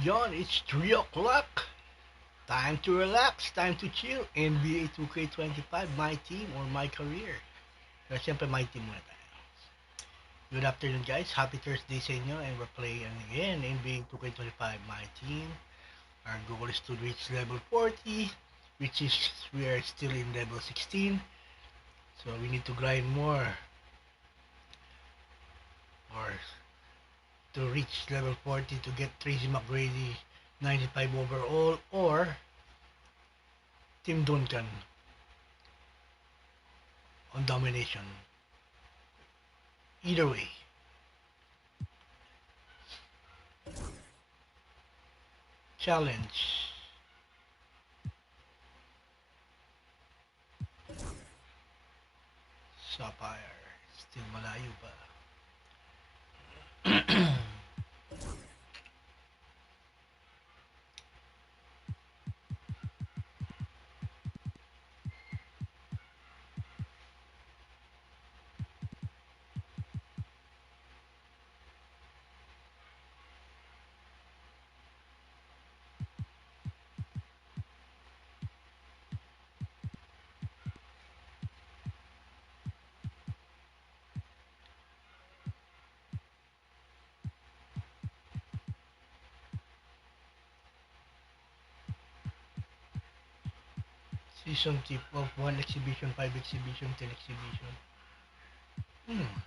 Yon, it's 3 o'clock. Time to relax, time to chill. NBA 2K25 MyTeam or MyCareer. Pero siyempre MyTeam muna tayo. Good afternoon guys, happy Thursday sa inyo and we're playing again NBA 2K25 MyTeam. Our goal is to reach level 40, which is we are still in level 16. So we need to grind more or to reach level 40 to get Tracy McGrady 95 overall or Tim Duncan on domination. Either way. Challenge. Sapphire. Still malayo pa. Season tip of 1 exhibition, 5 exhibition, 10 exhibition. Hmm.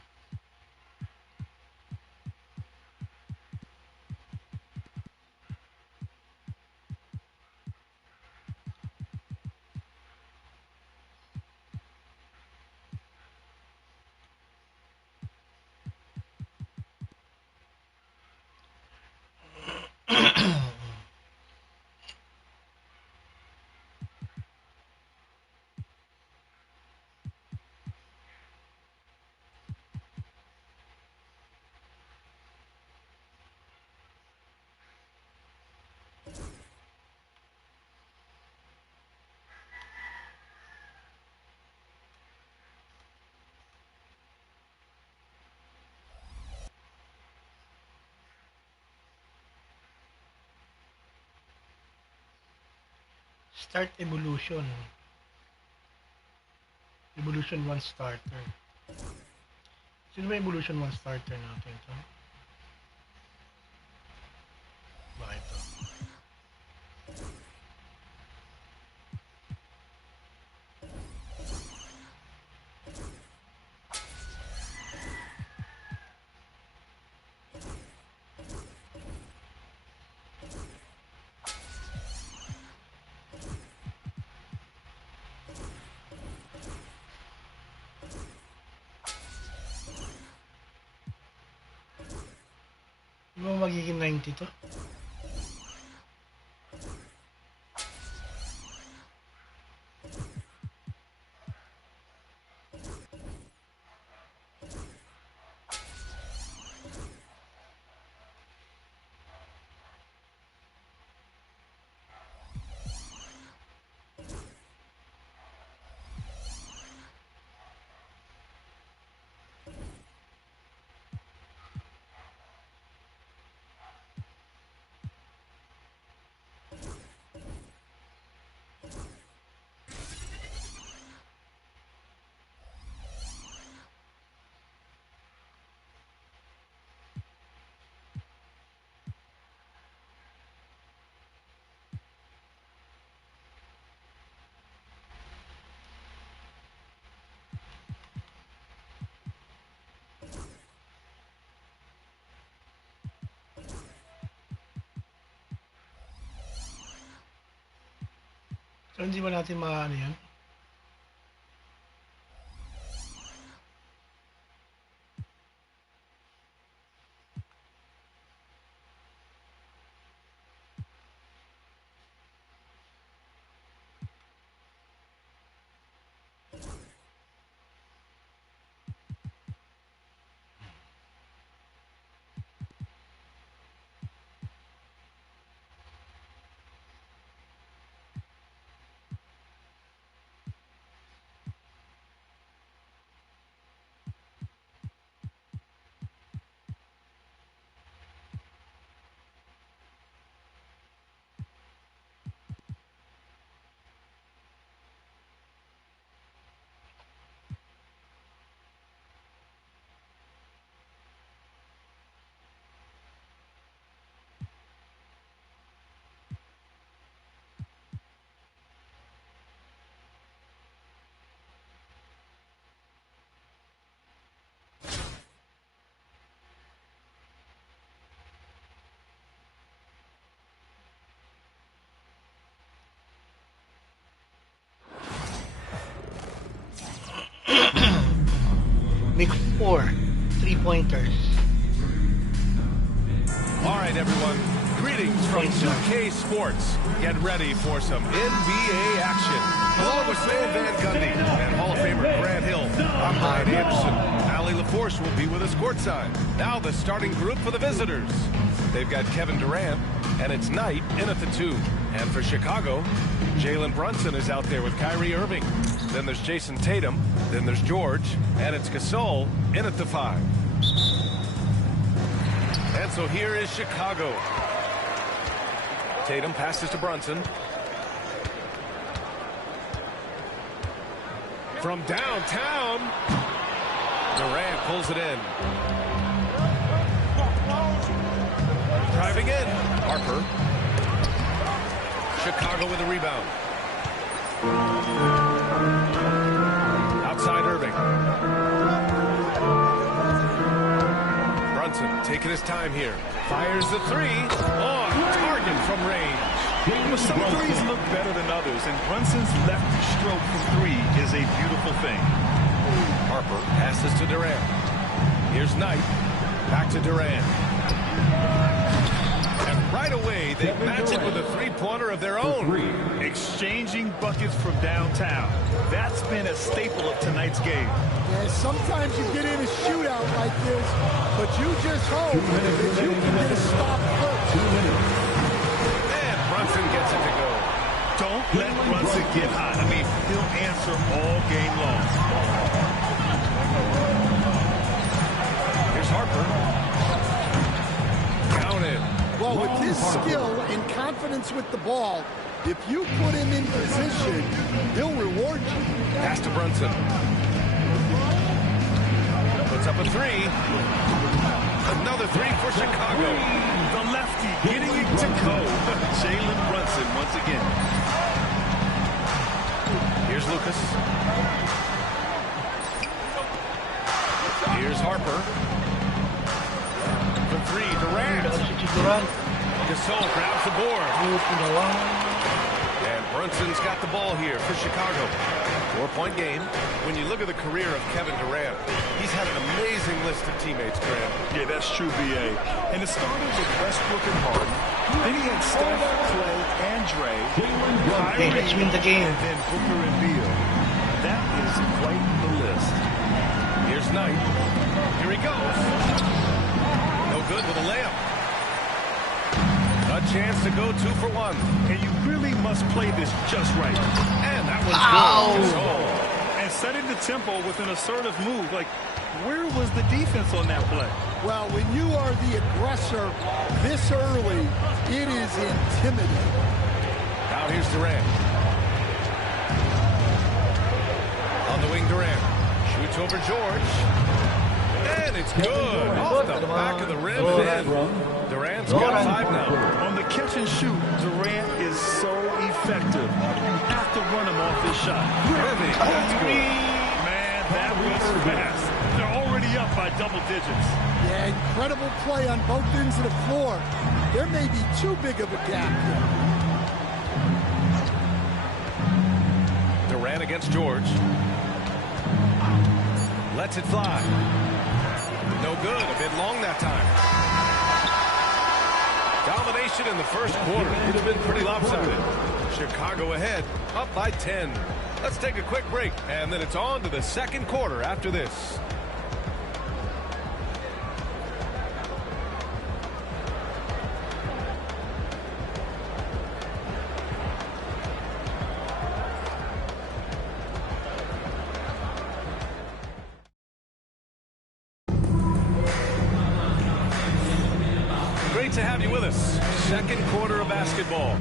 Start evolution. Evolution 1 starter. Sino ba evolution 1 starter natin to? Bakit to? Di ba magiging 90 to? So hindi ba natin maano yan? Make 4 3-pointers. All right, everyone. Greetings from 2K Sports. Get ready for some NBA action. Along with Stan Van Gundy and Hall of Famer Grant Hill, I'm Ryan Anderson. Allie LaForce will be with us courtside. Now the starting group for the visitors. They've got Kevin Durant, and it's Knight in at the 2. And for Chicago, Jalen Brunson is out there with Kyrie Irving. Then there's Jason Tatum. Then there's George. And it's Gasol in at the 5. And so here is Chicago. Tatum passes to Brunson. From downtown, Durant pulls it in. Driving in, Harper. Chicago with a rebound. Outside Irving. Brunson taking his time here. Fires the 3. On target from range. But some threes look better than others, and Brunson's left stroke from 3 is a beautiful thing. Harper passes to Durant. Here's Knight. Back to Durant. And right away, they match it with a 3-pointer of their own. Exchanging buckets from downtown. That's been a staple of tonight's game. Yeah, sometimes you get in a shootout like this, but you just hope that you can get a stop first. And Brunson gets it to go. Don't let Brunson get hot. I mean, he'll answer all game long. Here's Harper. Counted. Well, with his skill and confidence with the ball, if you put him in position, he'll reward you. Pass to Brunson. Puts up a 3. Another 3 for Chicago. The lefty getting it to go. Jalen Brunson once again. Here's Lucas. Here's Harper. For 3, Durant. Gasol grabs the board. And Brunson's got the ball here for Chicago. 4-point game. When you look at the career of Kevin Durant, he's had an amazing list of teammates, Grant. Yeah, that's true, B.A. And it started with Westbrook and Harden. Then he had Steph, Clay, and Dre. Okay, let's win the game. And then Booker and Beal. That is quite the list. Here's Knight. Here he goes. No good with a layup. A chance to go 2 for 1. And you really must play this just right. And that was good. And setting the tempo with an assertive move. Like, where was the defense on that play? Well, when you are the aggressor this early, it is intimidating. Now here's Durant. On the wing, Durant. Shoots over George. And it's good. Off the back of the rim. Durant's got 5 now. On the catch and shoot, Durant is so effective. You have to run him off this shot. Irving, that's good. Man, that was fast. They're already up by double digits. Yeah, incredible play on both ends of the floor. There may be too big of a gap here. Durant against George. Lets it fly. No good. A bit long that time. Domination in the first quarter. Would have been pretty lopsided. Chicago ahead, up by 10. Let's take a quick break, and then it's on to the second quarter after this. Great to have you with us. Second quarter of basketball.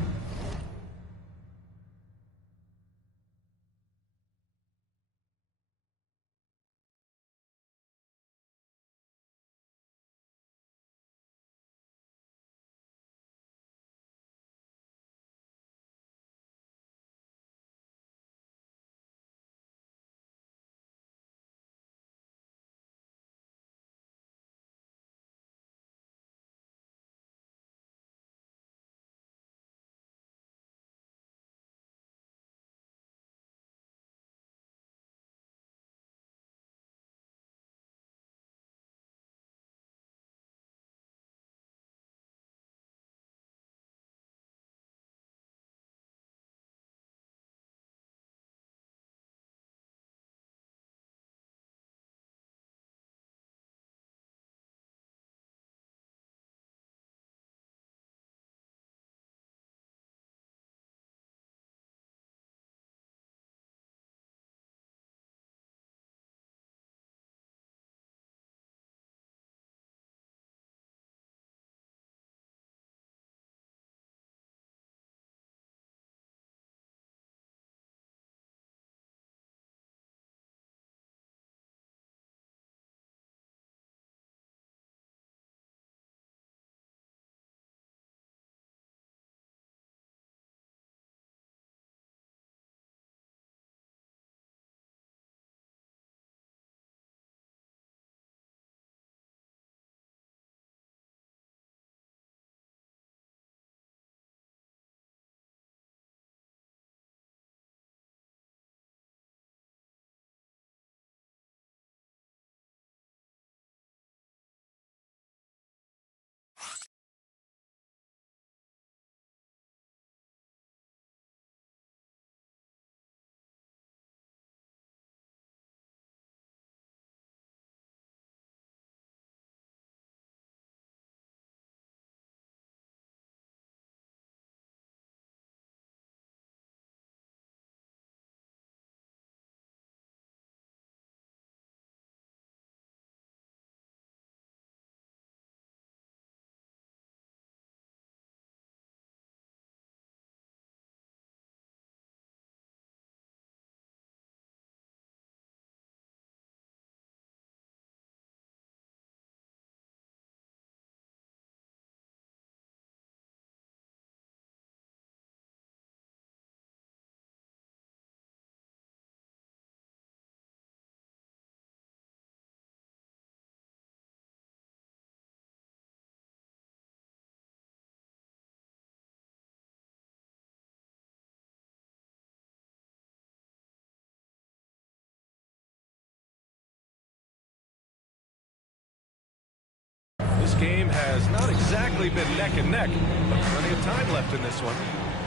game has not exactly been neck and neck, but plenty of time left in this one.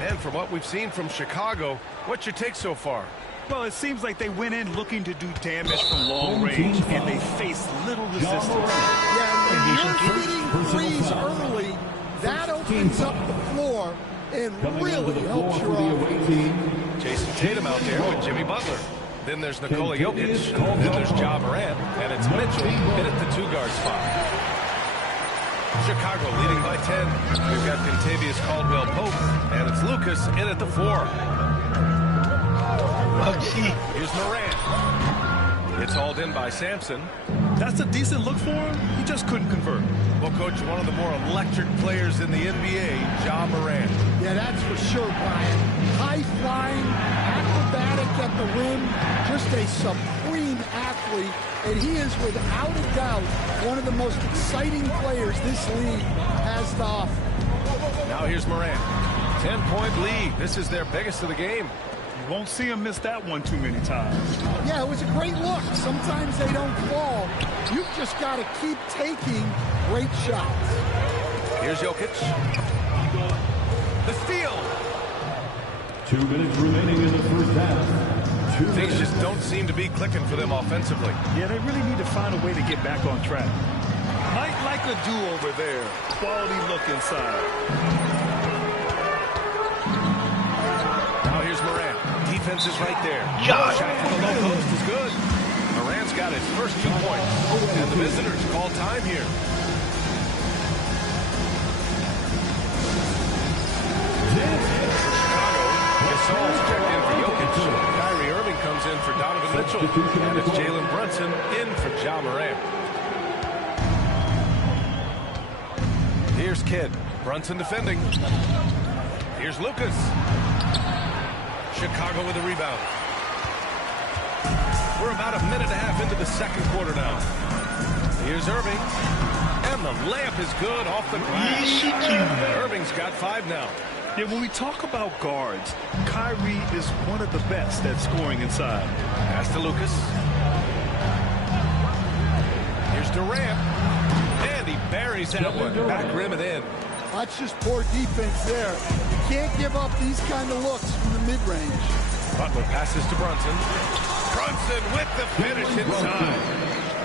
And from what we've seen from Chicago, what's your take so far? Well, it seems like they went in looking to do damage from long range, and they faced little resistance. Yeah, when you're hitting threes early, that opens up the floor and really helps your offense. Jason Tatum out there with Jimmy Butler. Then there's Nikola Jokic. Then there's Ja Morant. And it's Mitchell in at the 2-guard spot. Chicago leading by 10. We've got Contavious Caldwell-Pope. And it's Lucas in at the 4. Here's Morant. It's hauled in by Sampson. That's a decent look for him. He just couldn't convert. Well, Coach, one of the more electric players in the NBA, Ja Morant. Yeah, that's for sure, Brian. High-flying, acrobatic at the rim, just a supreme athlete, and he is without a doubt one of the most exciting players this league has to offer. Now here's Morant. 10-point lead. This is their biggest of the game. You won't see him miss that one too many times. Yeah, it was a great look. Sometimes they don't fall. You've just got to keep taking great shots. Here's Jokic. The steal. 2 minutes remaining in the first half. Things just don't seem to be clicking for them offensively. Yeah, they really need to find a way to get back on track. Might like a do-over there. Quality look inside. Now here's Morant. Defense is right there. Ja. Shot from the low post is good. Morant's got his first 2 points. And the visitors call time here. Gasol's checked in for Jokic. Kyrie Irving comes in for Donovan Mitchell. And it's Jalen Brunson in for Ja Morant. Here's Kidd. Brunson defending. Here's Lucas. Chicago with a rebound. We're about a minute and a half into the second quarter now. Here's Irving. And the layup is good off the glass. Irving's got 5 now. Yeah, when we talk about guards, Kyrie is one of the best at scoring inside. Pass to Lucas. Here's Durant. And he buries that one. Back rim and in. That's just poor defense there. You can't give up these kind of looks from the mid-range. Butler passes to Brunson. Brunson with the finish inside.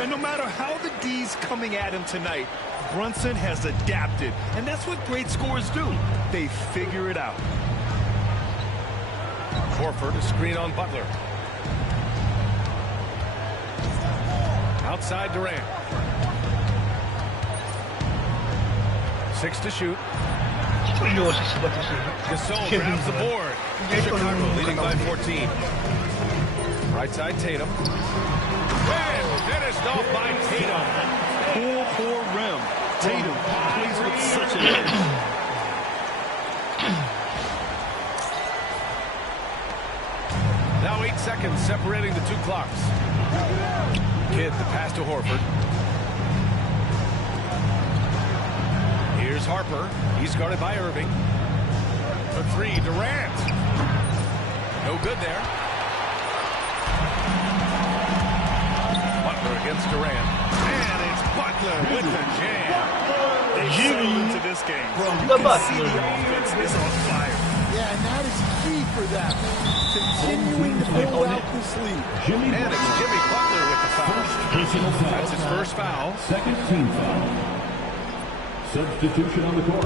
And no matter how the D's coming at him tonight, Brunson has adapted. And that's what great scorers do. They figure it out. Horford, a screen on Butler. Outside Durant. 6 to shoot. Gasol grabs the board. Chicago leading by 14. Right side Tatum. And finished off by Tatum. Poor rim. Tatum plays with such an edge. Now 8 seconds separating the 2 clocks. Kidd the pass to Horford. Here's Harper. He's guarded by Irving. For 3, Durant. No good there. Butler against Durant. And it's Butler with the jam. They settled into this game. From You the can see Butler. the offense is on fire. Yeah, and that is key for them. Continuing to build out this lead. And it's Jimmy Butler with the foul. That's his first foul. Second team foul. Substitution on the court.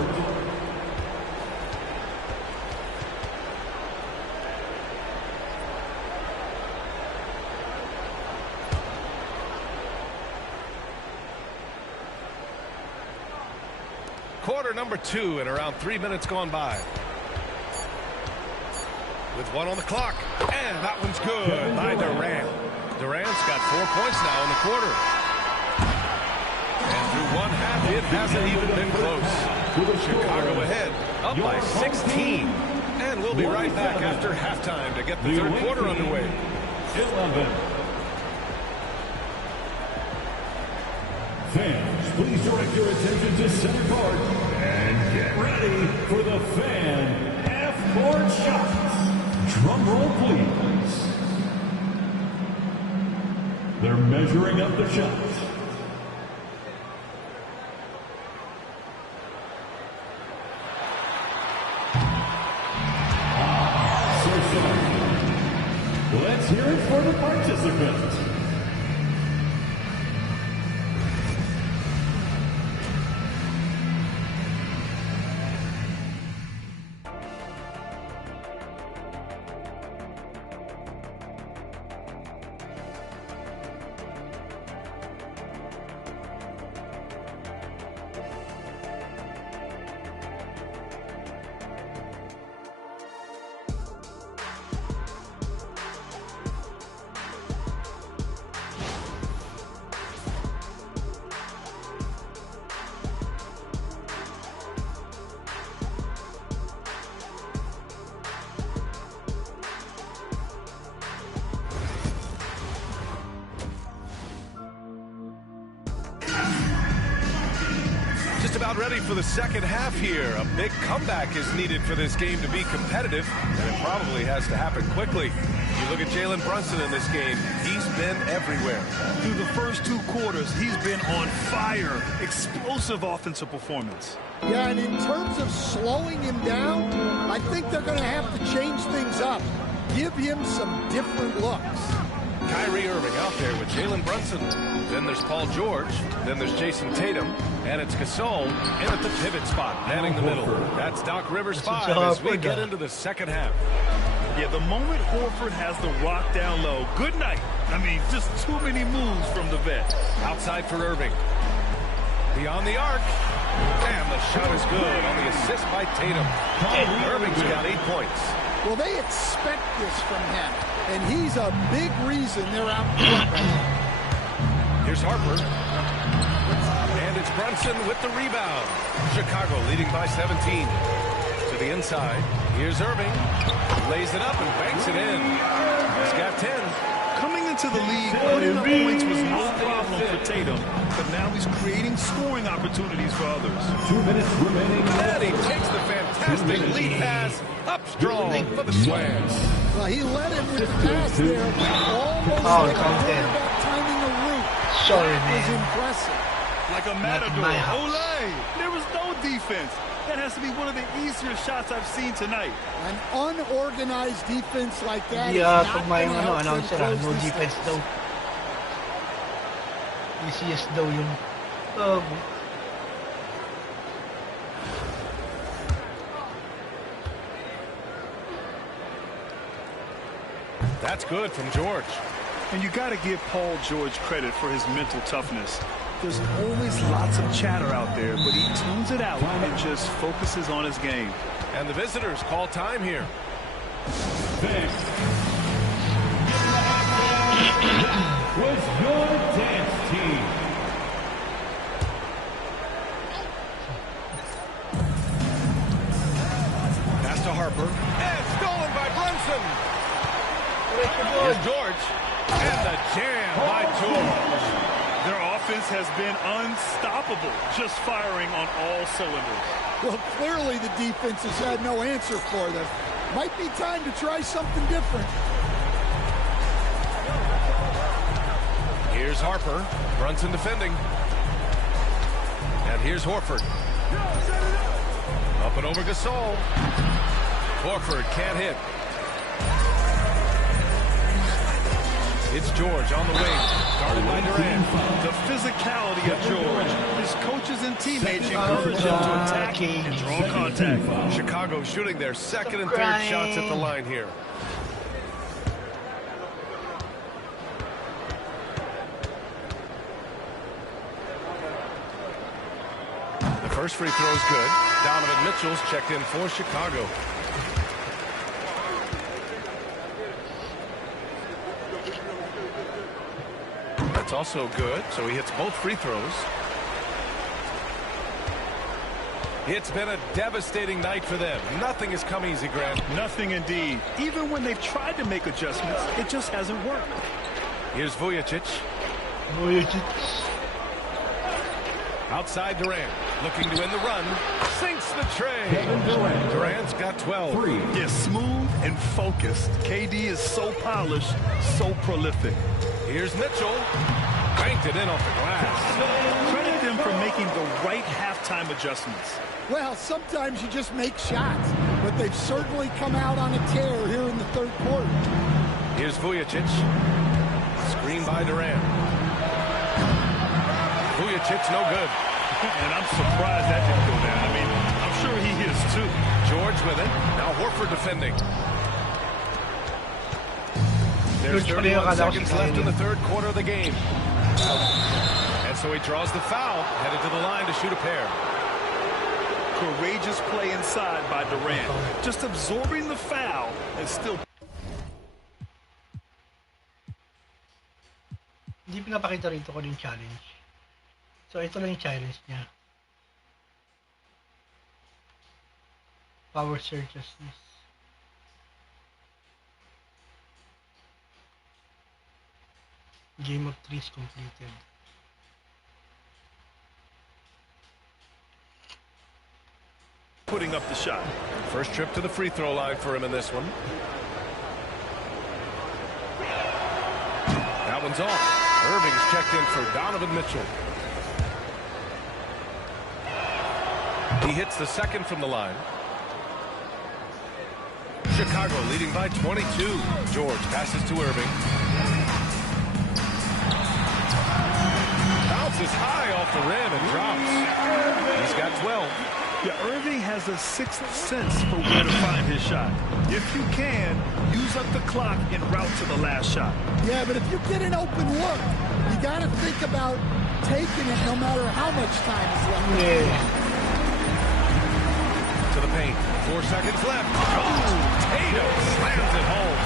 Quarter number 2 and around 3 minutes gone by. With 1 on the clock. And that one's good by Durant. Durant's got 4 points now in the quarter. And through 1 half, it hasn't even been close. Chicago ahead, up by 16. And we'll be right back after halftime to get the third quarter underway. 11. Fans, please direct your attention to center court and get ready for the fan half-court shots. Drum roll, please. They're measuring up the shots. Let's hear it for the participants. About ready for the second half here. A big comeback is needed for this game to be competitive, and it probably has to happen quickly. You look at Jalen Brunson in this game, he's been everywhere. Through the first 2 quarters, he's been on fire. Explosive offensive performance. Yeah, and in terms of slowing him down, I think they're going to have to change things up. Give him some different looks. Kyrie Irving out there with Jalen Brunson. Then there's Paul George. Then there's Jason Tatum. And it's Gasol in at the pivot spot, manning the middle. That's Doc Rivers' 5 as we get into the second half. Yeah, the moment Horford has the rock down low, good night. I mean, just too many moves from the vet. Outside for Irving. Beyond the arc. And the shot is good on the assist by Tatum. Irving's got 8 points. Well, they expect this from him, and he's a big reason they're out front right now. Here's Harper. And it's Brunson with the rebound. Chicago leading by 17. To the inside. Here's Irving. Lays it up and banks it in. He's got 10. Coming into the league, putting up points was no problem for Tatum, but now he's creating scoring opportunities for others. 2 minutes remaining. And he takes the fantastic lead pass up strong for the slam. Well, he led him with the pass there, almost like a quarterback timing a route. Sorry, that man. was impressive. Like a matador. Olay! There was no defense. That has to be one of the easier shots I've seen tonight. An unorganized defense like that Yeah, is pag not may going to help them announcer, close no this defense thing. daw. Easiest daw yung That's good from George. And you got to give Paul George credit for his mental toughness. There's always lots of chatter out there, but he tunes it out and just focuses on his game. And the visitors call time here. This was your dance team. Pass to Harper. And stolen by Brunson. Here's George. And the jam by George. Their offense has been unstoppable, just firing on all cylinders. Well, clearly the defense has had no answer for them. Might be time to try something different. Here's Harper. Brunson defending. And here's Horford. Up and over Gasol. Horford can't hit. It's George on the wing. Guarded by Durant. The physicality of George. His coaches and teammates encourage him to attack and draw contact. Chicago shooting their second and third shots at the line here. The first free throw is good. Donovan Mitchell's checked in for Chicago. That's also good, so he hits both free throws. It's been a devastating night for them. Nothing has come easy, Grant. Nothing indeed. Even when they've tried to make adjustments, it just hasn't worked. Here's Vujicic. Outside Durant, looking to end the run. Sinks the tray. Durant's got 12. Yeah, smooth and focused. KD is so polished, so prolific. Here's Mitchell. Banked it in off the glass. Credit them for making the right halftime adjustments. Well, sometimes you just make shots, but they've certainly come out on a tear here in the third quarter. Here's Vujicic. Screen by Durant. Vujicic, no good. And I'm surprised that didn't go down. I mean, I'm sure he is too. George with it. Now Horford defending. There's 31 seconds left in the third quarter of the game. And so he draws the foul, headed to the line to shoot a pair. Courageous play inside by Durant. Just absorbing the foul and still... Hindi pinapakita rito ko yung challenge. So, ito lang yung challenge niya. Power searches this. Game of 3 is completed. Putting up the shot. First trip to the free throw line for him in this one. That one's off. Irving's checked in for Donovan Mitchell. He hits the second from the line. Chicago leading by 22. George passes to Irving. Bounces high off the rim and drops. He's got 12. Yeah, Irving has a sixth sense for where to find his shot. If you can, use up the clock en route to the last shot. Yeah, but if you get an open look, you got to think about taking it no matter how much time is left. Yeah. To the paint. 4 seconds left. Oh, Tatum slams it home.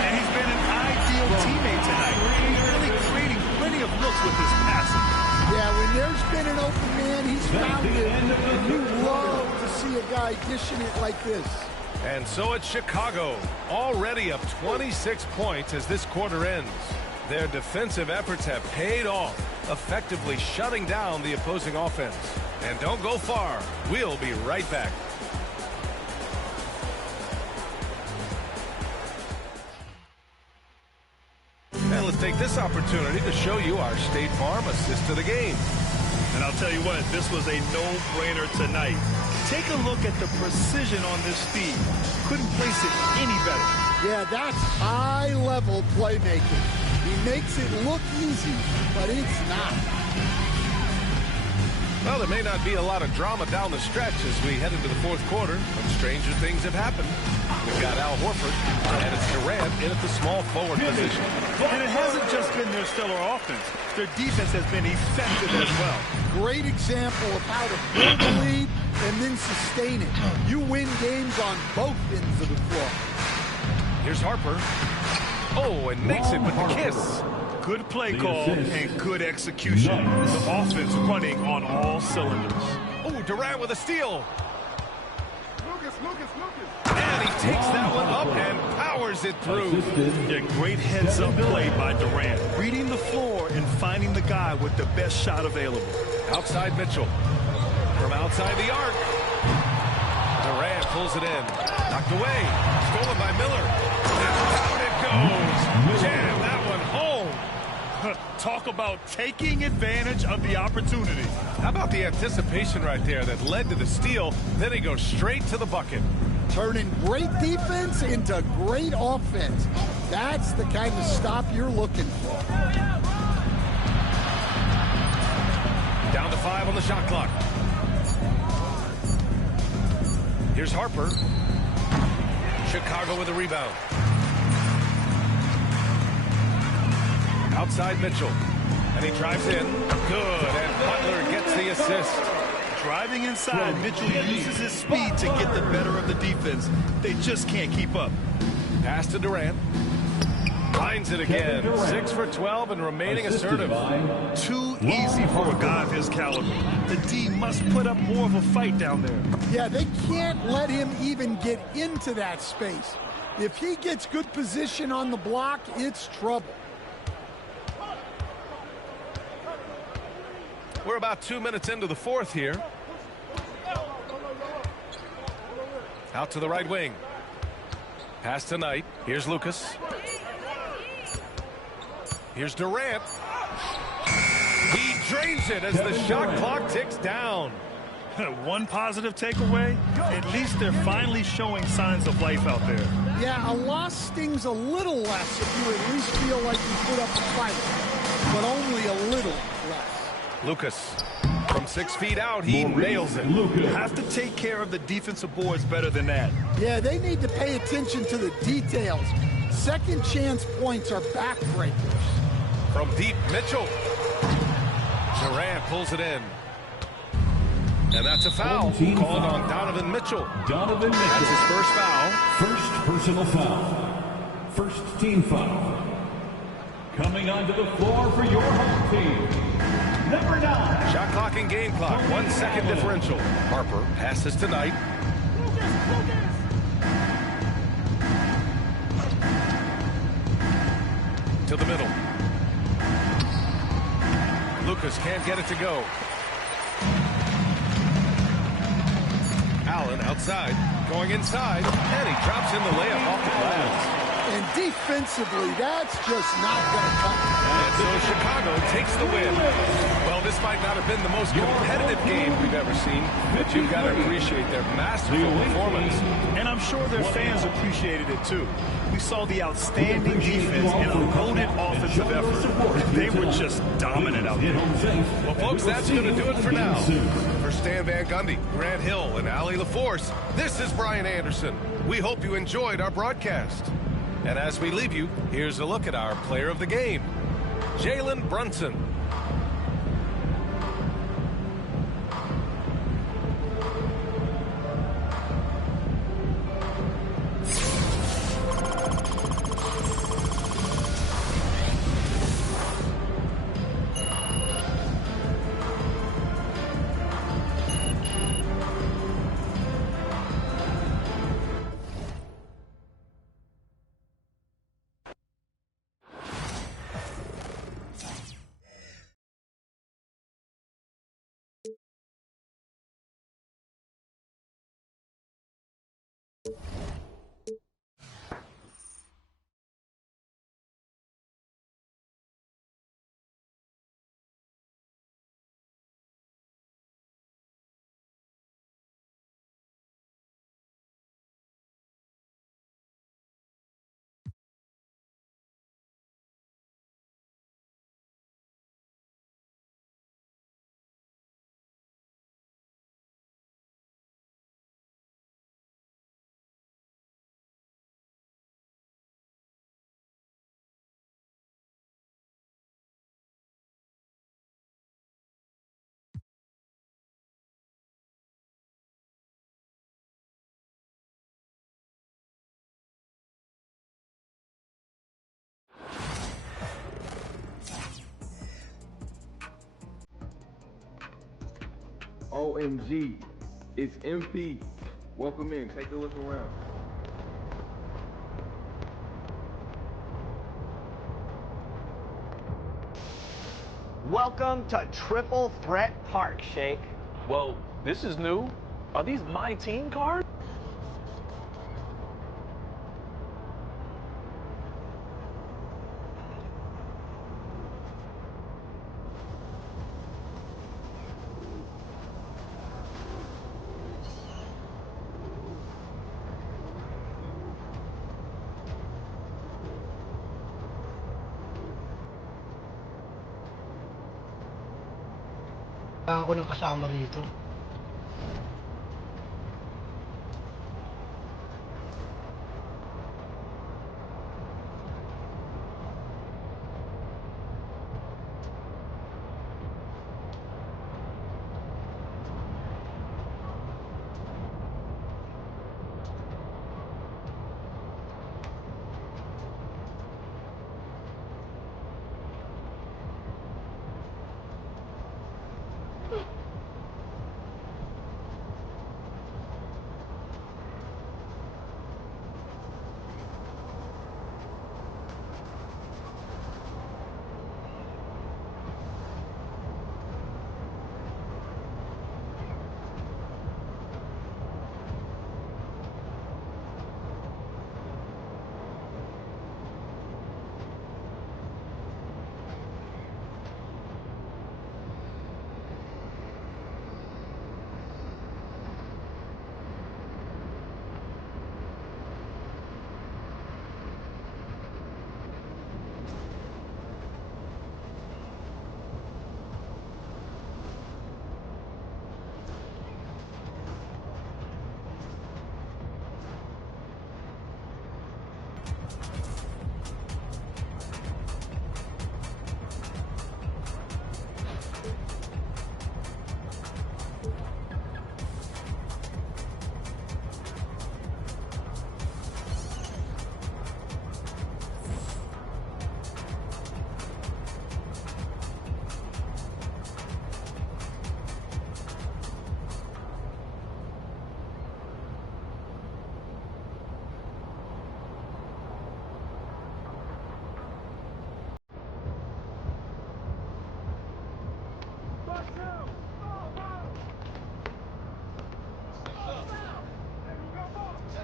And he's been an ideal teammate tonight. He's really creating plenty of looks with his passing. Yeah, when there's been an open man, he's found it. And you love to see a guy dishing it like this. And so it's Chicago, already up 26 points as this quarter ends. Their defensive efforts have paid off, effectively shutting down the opposing offense. And don't go far. We'll be right back. And let's take this opportunity to show you our State Farm assist to the game. And I'll tell you what, this was a no-brainer tonight. Take a look at the precision on this feed. Couldn't place it any better. Yeah, that's high-level playmaking. He makes it look easy, but it's not. Well, there may not be a lot of drama down the stretch as we head into the fourth quarter, but stranger things have happened. We've got Al Horford, and it's Durant in at the small forward position. And it hasn't just been their stellar offense. Their defense has been effective as well. Great example of how to build a lead and then sustain it. You win games on both ends of the floor. Here's Harper. Oh, and makes it with the kiss. Good play call and good execution. The offense running on all cylinders. Oh, Durant with a steal. And he takes that one up and powers it through. Yeah, great heads-up play by Durant. Reading the floor and finding the guy with the best shot available. Outside Mitchell. From outside the arc. Durant pulls it in. Knocked away. Stolen by Miller. And down it goes. Jam that one home. Talk about taking advantage of the opportunity. How about the anticipation right there that led to the steal? Then he goes straight to the bucket. Turning great defense into great offense. That's the kind of stop you're looking for. Down to 5 on the shot clock. Here's Harper. Chicago with a rebound. Outside Mitchell. And he drives in. Good. And Butler gets the assist. Driving inside, Mitchell uses his speed to get the better of the defense. They just can't keep up. Pass to Durant. Finds it again. 6 for 12 and remaining assertive. Too easy for a guy of his caliber. The D must put up more of a fight down there. Yeah, they can't let him even get into that space. If he gets good position on the block, it's trouble. We're about 2 minutes into the fourth here. Out to the right wing. Pass to Knight. Here's Lucas. Here's Durant. He drains it as the shot clock ticks down. One positive takeaway, at least they're finally showing signs of life out there. Yeah, a loss stings a little less if you at least feel like you put up a fight, but only a little less. Lucas, from 6 feet out, he nails it. You have to take care of the defensive boards better than that. Yeah, they need to pay attention to the details. Second chance points are backbreakers. From deep, Mitchell. Durant pulls it in. And that's a foul called on Donovan Mitchell. Donovan Mitchell. That's his first foul. First personal foul. First team foul. Coming onto the floor for your home team. Number 9. Shot clock and game clock. 1 second differential. Harper passes to Knight. To the middle. Lucas can't get it to go. Allen outside, going inside, and he drops in the layup off the glass. And defensively, that's just not going to cut it. And so Chicago takes the win. Well, this might not have been the most competitive game we've ever seen, but you've got to appreciate their masterful performance. And I'm sure their fans appreciated it too. We saw the outstanding defense and a loaded offensive effort. They were just dominant out there. Well, folks, that's going to do it for now. For Stan Van Gundy, Grant Hill, and Ali LaForce, this is Brian Anderson. We hope you enjoyed our broadcast. And as we leave you, here's a look at our player of the game, Jalen Brunson. OMG, it's MP. Welcome in, take a look around. Welcome to Triple Threat Park, Shake. Well, this is new. Are these MyTeam cards? Ako ng kasama rito.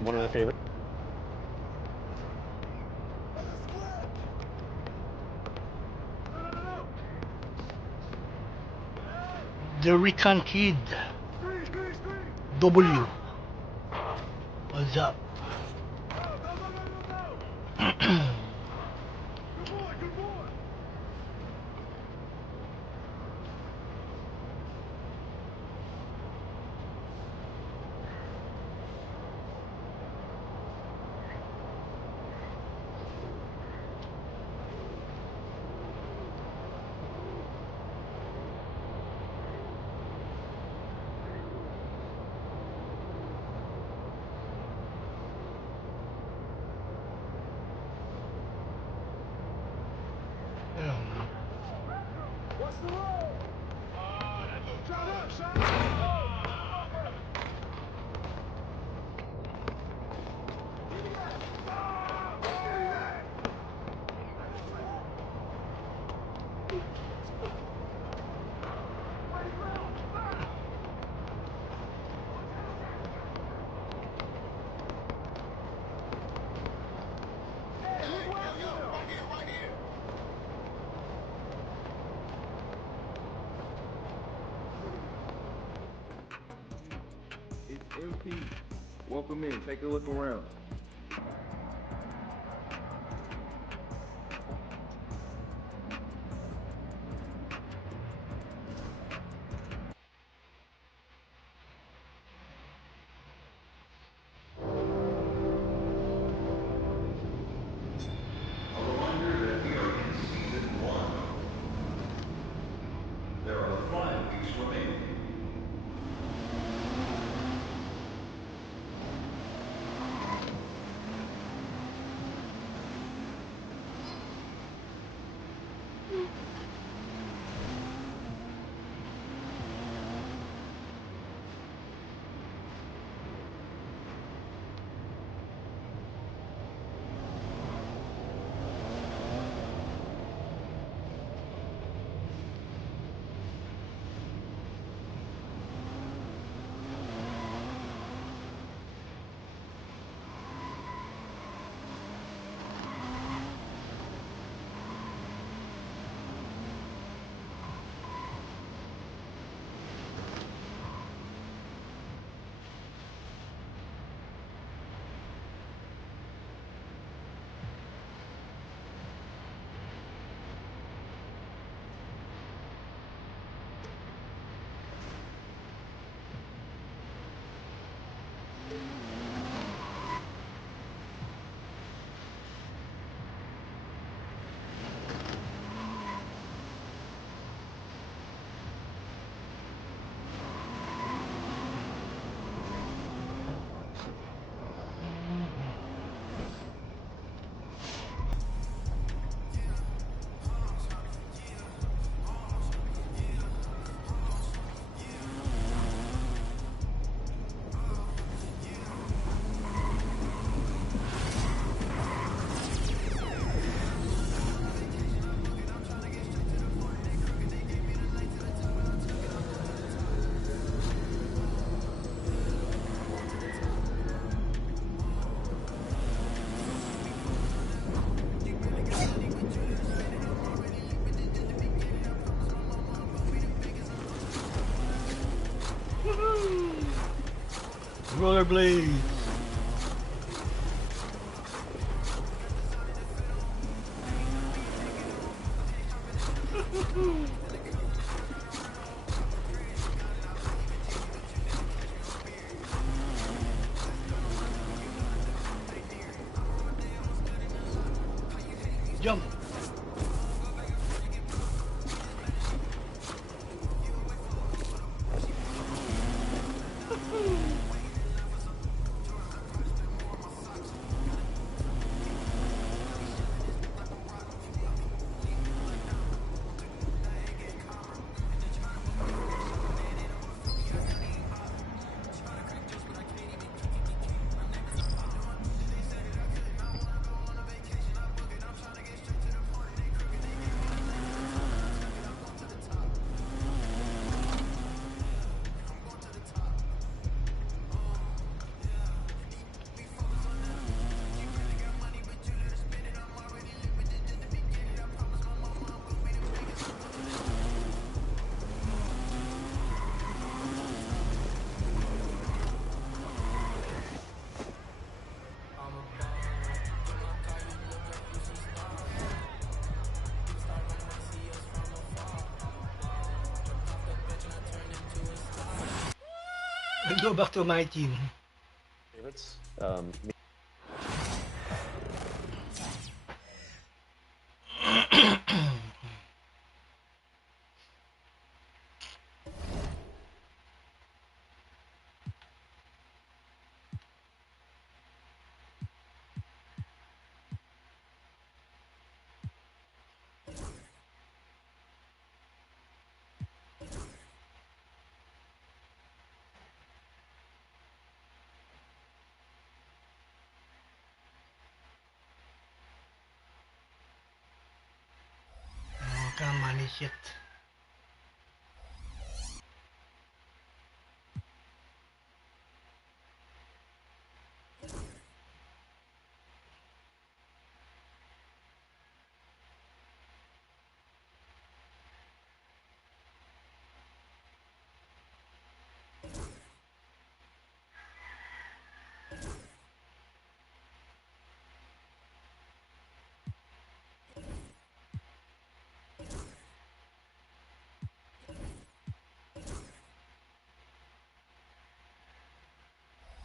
One of their favorites. The Recon Kid. W. What's up? It's MP. Welcome in. Take a look around. Rollerblades. Jump. Let's go back to my team. Favorites? Oh, come on, shit.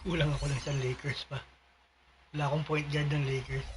Kulang ako ng isang Lakers pa. Wala akong point guard ng Lakers.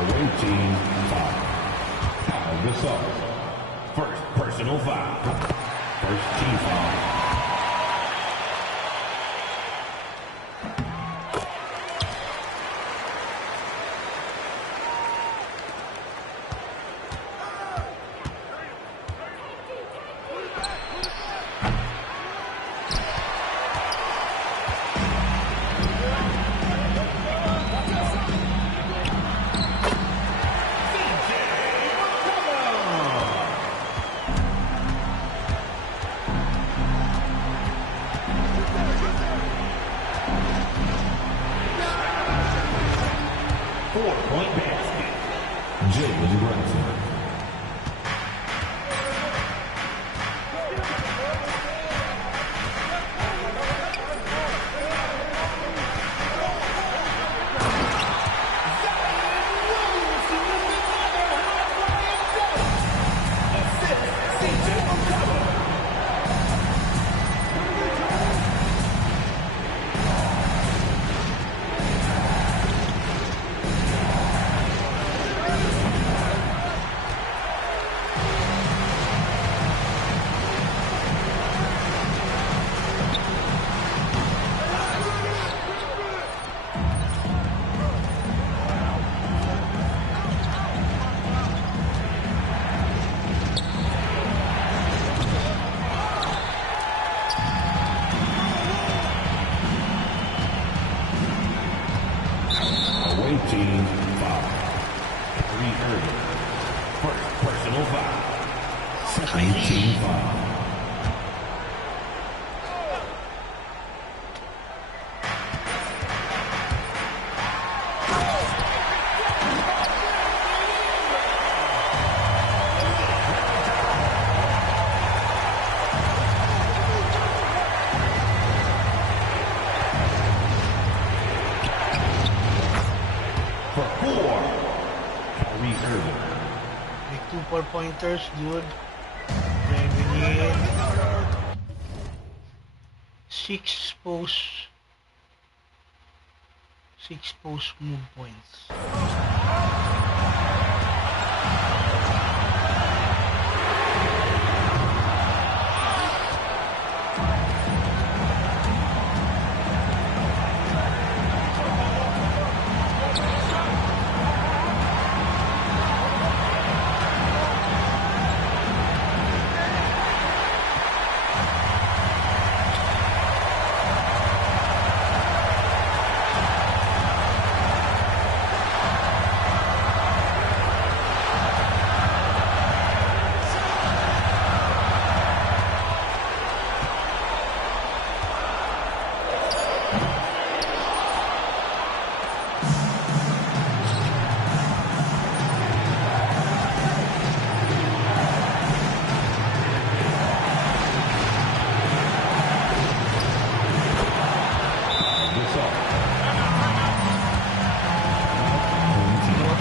Away team foul. Foul Gasol. First personal foul. First team foul. 19 foul. For 4, Kyrie Irving. Make 2 4-pointers, dude. Then we need 6 post move points.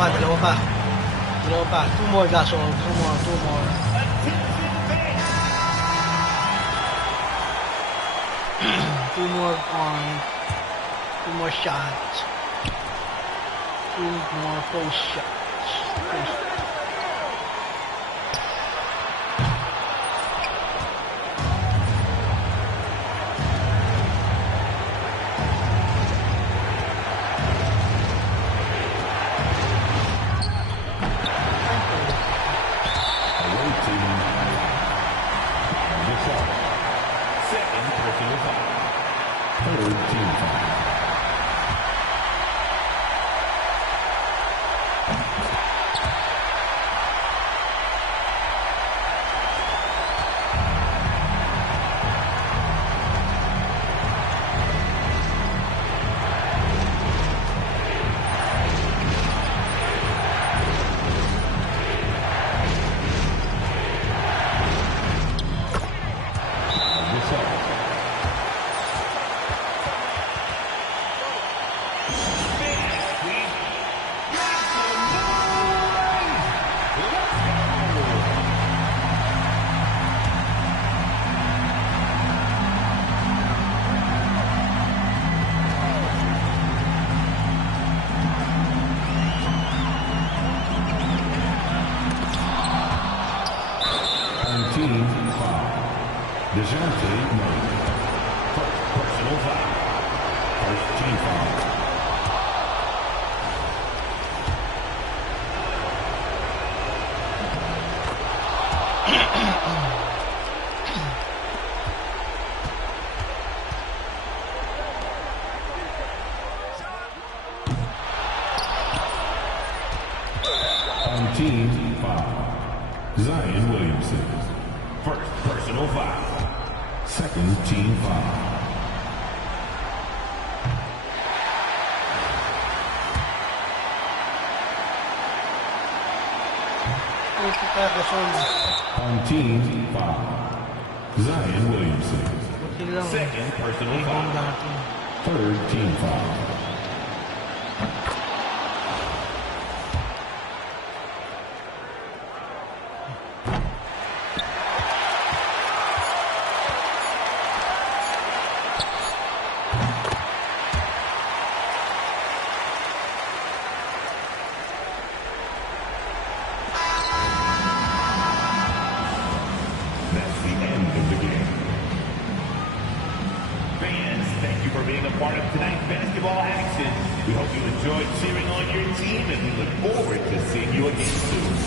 Dalawa pa. 2 more, Gasol. 2 more. 2 more on. 2 more shots. 2 more post shots. Team foul. Zion Williamson. First personal foul. Second team foul. On team foul. Zion Williamson. Second personal foul. Third team foul. We hope you enjoyed cheering on your team, and we look forward to seeing you again soon.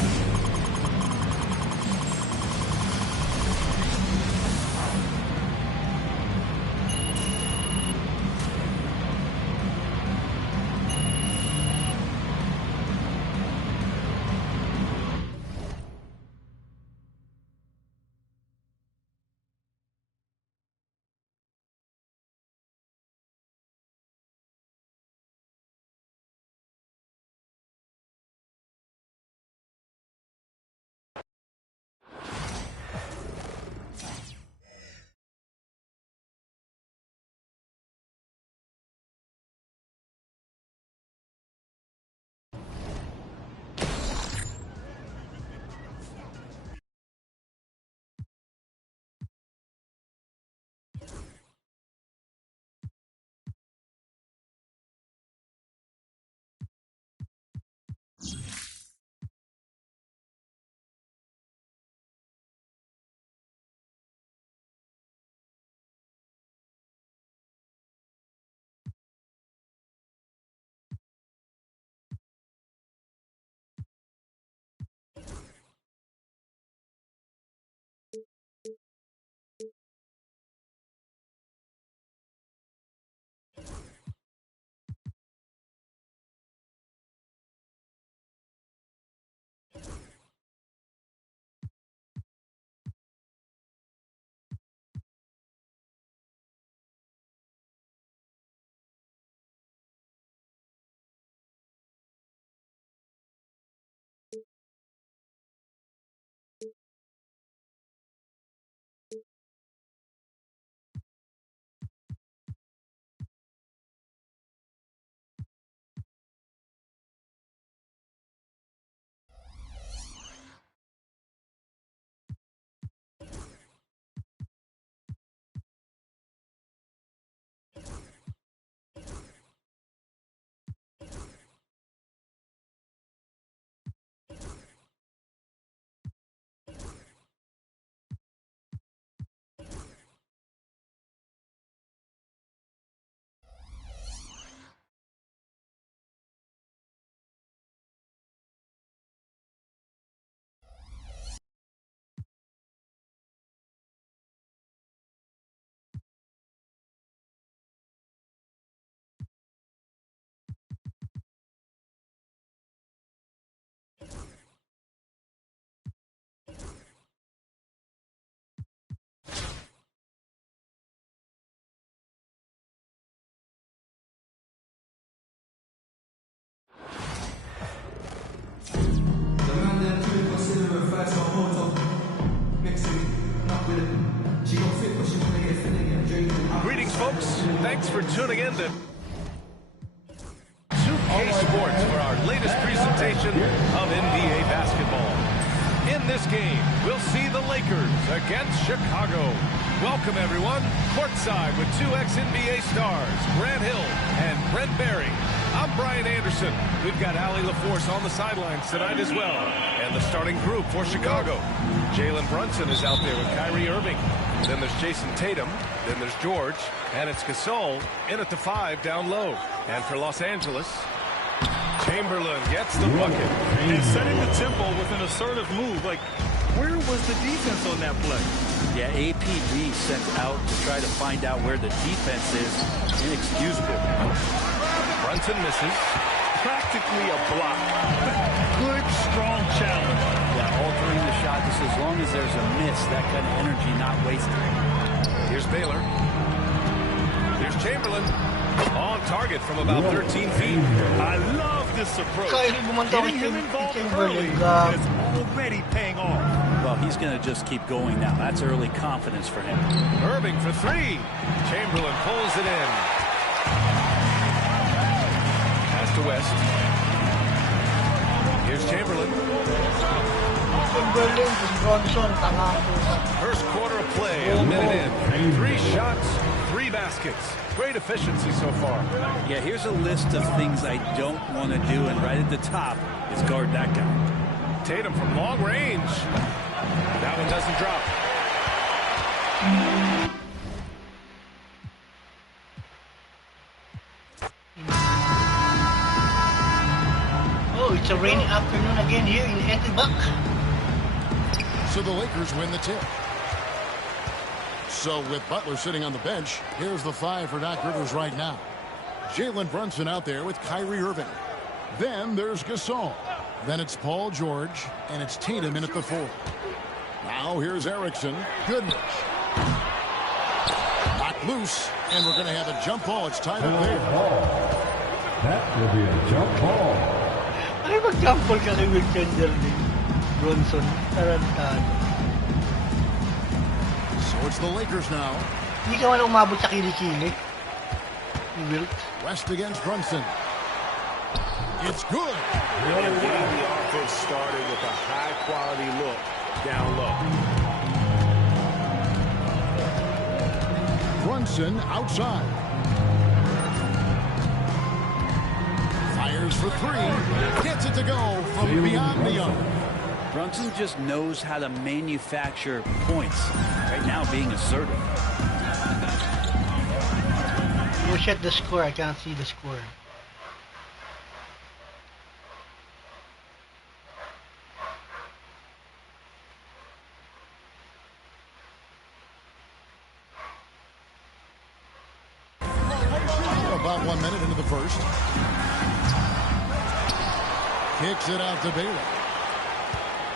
Greetings, folks. Thanks for tuning in to 2K Sports for our latest presentation of NBA basketball. In this game, we'll see the Lakers against Chicago. Welcome, everyone. Courtside with two ex-NBA stars, Grant Hill and Brent Barry. I'm Brian Anderson. We've got Allie LaForce on the sidelines tonight as well. And the starting group for Chicago. Jalen Brunson is out there with Kyrie Irving. Then there's Jason Tatum. Then there's George. And it's Gasol in at the 5 down low. And for Los Angeles, Chamberlain gets the bucket. And setting the tempo with an assertive move. Like, where was the defense on that play? Yeah, APB sent out to try to find out where the defense is. Inexcusable. Brunson misses. Practically a block. Good, strong challenge. Yeah, altering the shot just as long as there's a miss. That kind of energy not wasted. Here's Baylor. Here's Chamberlain. On target from about 13 feet. I love this approach. Kyrie bumantaw Getting him kay involved Chamberlain. early is already paying off. Well, he's going to just keep going now. That's early confidence for him. Irving for 3. Chamberlain pulls it in. Pass to West. Here's Chamberlain. Chamberlain, Bronson, tanga po. First quarter of play, a minute in. 3 shots, 3 baskets. Great efficiency so far. Yeah, here's a list of things I don't want to do, and right at the top is guard that guy. Tatum from long range. That one doesn't drop. Oh, it's a rainy afternoon again here in Etibak. So the Lakers win the tip. So with Butler sitting on the bench, here's the 5 for Doc Rivers right now. Jalen Brunson out there with Kyrie Irving. Then there's Gasol. Then it's Paul George, and it's Tatum in at the 4. Now here's Erickson. Goodrich. Knocked loose, and we're going to have a jump ball. It's tied up there. That will be a jump ball. Ay, mag-jump ball ka kay Will Chamberlain. Bronson, tarantado. So it's the Lakers now. Hindi ka man umabot sa kilikili. Ni Wilt. West against Brunson. It's good. And getting the offense started with a high-quality look down low. Brunson outside. Fires for 3. Gets it to go from beyond the arc. Brunson just knows how to manufacture points. Right now being assertive. Look at the score. I can't see the score. About 1 minute into the first. Kicks it out to Baylor.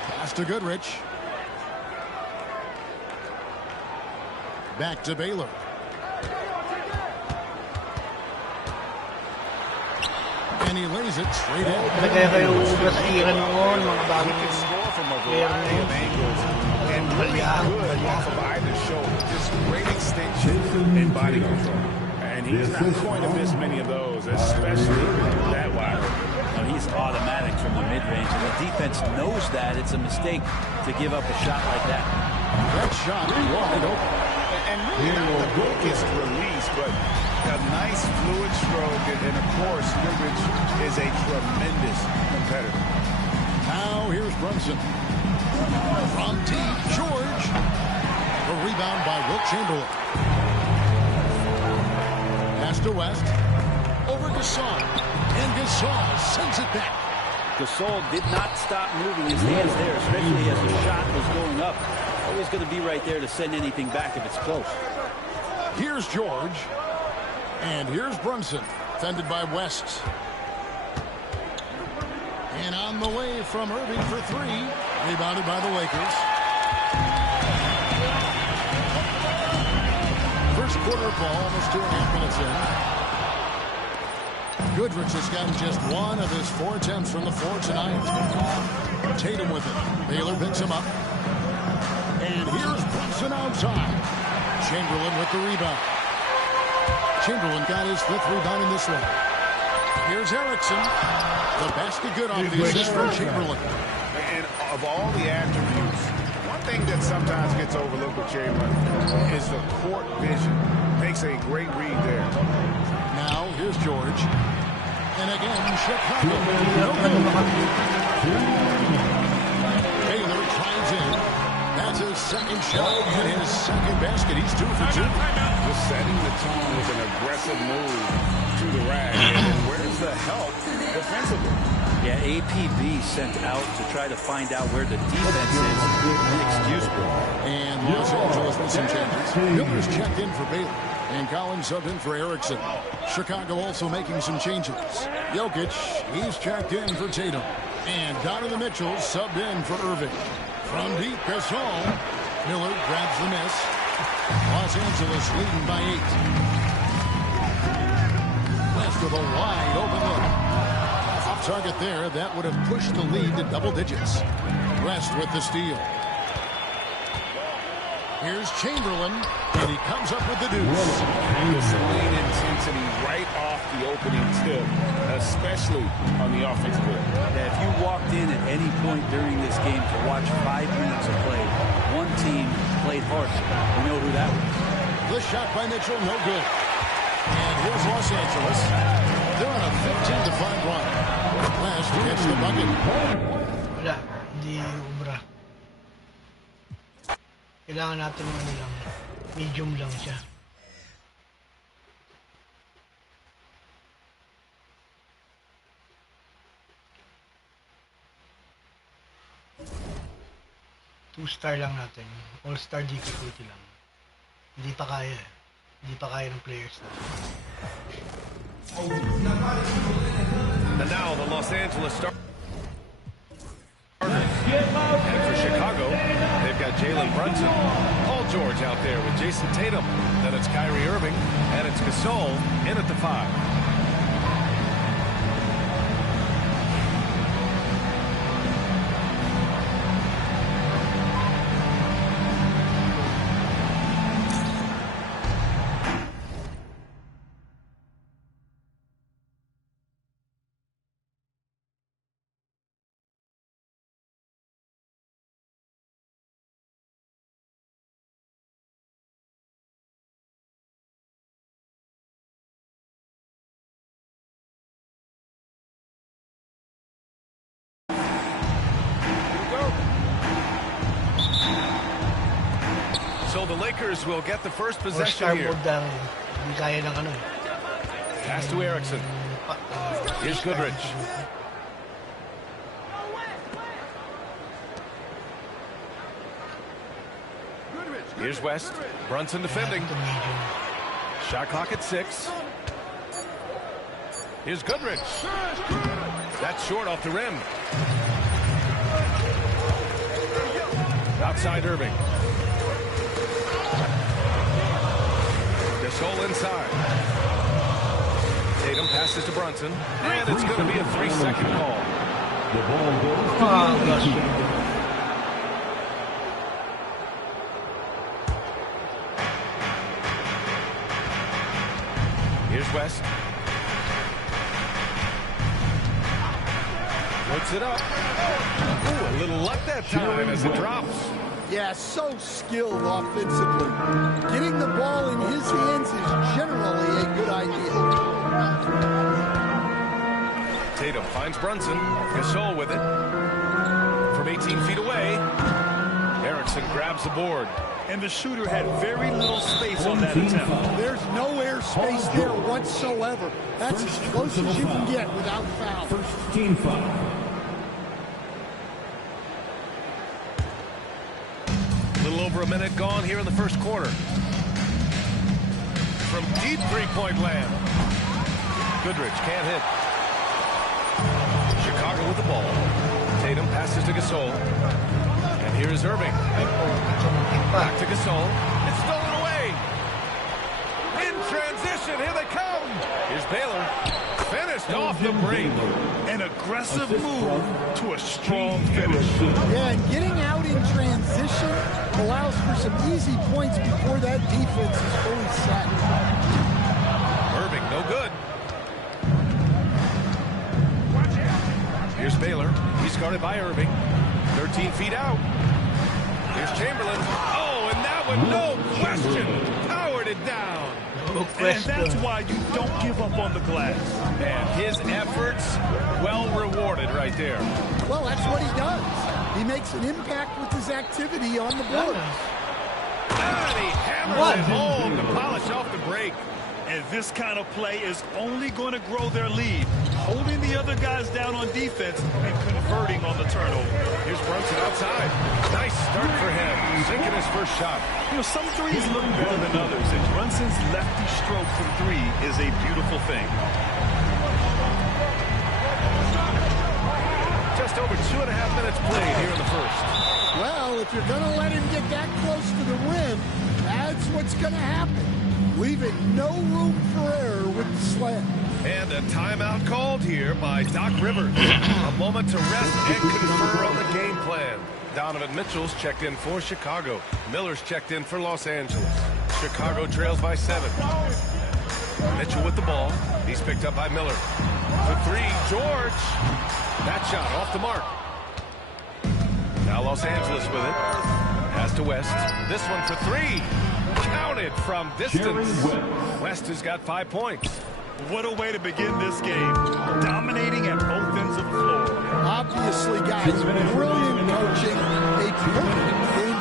Pass to Goodrich. Back to Baylor. And he lays it straight in. Talaga kayo sa ira noon, mga bagong He can score from a player variety of angles and really good off of either shoulder. Just great extension and body control. And he's not going to miss many of those, especially that wide. Well, he's automatic from the mid-range, and the defense knows that it's a mistake to give up a shot like that. That shot wide open. And really not the quickest release, but a nice fluid stroke. And of course, Goodrich is a tremendous competitor. Now here's Brunson. From deep, George. The rebound by Wilt Chamberlain. Pass to West. Over Gasol. And Gasol sends it back. Gasol did not stop moving his hands there, especially as the shot was going up. Always going to be right there to send anything back if it's close. Here's George. And here's Brunson. Fended by West. And on the way from Irving for 3. Rebounded by the Lakers. First quarter ball, almost 2.5 minutes in. Goodrich has gotten just 1 of his 4 attempts from the floor tonight. Tatum with it. Baylor picks him up. And here's Brunson outside. Chamberlain with the rebound. Chamberlain got his 5th rebound in this one. Here's Erickson. The basket good off the assist from Chamberlain. And of all the attributes, one thing that sometimes gets overlooked with Chamberlain is the court vision. Makes a great read there. Now, here's George. And again, Chicago. Baylor tries in. That's his second shot and his second basket. He's 2 for 2. Just setting the tone with an aggressive move to the rack. And where's the help defensively? Yeah, APB sent out to try to find out where the defense is. Inexcusable. And Los Angeles with some changes. Miller's checked in for Baylor. And Collins subbed in for Erickson. Chicago also making some changes. Jokic, he's checked in for Tatum. And Donovan Mitchell subbed in for Irving. From deep, Gasol. Miller grabs the miss. Los Angeles leading by 8. West with a wide open look. Off target there, that would have pushed the lead to double digits. West with the steal. Here's Chamberlain, and he comes up with the deuce. This lead intensity right off the opening tip, especially on the offensive end. Yeah, if you walked in at any point during this game to watch 5 minutes of play, one team played harsh. We know who that was. The shot by Mitchell, no good. And here's Los Angeles. They're on a 15-5 run. West gets the bucket. Wala, hindi ubra. Kailangan natin ano lang, medium lang siya. Two-star lang natin. All-star difficulty lang. Hindi pa kaya eh. Hindi pa kaya ng players natin. And now the Los Angeles Stars. And for Chicago, they've got Jalen Brunson, Paul George out there with Jason Tatum. Then it's Kyrie Irving, and it's Gasol in at the 5. So the Lakers will get the first possession here. Hindi kaya ng ano. Pass to Erickson. Here's Goodrich. Here's West. Brunson defending. Shot clock at 6. Here's Goodrich. That's short off the rim. Outside Irving. Gasol inside. Tatum passes to Brunson, and it's going to be a 3-second call. The ball goes to Here's West. Puts it up. Ooh, a little luck that time as it drops. Yeah, so skilled offensively. Getting the ball in his hands is generally a good idea. Tatum finds Brunson. Gasol with it. From 18 feet away. Erickson grabs the board. And the shooter had very little space on that attempt. There's no air space there whatsoever. That's as close as you can get without foul. first team foul. A little over a minute gone here in the first quarter. From deep three-point land. Goodrich can't hit. Chicago with the ball. Tatum passes to Gasol. And here's Irving. Back to Gasol. It's stolen away. In transition, here they come. Here's Baylor. finished off the break. An aggressive move to a strong finish. Yeah, and getting out in transition allows for some easy points before that defense is fully set. Irving, no good. Here's Baylor. He's guarded by Irving. 13 feet out. Here's Chamberlain. Oh, and that one, no question, powered it down. And that's why you don't give up on the glass. And his efforts, well rewarded right there. Well, that's what he does. He makes an impact with his activity on the board. And he hammers it home to polish off the break. And this kind of play is only going to grow their lead, holding the other guys down on defense and converting on the turnover. Here's Brunson outside. Nice start for him, sinking his first shot. You know, some threes look better than others, and Brunson's lefty stroke from three is a beautiful thing. Just over 2.5 minutes played here in the first. Well, if you're going to let him get that close to the rim, that's what's going to happen. Leaving no room for error with the slam. And a timeout called here by Doc Rivers. A moment to rest and confer on the game plan. Donovan Mitchell's checked in for Chicago. Miller's checked in for Los Angeles. Chicago trails by 7. Mitchell with the ball. He's picked up by Miller. For 3, George. That shot off the mark. Now Los Angeles with it. Pass to West. This one for 3. Counted from distance. West has got 5 points. What a way to begin this game. Dominating at both ends of the floor. Obviously, guys, brilliant coaching. A perfect game.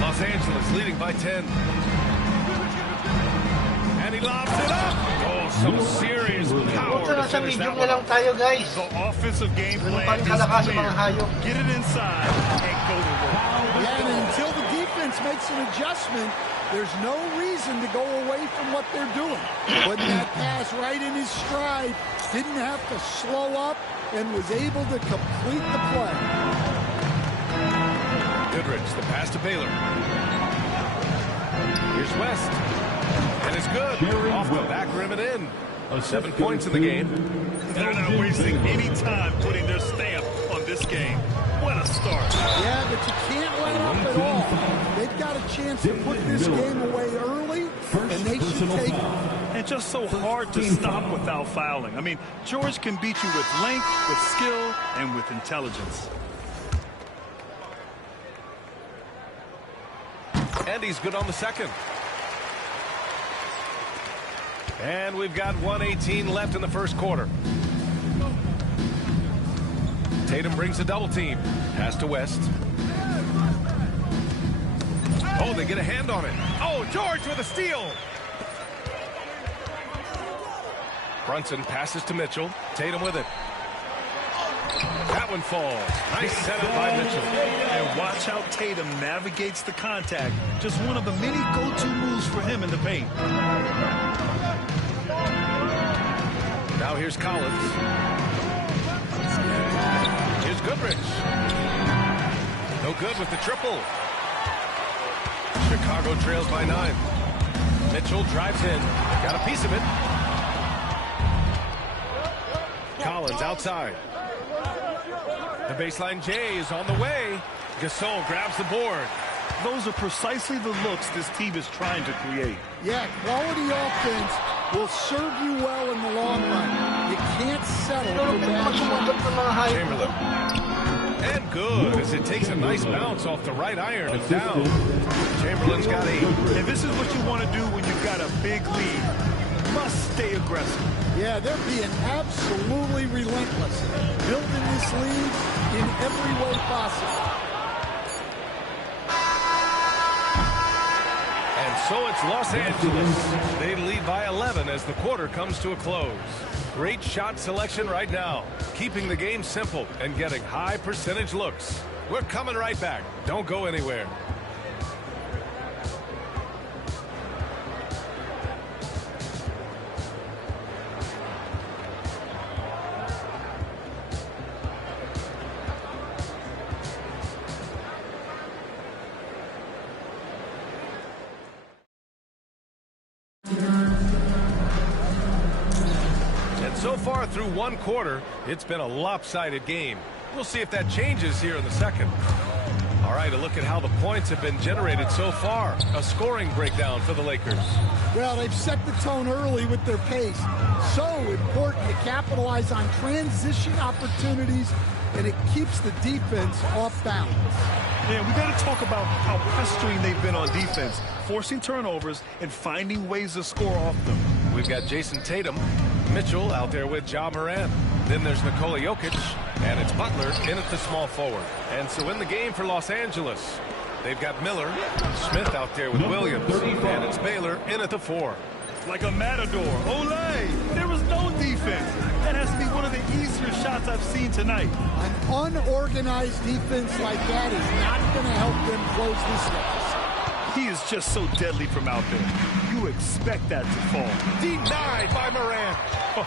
Los Angeles leading by 10. And he lobs it up. Oh, some serious power to finish that one. The offensive game plan is clear. Get it inside and go to work. Yeah, and until the defense makes an adjustment, there's no reason to go away from what they're doing. Putting that pass right in his stride, didn't have to slow up, and was able to complete the play. Goodrich, the pass to Baylor. Here's West. And it's good. Off the back rim and in. 7 points in the game. They're not wasting any time putting their stamp on this game. What a start. Yeah, but you can't let up at all. They've got a chance to put this game away early, and they should take it. And just so hard to stop without fouling. I mean, George can beat you with length, with skill, and with intelligence. And he's good on the second. And we've got 1:18 left in the first quarter. Tatum brings a double team. Pass to West. Oh, they get a hand on it. Oh, George with a steal. Brunson passes to Mitchell. Tatum with it. That one falls. Nice setup by Mitchell. And watch how Tatum navigates the contact. Just one of the many go-to moves for him in the paint. Now here's Collins. Here's Goodrich. No good with the triple. Chicago trails by 9. Mitchell drives in. Got a piece of it. Collins outside. The baseline J is on the way. Gasol grabs the board. Those are precisely the looks this team is trying to create. Yeah, quality offense will serve you well in the long run. You can't settle for bad shots. Chamberlain. And good as it takes a nice bounce off the right iron and down. Chamberlain's got 8. And this is what you want to do when you've got a big lead. Must stay aggressive. Yeah, they're being absolutely relentless. Building this lead in every way possible. And so it's Los Angeles. They lead by 11 as the quarter comes to a close. Great shot selection right now, keeping the game simple and getting high percentage looks. We're coming right back. Don't go anywhere. So far through one quarter, it's been a lopsided game. We'll see if that changes here in the second. All right, a look at how the points have been generated so far. A scoring breakdown for the Lakers. Well, they've set the tone early with their pace. So important to capitalize on transition opportunities, and it keeps the defense off balance. Yeah, we got to talk about how pestering they've been on defense, forcing turnovers and finding ways to score off them. We've got Jason Tatum, Mitchell out there with Ja Morant. Then there's Nikola Jokic, and it's Butler in at the small forward. And so in the game for Los Angeles, they've got Miller, Smith out there with Williams, and it's Baylor in at the 4. Like a matador. Olé! There was no defense. That has to be one of the easier shots I've seen tonight. An unorganized defense like that is not going to help them close this deficit. He is just so deadly from out there. You expect that to fall. Denied by Morant.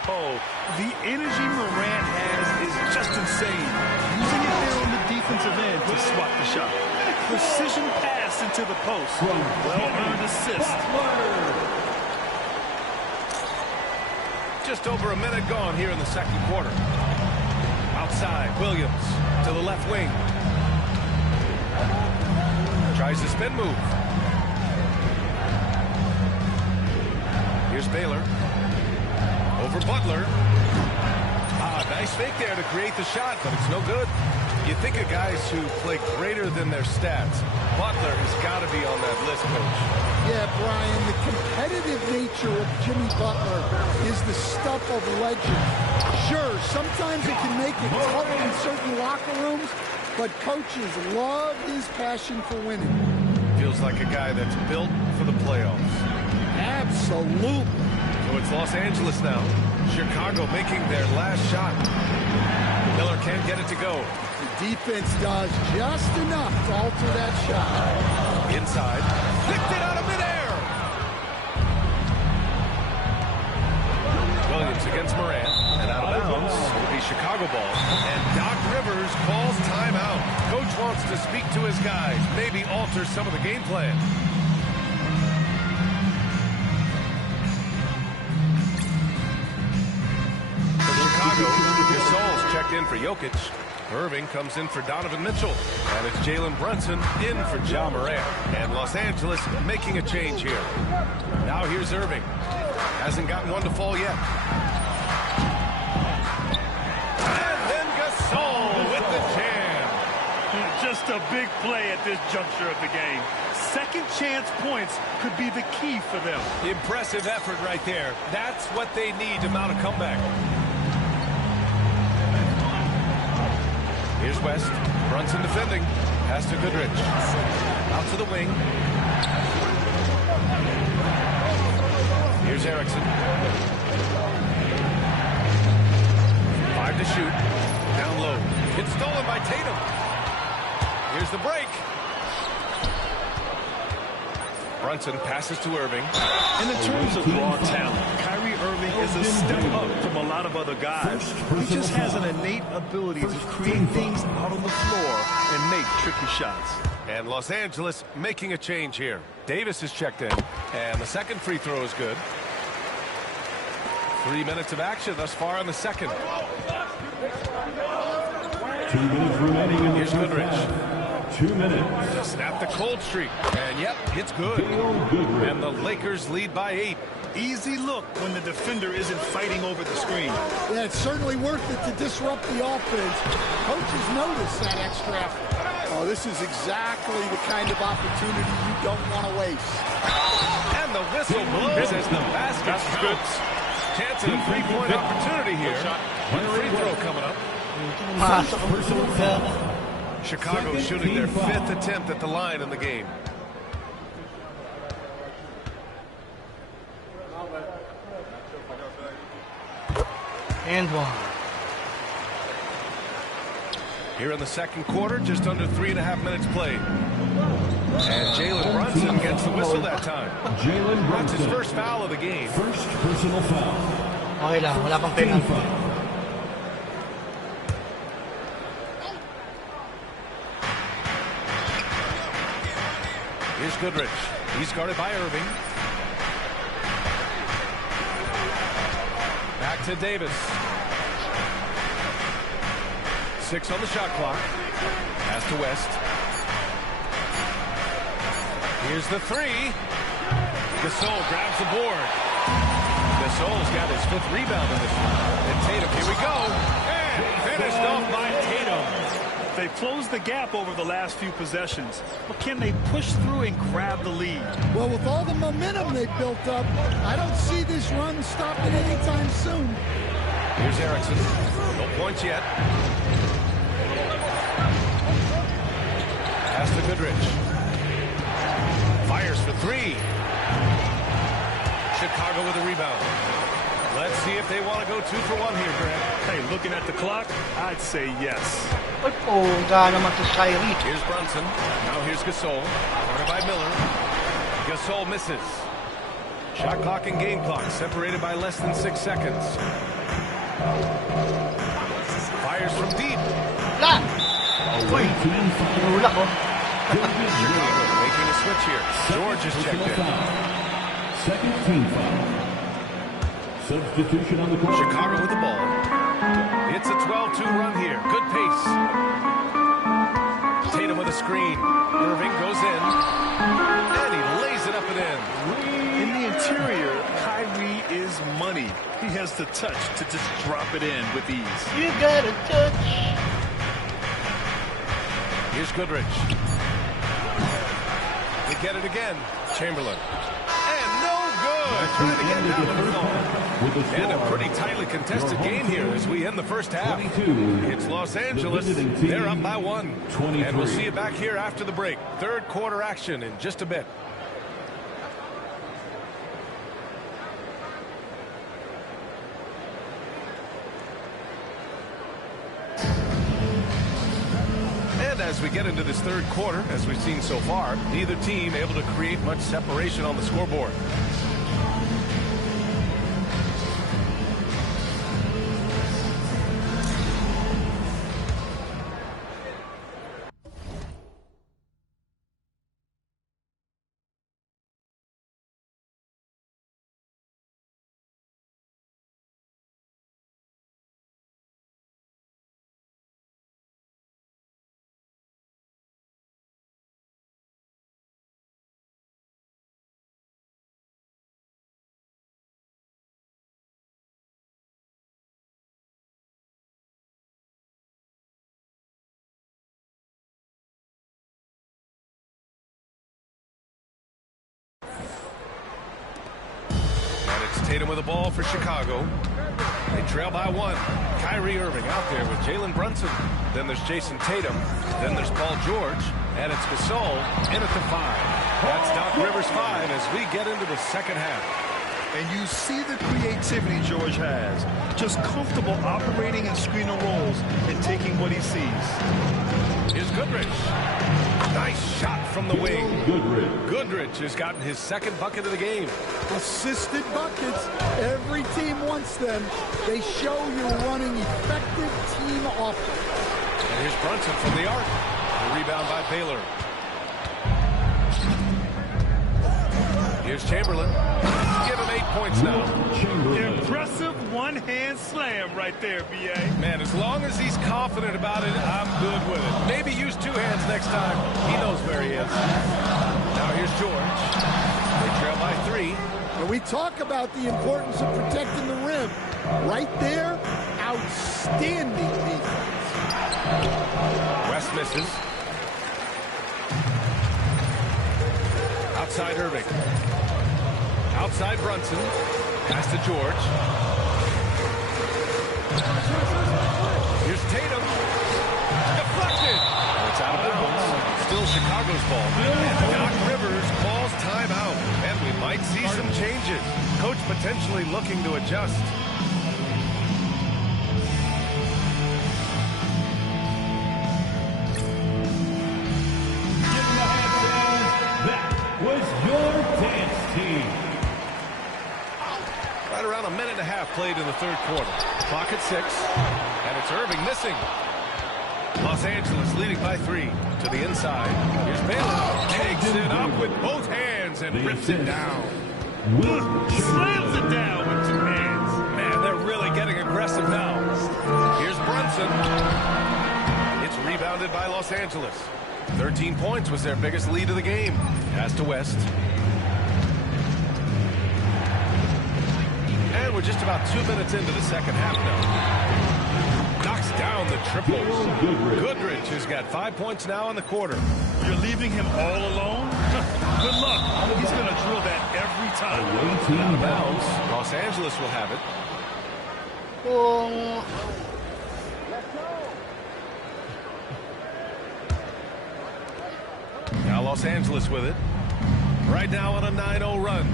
Oh, the energy Morant has is just insane. Using it there on the defensive end to swat the shot. Precision pass into the post. Well-earned assist. Just over a minute gone here in the second quarter. Outside, Williams to the left wing. Tries the spin move. Here's Baylor. Over Butler. Nice fake there to create the shot, but it's no good. You think of guys who play greater than their stats. Butler has got to be on that list, Coach. Yeah, Brian, the competitive nature of Jimmy Butler is the stuff of legend. Sure, sometimes it can make it tough in certain locker rooms, but coaches love his passion for winning. Feels like a guy that's built for the playoffs. Absolutely. So it's Los Angeles now. Chicago making their last shot. Miller can't get it to go. The defense does just enough to alter that shot. Inside. Picked it out of midair. Williams against Morant. And out of bounds. It'll be Chicago ball. And Doc Rivers calls timeout. Coach wants to speak to his guys. Maybe alter some of the game plan. Gasol's checked in for Jokic. Irving comes in for Donovan Mitchell. And it's Jalen Brunson in for Ja Morant. And Los Angeles making a change here. Now here's Irving. Hasn't gotten one to fall yet. And then Gasol with the jam. Just a big play at this juncture of the game. Second chance points could be the key for them. Impressive effort right there. That's what they need to mount a comeback. Here's West. Brunson defending. Pass to Goodrich. Out to the wing. Here's Erickson. 5 to shoot. Down low. It's stolen by Tatum. Here's the break. Brunson passes to Irving. And in terms of raw talent, Kyrie Irving is a step up from a lot of other guys. He just has an innate ability to create things out on the floor and make tricky shots. And Los Angeles making a change here. Davis is checked in. And the second free throw is good. 3 minutes of action thus far in the second. 2 minutes remaining in the Here's Goodrich. 2 minutes. Snap the cold streak. And yep, it's good. And the Lakers lead by 8. Easy look when the defender isn't fighting over the screen. Yeah, it's certainly worth it to disrupt the offense. Coaches notice that extra effort. Oh, this is exactly the kind of opportunity you don't want to waste. And the whistle blows as the basket counts. Chance at a three-point opportunity here. One free throw coming up. Chicago shooting their 5th attempt at the line in the game. And one. Here in the second quarter, just under 3.5 minutes played. And Jalen Brunson gets the whistle that time. Jalen Brunson. That's his first foul of the game. First personal foul. Okay lang, wala pang penalty. Here's Goodrich. He's guarded by Irving. Back to Davis. 6 on the shot clock. Pass to West. Here's the 3. Gasol grabs the board. Gasol's got his 5th rebound in this one. And Tatum, here we go. And finished off by Tatum. They closed the gap over the last few possessions, but can they push through and grab the lead? Well, with all the momentum they built up, I don't see this run stopping anytime soon. Here's Erickson. No points yet. Pass to Goodrich. Fires for 3. Chicago with a rebound. Let's see if they want to go 2 for 1 here, Grant. Hey, looking at the clock, I'd say yes. Ay po, gana naman to Kyrie. Here's Brunson. Now here's Gasol. Guarded by Miller. Gasol misses. Shot clock and game clock separated by less than 6 seconds. Fires from deep. La! Uy, nula ko. Chicago making a switch here. George is checked in. Second team foul. Substitution on the court. Chicago with the ball. It's a 12-2 run here. Good pace. Tatum with a screen. Irving goes in. And he lays it up and in. In the interior, Kyrie is money. He has the touch to just drop it in with ease. You got a touch. Here's Goodrich. They get it again. Chamberlain. And no good. Trying to get down to the floor. And a pretty tightly contested game here as we end the first half. It's Los Angeles. They're up by 1. And we'll see you back here after the break. Third quarter action in just a bit. And as we get into this third quarter, as we've seen so far, neither team able to create much separation on the scoreboard. Tatum with the ball for Chicago. They trail by 1. Kyrie Irving out there with Jalen Brunson. Then there's Jason Tatum. Then there's Paul George. And it's Gasol in at the 5. That's Doc Rivers 5 as we get into the second half. And you see the creativity George has. Just comfortable operating in screen and rolls and taking what he sees. Here's Goodrich. Nice shot from the wing. Goodrich has gotten his 2nd bucket of the game. Assisted buckets. Every team wants them. They show you're running effective team offense. And here's Brunson from the arc. The rebound by Baylor. Here's Chamberlain. Give him 8 points now. Impressive one-hand slam right there, B.A. Man, as long as he's confident about it, I'm good with it. Maybe use 2 hands next time. He knows where he is. Now here's George. They trail by 3. When we talk about the importance of protecting the rim, right there, outstanding defense. West misses. Outside Irving. Outside Brunson. Pass to George. Here's Tatum. Deflected. Oh, it's out of bounds. Still Chicago's ball. And Doc Rivers calls timeout. And we might see some changes. Coach potentially looking to adjust. Right around a minute and a half played in the third quarter. Clock at 6. And it's Irving missing. Los Angeles leading by 3 to the inside. Here's Baylor. Takes it up with both hands and rips it down. Slams it down with 2 hands. Man, they're really getting aggressive now. Here's Brunson. It's rebounded by Los Angeles. 13 points was their biggest lead of the game. Pass to West. And we're just about 2 minutes into the second half now. Knocks down the triples. Goodrich has got 5 points now in the quarter. You're leaving him all alone? Good luck. He's going to drill that every time. Out of bounds. Los Angeles will have it. Now Los Angeles with it. Right now on a 9-0 run.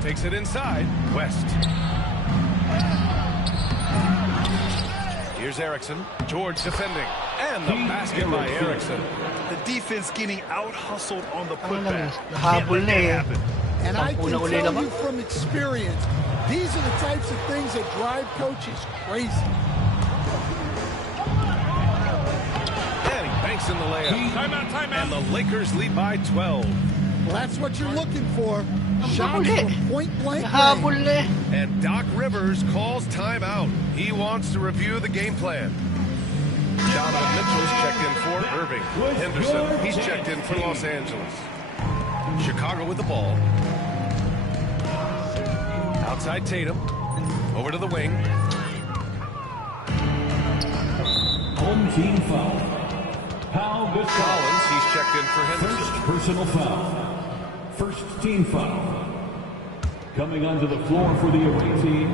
Takes it inside. West. Here's Erickson. George defending. And the basket by Erickson. The defense getting out-hustled on the putback. And I can tell you from experience, these are the types of things that drive coaches crazy. And he banks in the layup. Timeout. And the Lakers lead by 12. Well, that's what you're looking for. Shots from point-blank range. And Doc Rivers calls timeout. He wants to review the game plan. Donovan Mitchell's checked in for Irving. Henderson, he's checked in for Los Angeles. Chicago with the ball. Outside Tatum. Over to the wing. Home team foul. Foul good Collins, he's checked in for Henderson. First personal foul. First team foul. Coming onto the floor for the away team,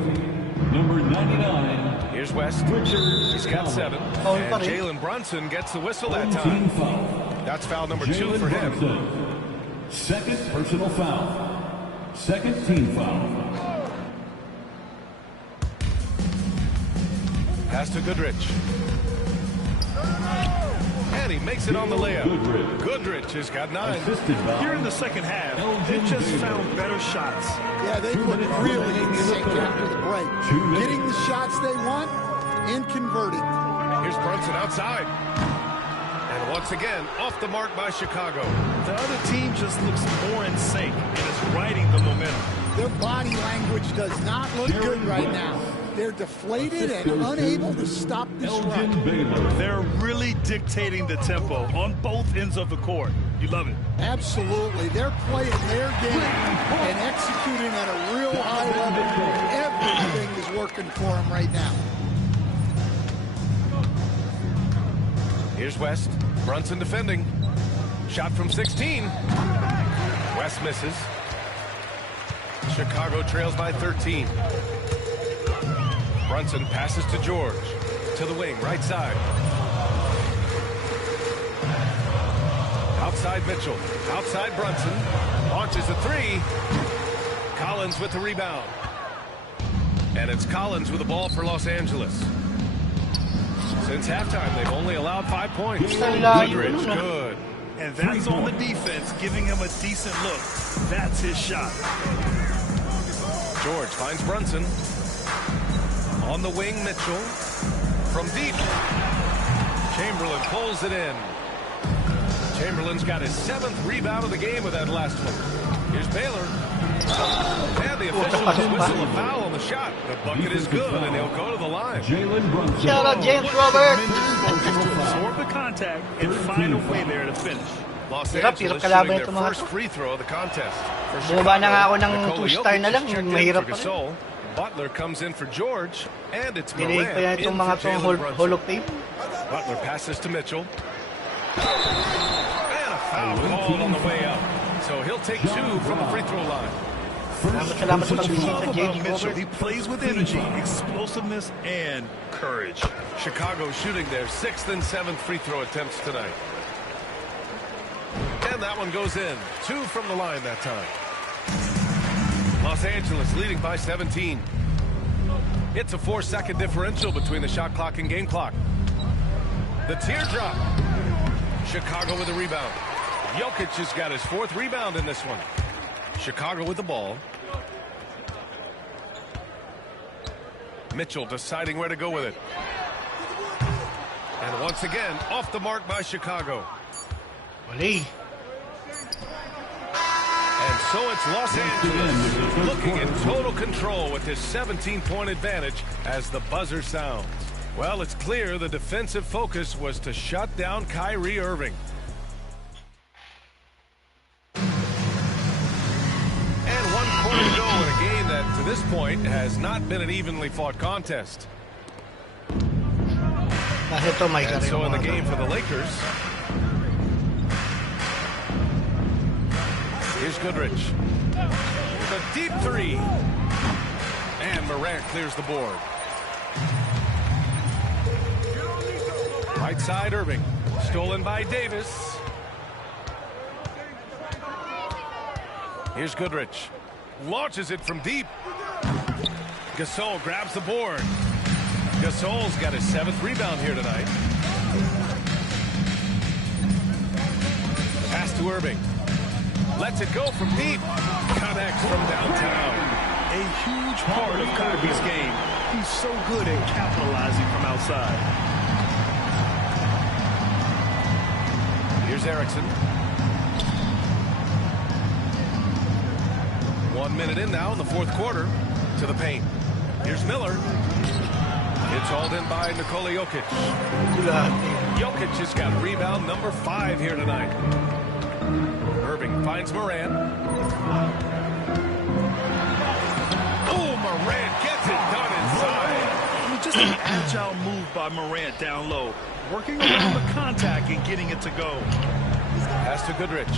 number 99. Here's West. He's got 7. And Jalen Brunson gets the whistle that time. That's foul number 2 for him. Brunson. Second personal foul. Second team foul. Pass to Goodrich. And he makes it on the layup. Goodrich has got 9. Here in the second half, they just found better shots. Yeah, they looked really in sync after the break. Getting the shots they want and converting. Here's Brunson outside. And once again, off the mark by Chicago. The other team just looks more in sync and is riding the momentum. Their body language does not look good right now. They're deflated and unable to stop this run. They're really dictating the tempo on both ends of the court. You love it. Absolutely. They're playing their game and executing at a real high level. Everything is working for them right now. Here's West. Brunson defending. Shot from 16. West misses. Chicago trails by 13. Brunson passes to George. To the wing, right side. Outside Mitchell. Outside Brunson. Launches a 3. Collins with the rebound. And it's Collins with the ball for Los Angeles. Since halftime, they've only allowed 5 points. Goodrich, good. And that's on the defense, giving him a decent look. That's his shot. George finds Brunson. On the wing, Mitchell. From deep. Chamberlain pulls it in. Chamberlain's got his 7th rebound of the game with that last one. Here's Baylor. And the officials whistle a foul on the shot. The bucket is good, and he'll go to the line. Jalen Brunson. Shout out James Robert. To absorb the contact and find a way there to finish. Los Angeles shooting their first free throw of the contest. Bumaba na nga ako ng 2-star na lang. Mahirap pa rin. Butler comes in for George, and it's Morant in for Jalen Brunson. Hall of Fame. Butler passes to Mitchell. And a foul called on the way up. So he'll take 2 from the free throw line. Salamat sa pagbisita, James Robert. He plays with energy, explosiveness, and courage. Chicago shooting their 6th and 7th free throw attempts tonight. And that one goes in. 2 from the line that time. Los Angeles leading by 17. It's a 4-second differential between the shot clock and game clock. The teardrop. Chicago with a rebound. Jokic has got his 4th rebound in this one. Chicago with the ball. Mitchell deciding where to go with it. And once again, off the mark by Chicago. Wally. And So it's Los Angeles looking in total control with this 17-point advantage as the buzzer sounds. Well, it's clear the defensive focus was to shut down Kyrie Irving. And 1 quarter to go in a game that, to this point, has not been an evenly fought contest. And so in the game for the Lakers, here's Goodrich. The deep three. And Morant clears the board. Right side, Irving. Stolen by Davis. Here's Goodrich. Launches it from deep. Gasol grabs the board. Gasol's got his 7th rebound here tonight. Pass to Irving. Lets it go from deep. Connects from downtown. A huge part of Kyrie's game. He's so good at capitalizing from outside. Here's Erickson. 1 minute in now in the 4th quarter. To the paint. Here's Miller. It's hauled in by Nikola Jokic. Jokic has got rebound number 5 here tonight. Irving finds Morant. Oh, Morant gets it done inside. Just an agile move by Morant down low. Working around the contact and getting it to go. Pass to Goodrich.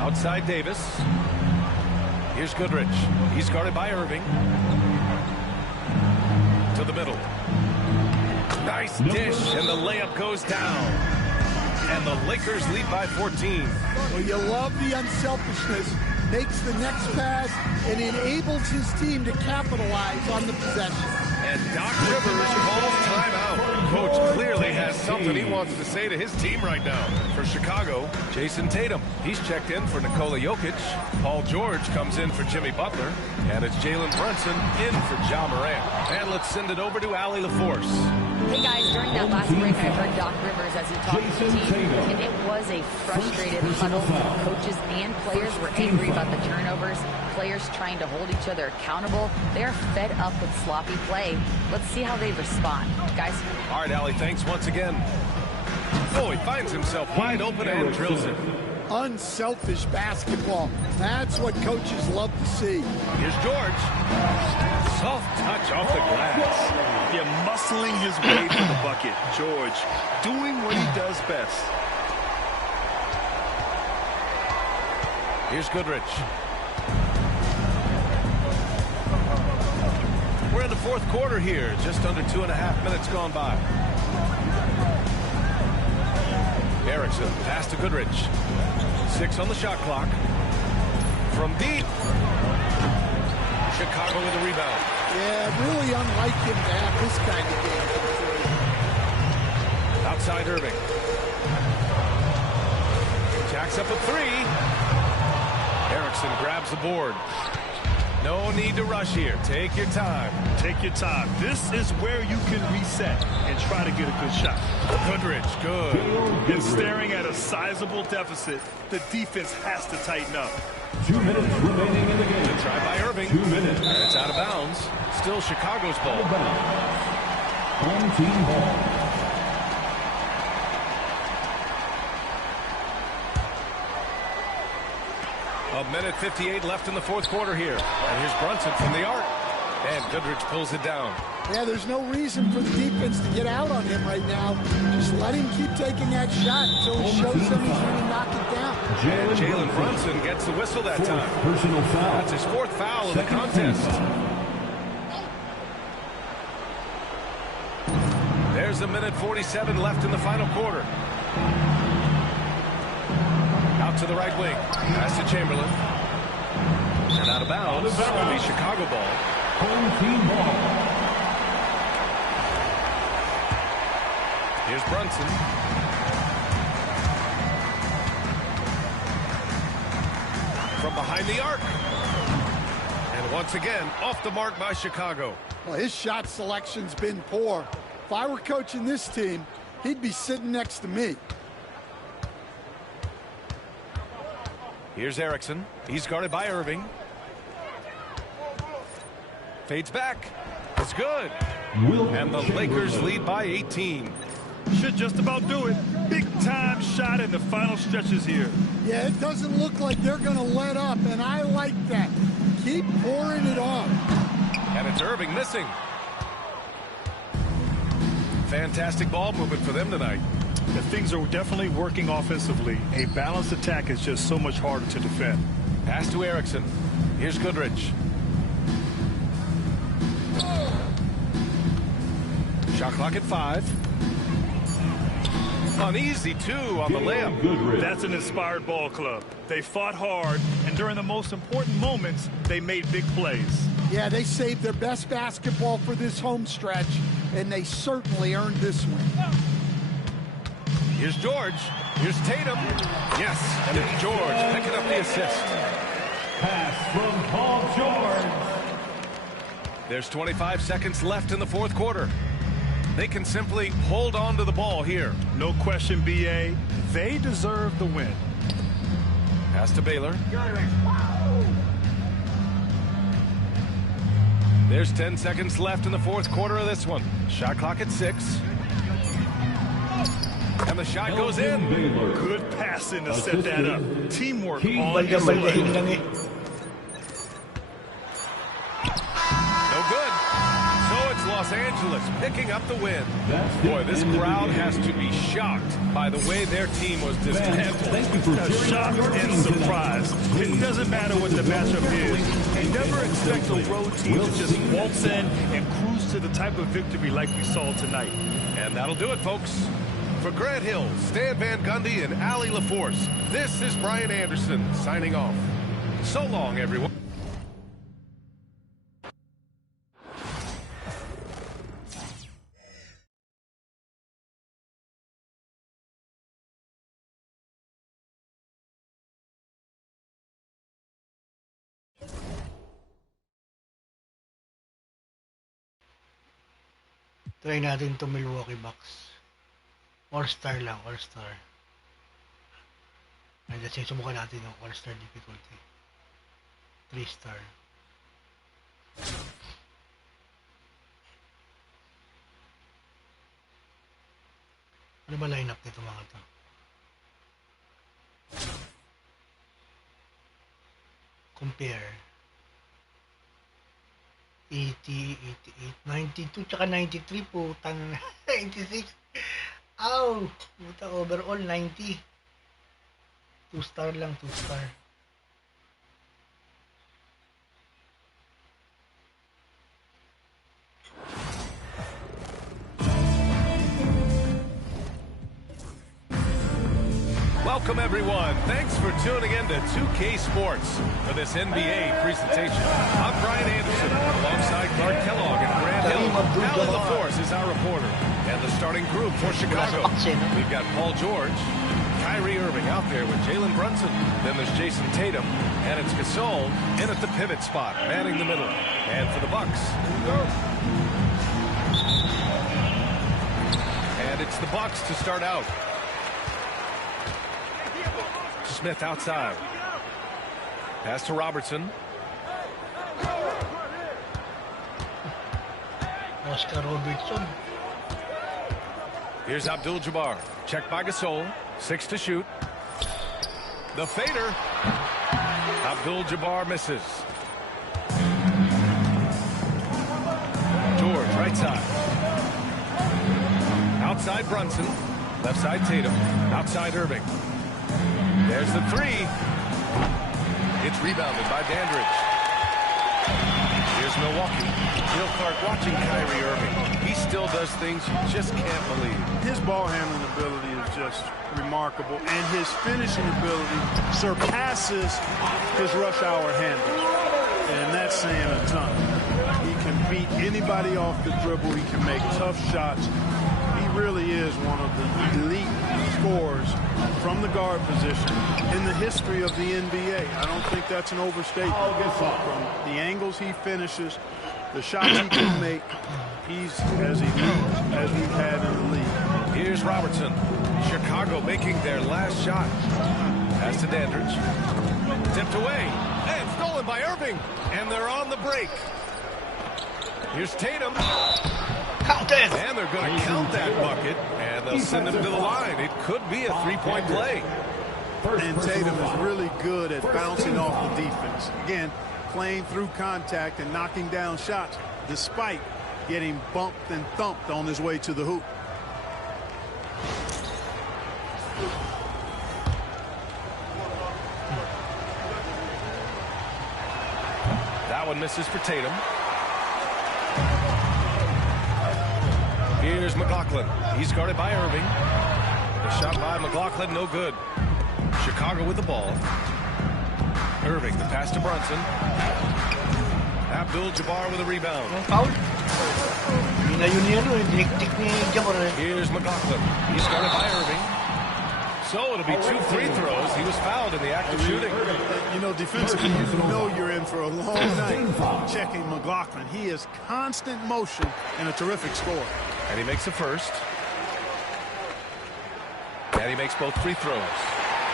Outside Davis. Here's Goodrich. He's guarded by Irving. To the middle. Nice dish, and the layup goes down. And the Lakers lead by 14. Well, you love the unselfishness. Makes the next pass and enables his team to capitalize on the possession. And Doc Rivers calls timeout. Coach clearly has something he wants to say to his team right now. For Chicago, Jason Tatum. He's checked in for Nikola Jokic. Paul George comes in for Jimmy Butler. And it's Jalen Brunson in for Ja Morant. And let's send it over to Allie LaForce. Hey guys, during that last break, I heard Doc Rivers as he talked to the team, and it was a frustrated huddle. Coaches and players were angry about the turnovers, players trying to hold each other accountable. They're fed up with sloppy play. Let's see how they respond. Guys? All right, Allie, thanks once again. Oh, he finds himself wide open and drills it. Unselfish basketball. That's what coaches love to see. Here's George. Soft touch off the glass. Yeah, muscling his way to the bucket. George doing what he does best. Here's Goodrich. We're in the 4th quarter here. Just under 2.5 minutes gone by. Erickson, pass to Goodrich. 6 on the shot clock. From deep. Chicago with a rebound. Yeah, really unlike him to have this kind of game. Outside Irving. Jacks up a 3. Erickson grabs the board. No need to rush here. Take your time. Take your time. This is where you can reset and try to get a good shot. Goodrich, good. And staring at a sizable deficit, the defense has to tighten up. 2 minutes remaining in the game. Good try by Irving. 2 minutes. And it's out of bounds. Still Chicago's ball. Home team ball. A minute 58 left in the 4th quarter here. And here's Brunson from the arc. And Goodrich pulls it down. Yeah, there's no reason for the defense to get out on him right now. Just let him keep taking that shot until he shows them he's going to knock it down. And Jalen Brunson gets the whistle that time. Personal foul. That's his 4th foul of the contest. There's a minute 47 left in the final quarter. Out to the right wing. Pass to Chamberlain. And out of bounds. It'll be Chicago ball. Home team ball. Here's Brunson. From behind the arc. And once again, off the mark by Chicago. Well, his shot selection's been poor. If I were coaching this team, he'd be sitting next to me. Here's Erickson. He's guarded by Irving. Fades back. It's good. And the Lakers lead by 18. Should just about do it. Big time shot in the final stretches here. Yeah, it doesn't look like they're going to let up, and I like that. Keep pouring it on. And it's Irving missing. Fantastic ball movement for them tonight. The things are definitely working offensively. A balanced attack is just so much harder to defend. Pass to Erickson. Here's Goodrich. Shot clock at 5. Uneasy, too, on the layup. That's an inspired ball club. They fought hard, and during the most important moments, they made big plays. Yeah, they saved their best basketball for this home stretch, and they certainly earned this win. Here's George. Here's Tatum. Yes, and it's George picking up the assist. Pass from Paul George. There's 25 seconds left in the fourth quarter. They can simply hold on to the ball here. No question, B.A. They deserve the win. Pass to Baylor. There's 10 seconds left in the fourth quarter of this one. Shot clock at 6. And the shot goes in. Good passing to set that up. Teamwork on display. No good. So it's Los Angeles picking up the win. Boy, this crowd has to be shocked by the way their team was dismantled. Shock and surprise. It doesn't matter what the matchup is. You never expect a road team to just waltz in and cruise to the type of victory like we saw tonight. And that'll do it, folks. For Grant Hill, Stan Van Gundy, and Allie LaForce, this is Brian Anderson signing off. So long, everyone. Try natin to Milwaukee Bucks. All-star lang, all-star. Ay, kasi subukan natin yung all-star difficulty. 3-star. Ano ba lineup nito mga to? Compare. 80, 88, 92, tsaka 93 po. 96. Ow! Puta, overall 90. 2-star lang, 2-star. Welcome, everyone. Thanks for tuning in to 2K Sports for this NBA presentation. I'm Brian Anderson, alongside Clark Kellogg and Grant Hill. Allie LaForce is our reporter. And the starting group for Chicago. We've got Paul George, Kyrie Irving out there with Jalen Brunson. Then there's Jason Tatum, and it's Gasol in at the pivot spot, manning the middle. And for the Bucks, and it's the Bucks to start out. Smith outside. Pass to Robertson. Oscar Robertson. Here's Abdul-Jabbar. Checked by Gasol. 6 to shoot. The fader. Abdul-Jabbar misses. George, right side. Outside Brunson. Left side Tatum. Outside Irving. There's the 3. It's rebounded by Dandridge. Here's Milwaukee. Bill Clark watching Kyrie Irving. He still does things you just can't believe. His ball handling ability is just remarkable, and his finishing ability surpasses his rush hour handle. And that's saying a ton. He can beat anybody off the dribble. He can make tough shots. He really is one of the elite scorers from the guard position in the history of the NBA. I don't think that's an overstatement. From the angles he finishes, the shots he can make, he's as elite as we've had in the league. Here's Robertson. Chicago making their last shot. Pass to Dandridge. Tipped away. And stolen by Irving. And they're on the break. Here's Tatum. Count it. And they're going to count that bucket. And they'll send him to the line. It could be a three-point play. And Tatum is really good at bouncing off the defense. Again, playing through contact and knocking down shots despite getting bumped and thumped on his way to the hoop. That one misses for Tatum. Here's McLaughlin. He's guarded by Irving. The shot by McLaughlin, no good. Chicago with the ball. Irving, the pass to Brunson. Abdul-Jabbar with a rebound. Here's McLaughlin. He's guarded by Irving. So it'll be 2 free throws. He was fouled in the act of shooting. You know, defensively, you know you're in for a long night checking McLaughlin. He is constant motion and a terrific scorer. And he makes the first. And he makes both free throws.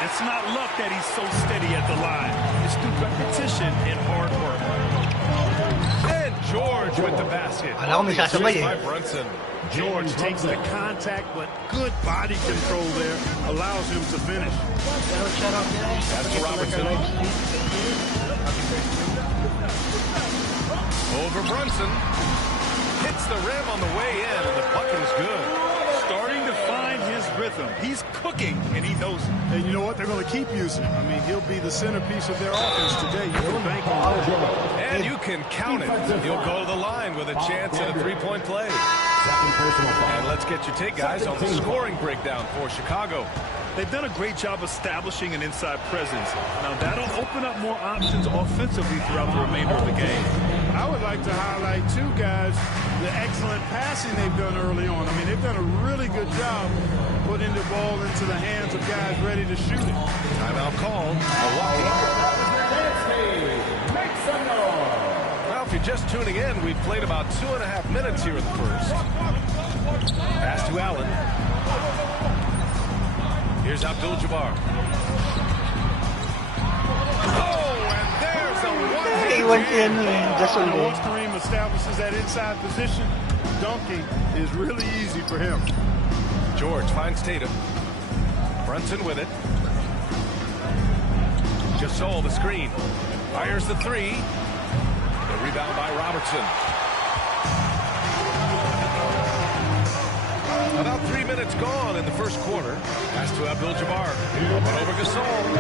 It's not luck that he's so steady at the line. It's through repetition and hard work. And George with the basket. By Brunson. George takes the contact, but good body control there allows him to finish. That's to Robertson. Over Brunson. Hits the rim on the way in, and the bucket is good. Starting to find his rhythm. He's cooking, and he knows it. And you know what? They're going to keep using him. I mean, he'll be the centerpiece of their offense today. You can bank on that. And you can count it. He'll go to the line with a chance at a three-point play. And let's get your take, guys, on the scoring breakdown for Chicago. They've done a great job establishing an inside presence. Now, that'll open up more options offensively throughout the remainder of the game. I would like to highlight, too, guys, the excellent passing they've done early on. I mean, they've done a really good job putting the ball into the hands of guys ready to shoot it. Timeout called. Milwaukee. Well, if you're just tuning in, we've played about 2.5 minutes here in the first. Pass to Allen. Here's Abdul-Jabbar. Oh, and there's a one-hand. Once Kareem establishes that inside position, dunking is really easy for him. George finds Tatum. Brunson with it. Gasol the screen. Fires the three. The rebound by Robertson. About 3 minutes gone in the first quarter. Pass to Abdul-Jabbar. But over Gasol.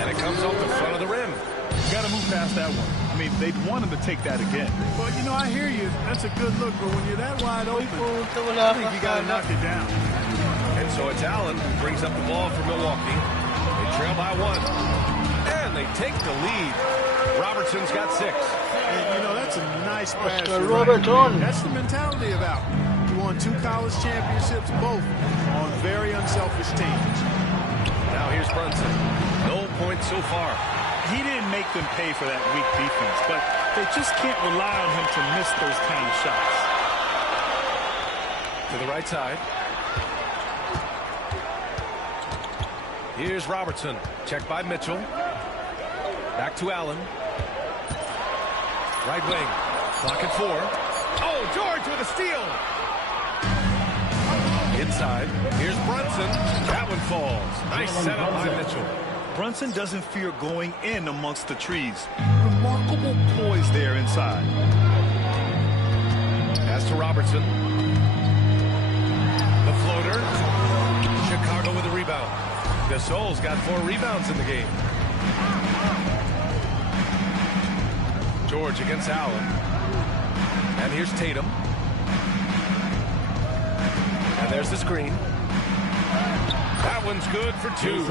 And it comes off the front of the rim. You got to move past that one. I mean, they'd want him to take that again. Well, you know, I hear you. That's a good look. But when you're that wide open, I think you got to knock it down. And so it's Allen who brings up the ball for Milwaukee. They trail by 1. And they take the lead. Robertson's got 6. And, you know, that's a nice pass. That's the mentality of Allen. He won 2 college championships, both on very unselfish teams. Now here's Brunson. No points so far. He didn't make them pay for that weak defense, but they just can't rely on him to miss those kind of shots. To the right side. Here's Robertson. Checked by Mitchell. Back to Allen. Right wing. Clock at 4. Oh, George with a steal. Inside. Here's Brunson. That one falls. Nice setup by Mitchell. Brunson doesn't fear going in amongst the trees. Remarkable poise there inside. Pass to Robertson. The floater. Chicago with a rebound. Gasol's got 4 rebounds in the game. George against Allen. And here's Tatum. And there's the screen. That one's good for 2.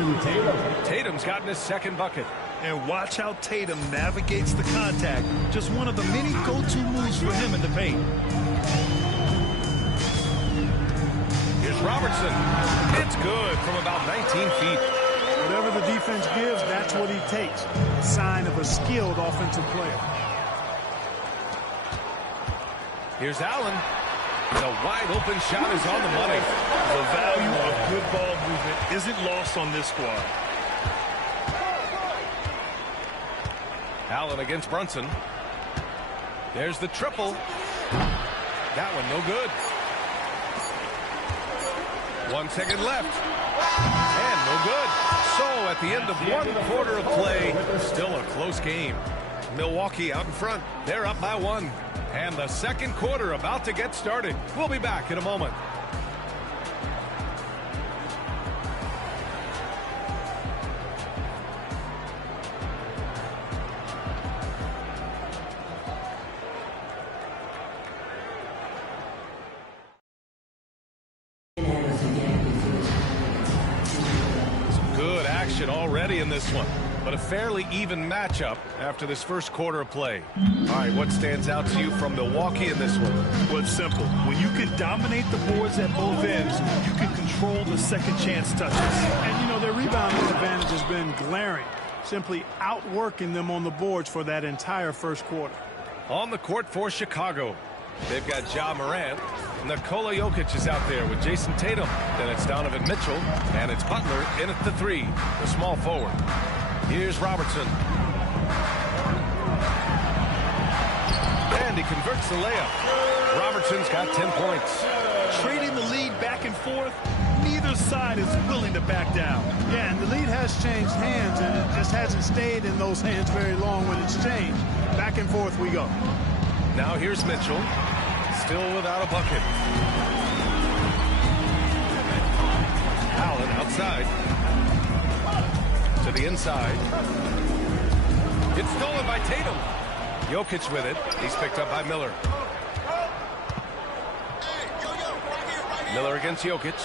Tatum's gotten his second bucket. And watch how Tatum navigates the contact. Just one of the many go-to moves for him in the paint. Here's Robertson. It's good from about 19 feet. Whatever the defense gives, that's what he takes. A sign of a skilled offensive player. Here's Allen. The wide open shot is on the money. The value of good ball movement isn't lost on this squad. Allen against Brunson. There's the triple. That one no good. 1 second left. And no good. So at the end of 1 quarter of play, still a close game. Milwaukee out in front. They're up by 1. And the second quarter about to get started. We'll be back in a moment. Already in this one, but a fairly even matchup after this first quarter of play. All right, what stands out to you from Milwaukee in this one? Well, it's simple. When you can dominate the boards at both ends, you can control the second chance touches. And, you know, their rebounding advantage has been glaring, simply outworking them on the boards for that entire first quarter. On the court for Chicago, they've got Ja Morant. Nikola Jokic is out there with Jason Tatum. Then it's Donovan Mitchell, and it's Butler in at the 3, the small forward. Here's Robertson. And he converts the layup. Robertson's got 10 points. Trading the lead back and forth, neither side is willing to back down. Yeah, and the lead has changed hands, and it just hasn't stayed in those hands very long when it's changed. Back and forth we go. Now here's Mitchell. Still without a bucket. Allen outside. To the inside. It's stolen by Tatum. Jokic with it. He's picked up by Miller. Miller against Jokic.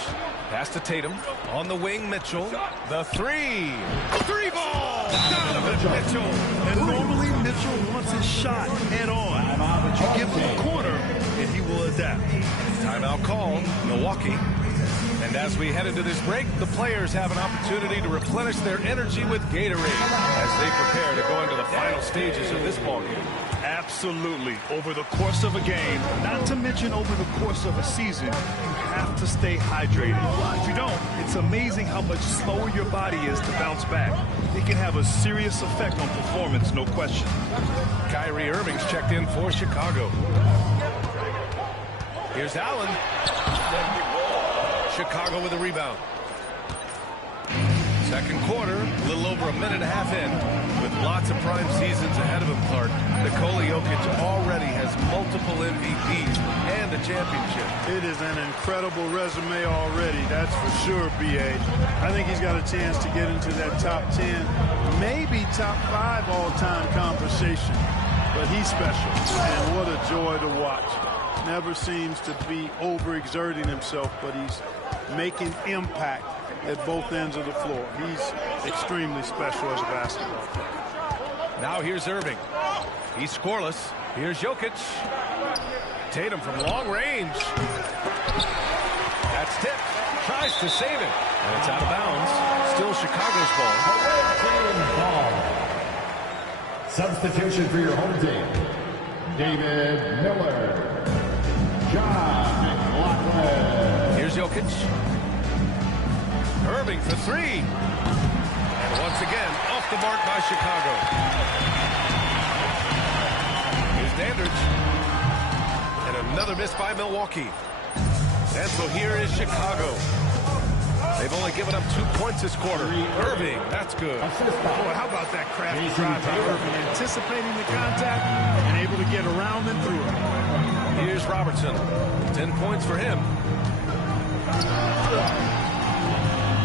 Pass to Tatum. On the wing, Mitchell. The 3. 3 ball! Donovan Mitchell. And normally Mitchell wants his shot head on. But you give him a corner, and he will adapt. Timeout called, Milwaukee. And as we head into this break, the players have an opportunity to replenish their energy with Gatorade as they prepare to go into the final stages of this ballgame. Absolutely. Over the course of a game, not to mention over the course of a season, you have to stay hydrated. If you don't, it's amazing how much slower your body is to bounce back. It can have a serious effect on performance, no question. Kyrie Irving's checked in for Chicago. Here's Allen. Chicago with a rebound. Second quarter, a little over a minute and a half in, with lots of prime seasons ahead of him, Clark. Nikola Jokic already has multiple MVPs and a championship. It is an incredible resume already, that's for sure, B.A. I think he's got a chance to get into that top 10, maybe top 5 all-time conversation. But he's special, and what a joy to watch. Never seems to be overexerting himself, but he's making impact at both ends of the floor. He's extremely special as a basketball player. Now here's Irving. He's scoreless. Here's Jokic. Tatum from long range. That's tipped. Tries to save it. And it's out of bounds. Still Chicago's ball. Substitution for your home team. David Miller. John McLaughlin. Here's Jokic. Irving for 3. And once again, off the mark by Chicago. Here's Dandridge. And another miss by Milwaukee. And so here is Chicago. They've only given up 2 points this quarter. Irving, that's good. Boy, how about that crafty drive by Irving, anticipating the contact and able to get around and through it. Here's Robertson. 10 points for him.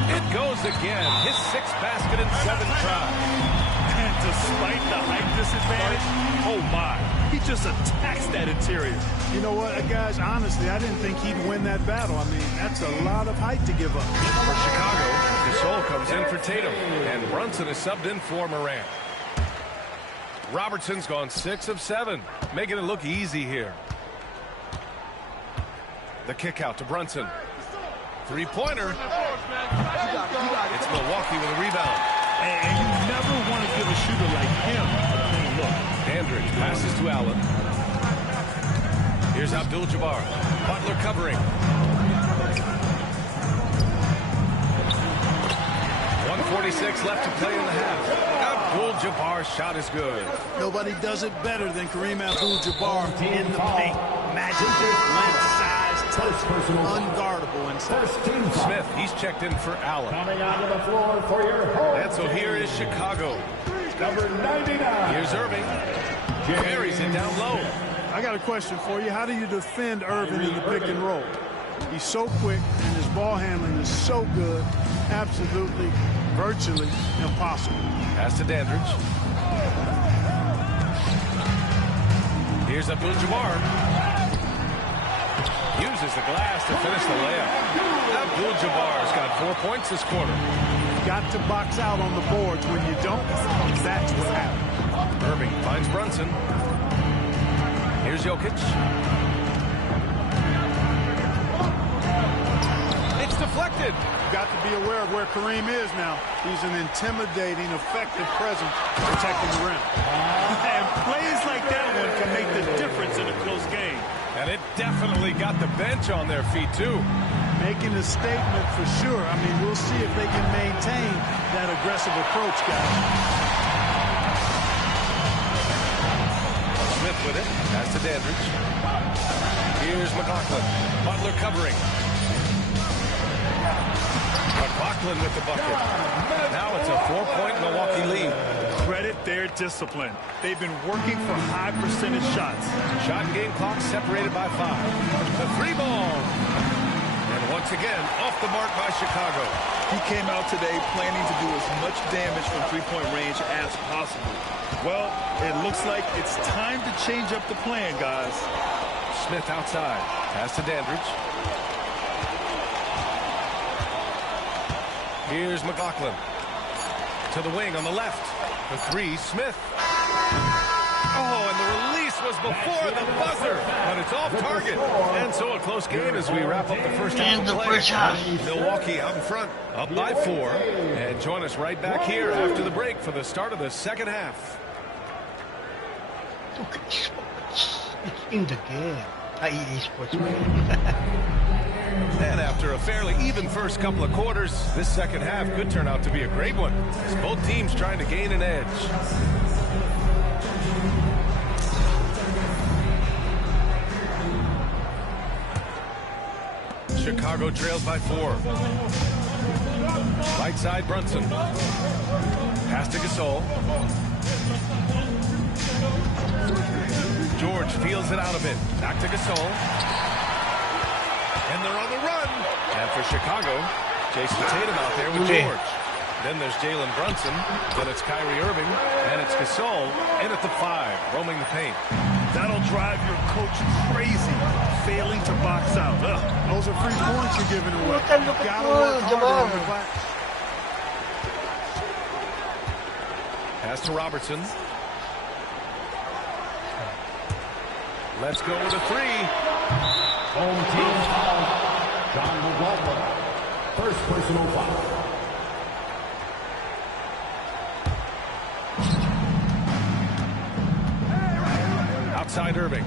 It goes again. His 6th basket in 7 tries. And despite the height disadvantage, oh my, he just attacks that interior. You know what, guys, honestly, I didn't think he'd win that battle. I mean, that's a lot of height to give up. For Chicago, Gasol comes in for Tatum, and Brunson is subbed in for Morant. Robertson's gone 6 of 7, making it look easy here. The kick out to Brunson. 3-pointer. It's Milwaukee with a rebound. And you never want to give a shooter like him a clean look. Dandridge passes to Allen. Here's Abdul-Jabbar. Butler covering. 1:46 2:26 left to play in the half. Abdul-Jabbar's shot is good. Nobody does it better than Kareem Abdul-Jabbar in the paint. Magic, length, size, touch, unguardable inside. Smith, he's checked in for Allen. Coming onto the floor for your home. And so here is Chicago. Number 99. Here's Irving. Carries it down low. I got a question for you. How do you defend Irving in the pick and roll? He's so quick, and his ball handling is so good. Absolutely, virtually impossible. Pass to Dandridge. Here's Abdul-Jabbar. Uses the glass to finish the layup. Abdul-Jabbar's got 4 points this quarter. Got to box out on the boards. When you don't, that's what happens. Irving finds Brunson. Here's Jokic. It's deflected. You got to be aware of where Kareem is now. He's an intimidating, effective presence protecting the rim. And plays like that one can make the difference in a close game. And it definitely got the bench on their feet, too. Making a statement for sure. I mean, we'll see if they can maintain that aggressive approach, guys. Smith with it. Pass to Dandridge. Here's McLaughlin. Butler covering. McLaughlin with the bucket. Now it's a 4-point Milwaukee lead. Credit their discipline. They've been working for high percentage shots. Shot and game clock separated by 5. The 3 ball. And once again, off the mark by Chicago. He came out today planning to do as much damage from three-point range as possible. Well, it looks like it's time to change up the plan, guys. Smith outside. Pass to Dandridge. Here's McLaughlin. To the wing on the left. The 3, Smith. Oh, and the release was before the buzzer, but it's off target. And so a close game as we wrap up the first half of play. Milwaukee out in front, up by 4. And join us right back here after the break for the start of the second half. It's in the game. EA Sports. And after a fairly even first couple of quarters, this second half could turn out to be a great one, as both teams trying to gain an edge. Chicago trails by 4. Right side, Brunson. Pass to Gasol. George feels it out a bit. Back to Gasol. And they're on the run. And for Chicago, Jason Tatum out there with George. Then there's Jalen Brunson. Then it's Kyrie Irving. And it's Gasol in at the 5, roaming the paint. That'll drive your coach crazy, failing to box out. Those are free points you're giving away. Gotta work harder on the glass. Pass to Robertson. Let's go with a 3. Home team foul. John McLaughlin. First personal foul. Outside Irving.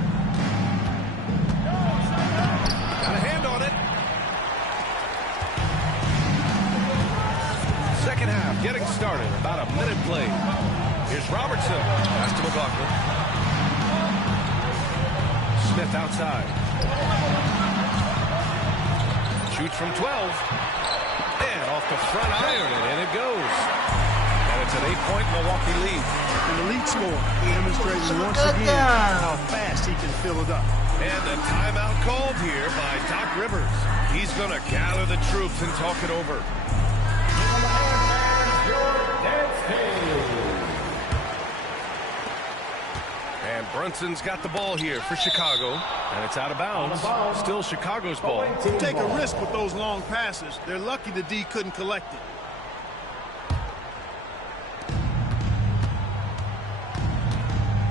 Got a hand on it. Second half getting started. About a minute played. Here's Robertson. Pass to McLaughlin. Smith outside. Shoots from 12. And off the front iron, and in it goes. And it's an 8-point Milwaukee lead. An elite score, demonstrating once again how fast he can fill it up. And a timeout called here by Doc Rivers. He's going to gather the troops and talk it over. And Brunson's got the ball here for Chicago. And it's out of bounds. Still Chicago's ball. Take a risk with those long passes. They're lucky the D couldn't collect it.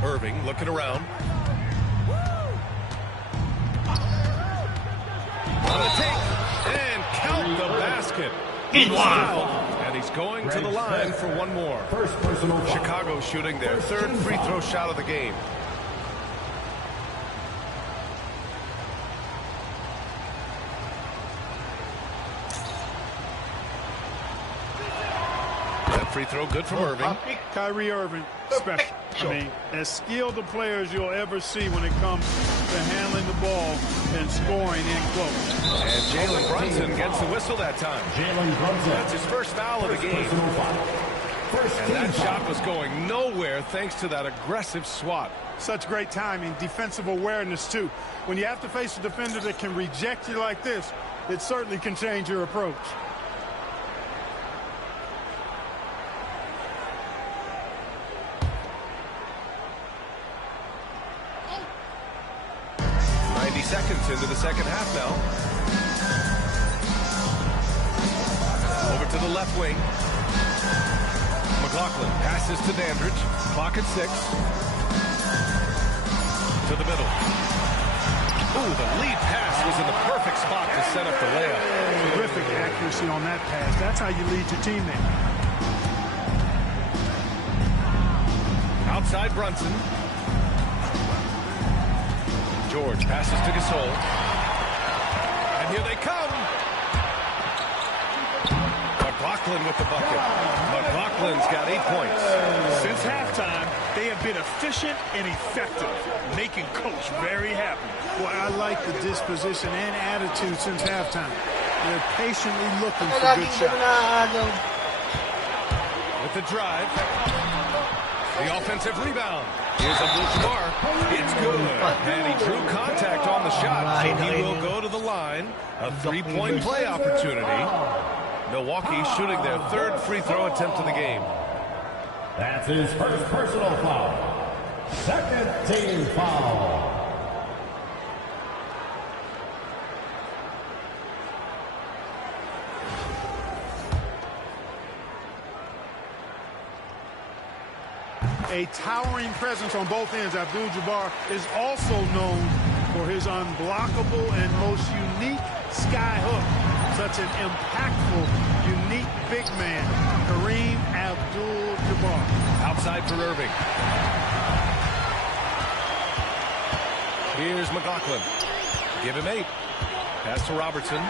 Irving looking around. On the take. And count the basket. In one. And he's going to the line for one more. First personal foul. Chicago shooting their 3rd free throw shot of the game. free throw good from Irving. Kyrie Irving, special. I mean, as skilled a player as you'll ever see when it comes to handling the ball and scoring in close. And Jalen Brunson gets the whistle that time. That's his first foul of the game. And that shot was going nowhere thanks to that aggressive swat. Such great timing, defensive awareness, too. When you have to face a defender that can reject you like this, it certainly can change your approach. Seconds into the second half now. Over to the left wing. McLaughlin passes to Dandridge. Clock at 6. To the middle. Ooh, the lead pass was in the perfect spot to set up the layup. Terrific accuracy on that pass. That's how you lead your team there. Outside Brunson. George passes to Gasol. And here they come. McLaughlin with the bucket. McLaughlin's got 8 points. Since halftime, they have been efficient and effective, making Coach very happy. Well, I like the disposition and attitude since halftime. They're patiently looking for good shots. With the drive. The offensive rebound. Here's Abdul-Jabbar. It's good. And he drew contact on the shot, so he will go to the line. A 3-point play opportunity. Milwaukee shooting their third free throw attempt of the game. That's his first personal foul. Second team foul. A towering presence on both ends. Abdul-Jabbar is also known for his unblockable and most unique sky hook. Such an impactful, unique big man, Kareem Abdul-Jabbar. Outside for Irving. Here's McLaughlin. Give him 8. Pass to Robertson.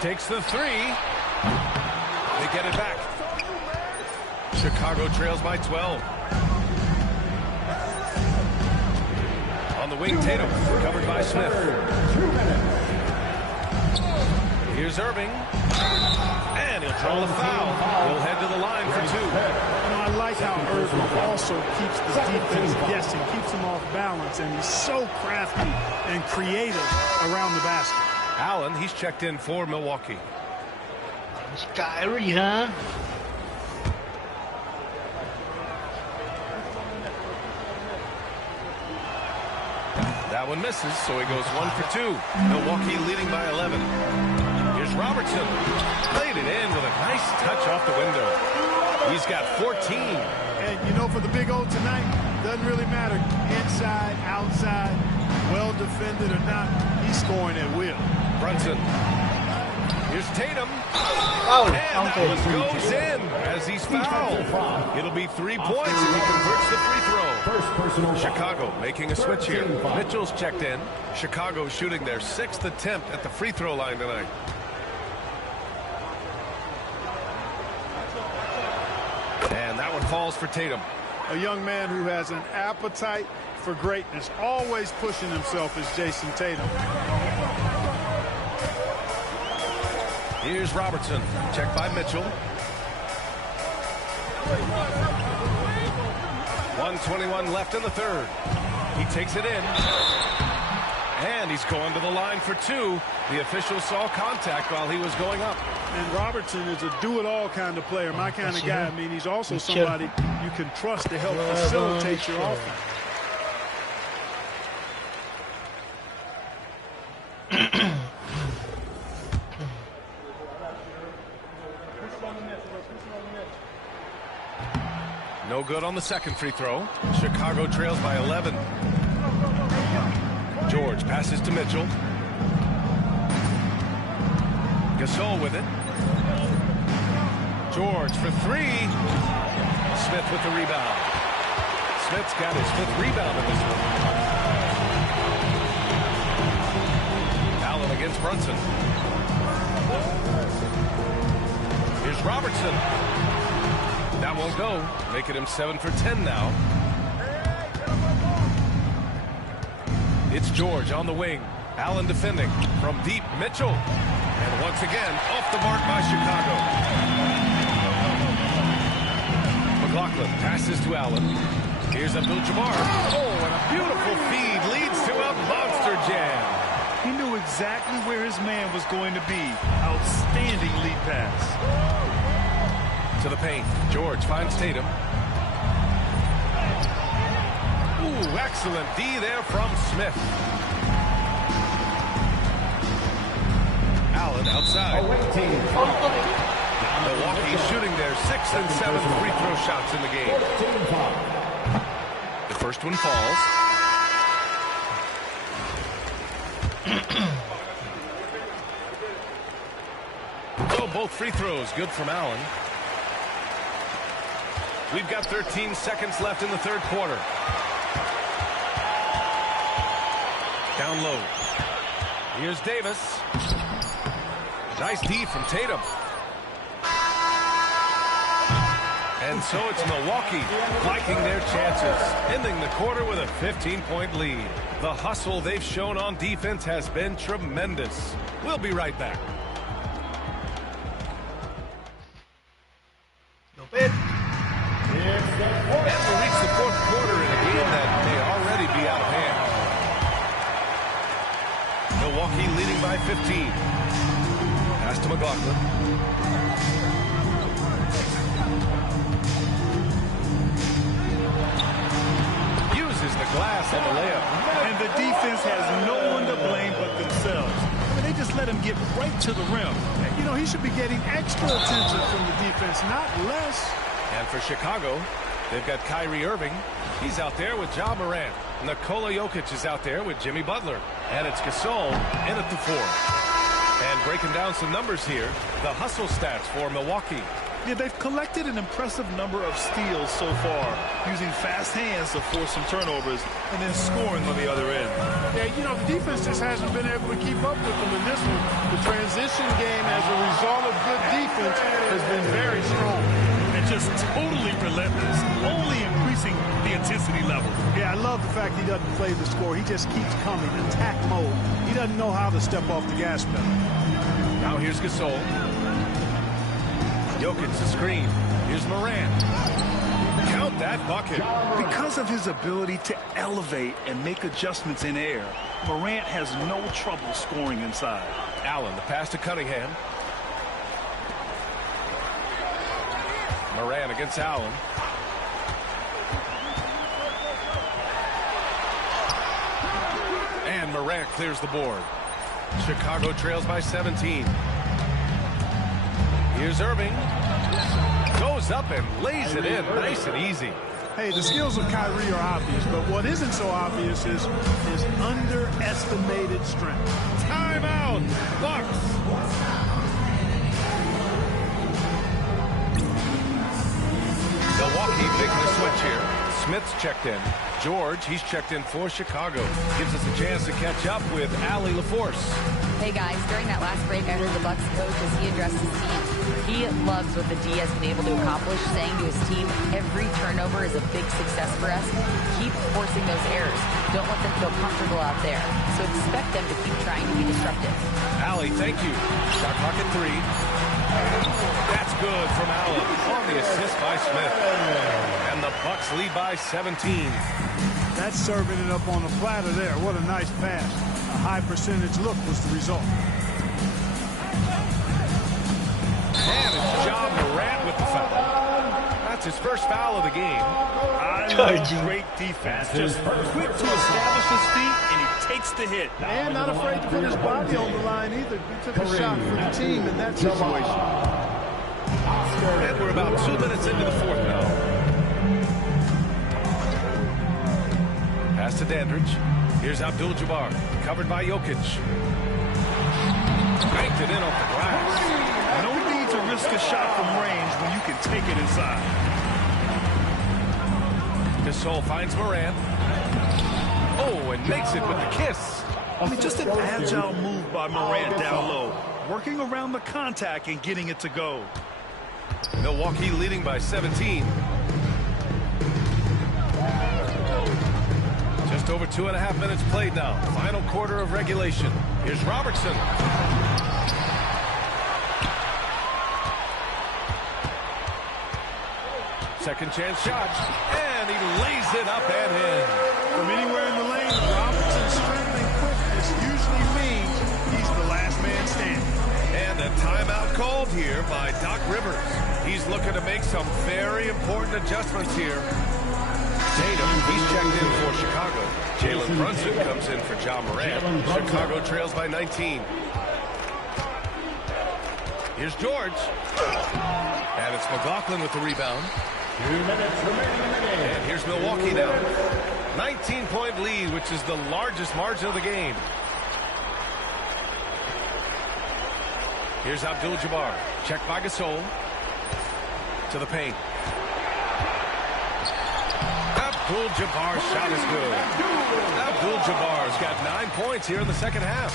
Takes the 3. They get it back. Chicago trails by 12. On the wing, Tatum, covered by Smith. Here's Irving. And he'll draw the foul. He'll head to the line for 2. You know, I like how Irving also keeps the defense guessing, keeps them off balance, and he's so crafty and creative around the basket. Allen, he's checked in for Milwaukee. Kyrie, huh? That one misses, so he goes 1 for 2. Milwaukee leading by 11. Here's Robertson. Played it in with a nice touch off the window. He's got 14. And, you know, for the Big O tonight, doesn't really matter. Inside, outside, well defended or not, he's scoring at will. Brunson. Here's Tatum. Oh, and that one goes in as he's fouled. It'll be 3 points if he converts the free throw. First personal Chicago making a switch here. Mitchell's checked in. Chicago shooting their 6th attempt at the free throw line tonight. And that one falls for Tatum. A young man who has an appetite for greatness, always pushing himself, is Jason Tatum. Here's Robertson. Checked by Mitchell. 1:21 left in the third. He takes it in. And he's going to the line for 2. The official saw contact while he was going up. And Robertson is a do-it-all kind of player, my kind of guy. I mean, he's also somebody you can trust to help facilitate your offense. No good on the second free throw. Chicago trails by 11. George passes to Mitchell. Gasol with it. George for 3. Smith with the rebound. Smith's got his 5th rebound in this one. Allen against Brunson. Here's Robertson. That won't go. Making him 7 for 10 now. It's George on the wing. Allen defending. From deep, Mitchell. And once again, off the mark by Chicago. McLaughlin passes to Allen. Here's Abdul-Jabbar. Oh, and a beautiful feed leads to a monster jam. He knew exactly where his man was going to be. Outstanding lead pass. To the paint. George finds Tatum. Ooh, excellent D there from Smith. Allen outside. Milwaukee shooting their 6th and 7th free throw shots in the game. The first one falls. So both free throws good from Allen. We've got 13 seconds left in the third quarter. Down low. Here's Davis. Nice D from Tatum. And so it's Milwaukee liking their chances, ending the quarter with a 15-point lead. The hustle they've shown on defense has been tremendous. We'll be right back. And we reach the fourth quarter in a game that may already be out of hand. Milwaukee leading by 15. Pass to McLaughlin. Uses the glass on the layup. And the defense has no one to blame but themselves. I mean, they just let him get right to the rim. And, you know, he should be getting extra attention from the defense, not less. And for Chicago, they've got Kyrie Irving. He's out there with Ja Morant. Nikola Jokic is out there with Jimmy Butler. And it's Gasol in at the 4. And breaking down some numbers here, the hustle stats for Milwaukee. Yeah, they've collected an impressive number of steals so far, using fast hands to force some turnovers and then scoring on the other end. Yeah, you know, the defense just hasn't been able to keep up with them in this one. The transition game as a result of good defense has been very strong. And just totally relentless, only increasing the intensity level. Yeah, I love the fact he doesn't play the score. He just keeps coming, attack mode. He doesn't know how to step off the gas pedal. Now here's Gasol. Jokic the screen. Here's Morant. Count that bucket. Because of his ability to elevate and make adjustments in air, Morant has no trouble scoring inside. Allen, the pass to Cunningham. Morant against Allen. And Morant clears the board. Chicago trails by 17. Here's Irving. Goes up and lays it in nice and easy. Hey, the skills of Kyrie are obvious, but what isn't so obvious is his underestimated strength. Timeout, Bucks. Milwaukee making a switch here. Smith's checked in. George, he's checked in for Chicago. Gives us a chance to catch up with Allie LaForce. Hey guys, during that last break, I heard the Bucks coach as he addressed his team. He loves what the D has been able to accomplish, saying to his team, every turnover is a big success for us. Keep forcing those errors. Don't let them feel comfortable out there. So expect them to keep trying to be disruptive. Allie, thank you. Shot clock at 3. That's good from Allen on the assist by Smith. And the Bucks lead by 17. That's serving it up on a platter there. What a nice pass. A high percentage look was the result. And it's Ja Morant with the foul. That's his first foul of the game. I love great defense. Just quick to establish his feet, and he takes the hit. And not afraid to put his body on the line either. He took a shot for the team in that situation. And we're about 2 minutes into the fourth now. Pass to Dandridge. Here's Abdul-Jabbar, covered by Jokic. Banked it in off the glass. No need to risk a shot from range when you can take it inside. Gasol finds Morant. Oh, and makes it with the kiss. I mean, just an agile move by Morant down low, working around the contact and getting it to go. Milwaukee leading by 17. Just over 2.5 minutes played now. Final quarter of regulation. Here's Robertson. Second chance shot, and he lays it up and in. From anywhere in the lane, Robertson's strength and quickness usually means he's the last man standing. And a timeout called here by Doc Rivers. He's looking to make some very important adjustments here. Tatum, he's checked in for Chicago. Jalen Brunson comes in for Ja Morant. Chicago trails by 19. Here's George. And it's McLaughlin with the rebound. 2 minutes remaining in the game. And here's Milwaukee now. 19-point lead, which is the largest margin of the game. Here's Abdul-Jabbar. Checked by Gasol. To the paint. Abdul-Jabbar's shot is good. Abdul-Jabbar's got 9 points here in the second half.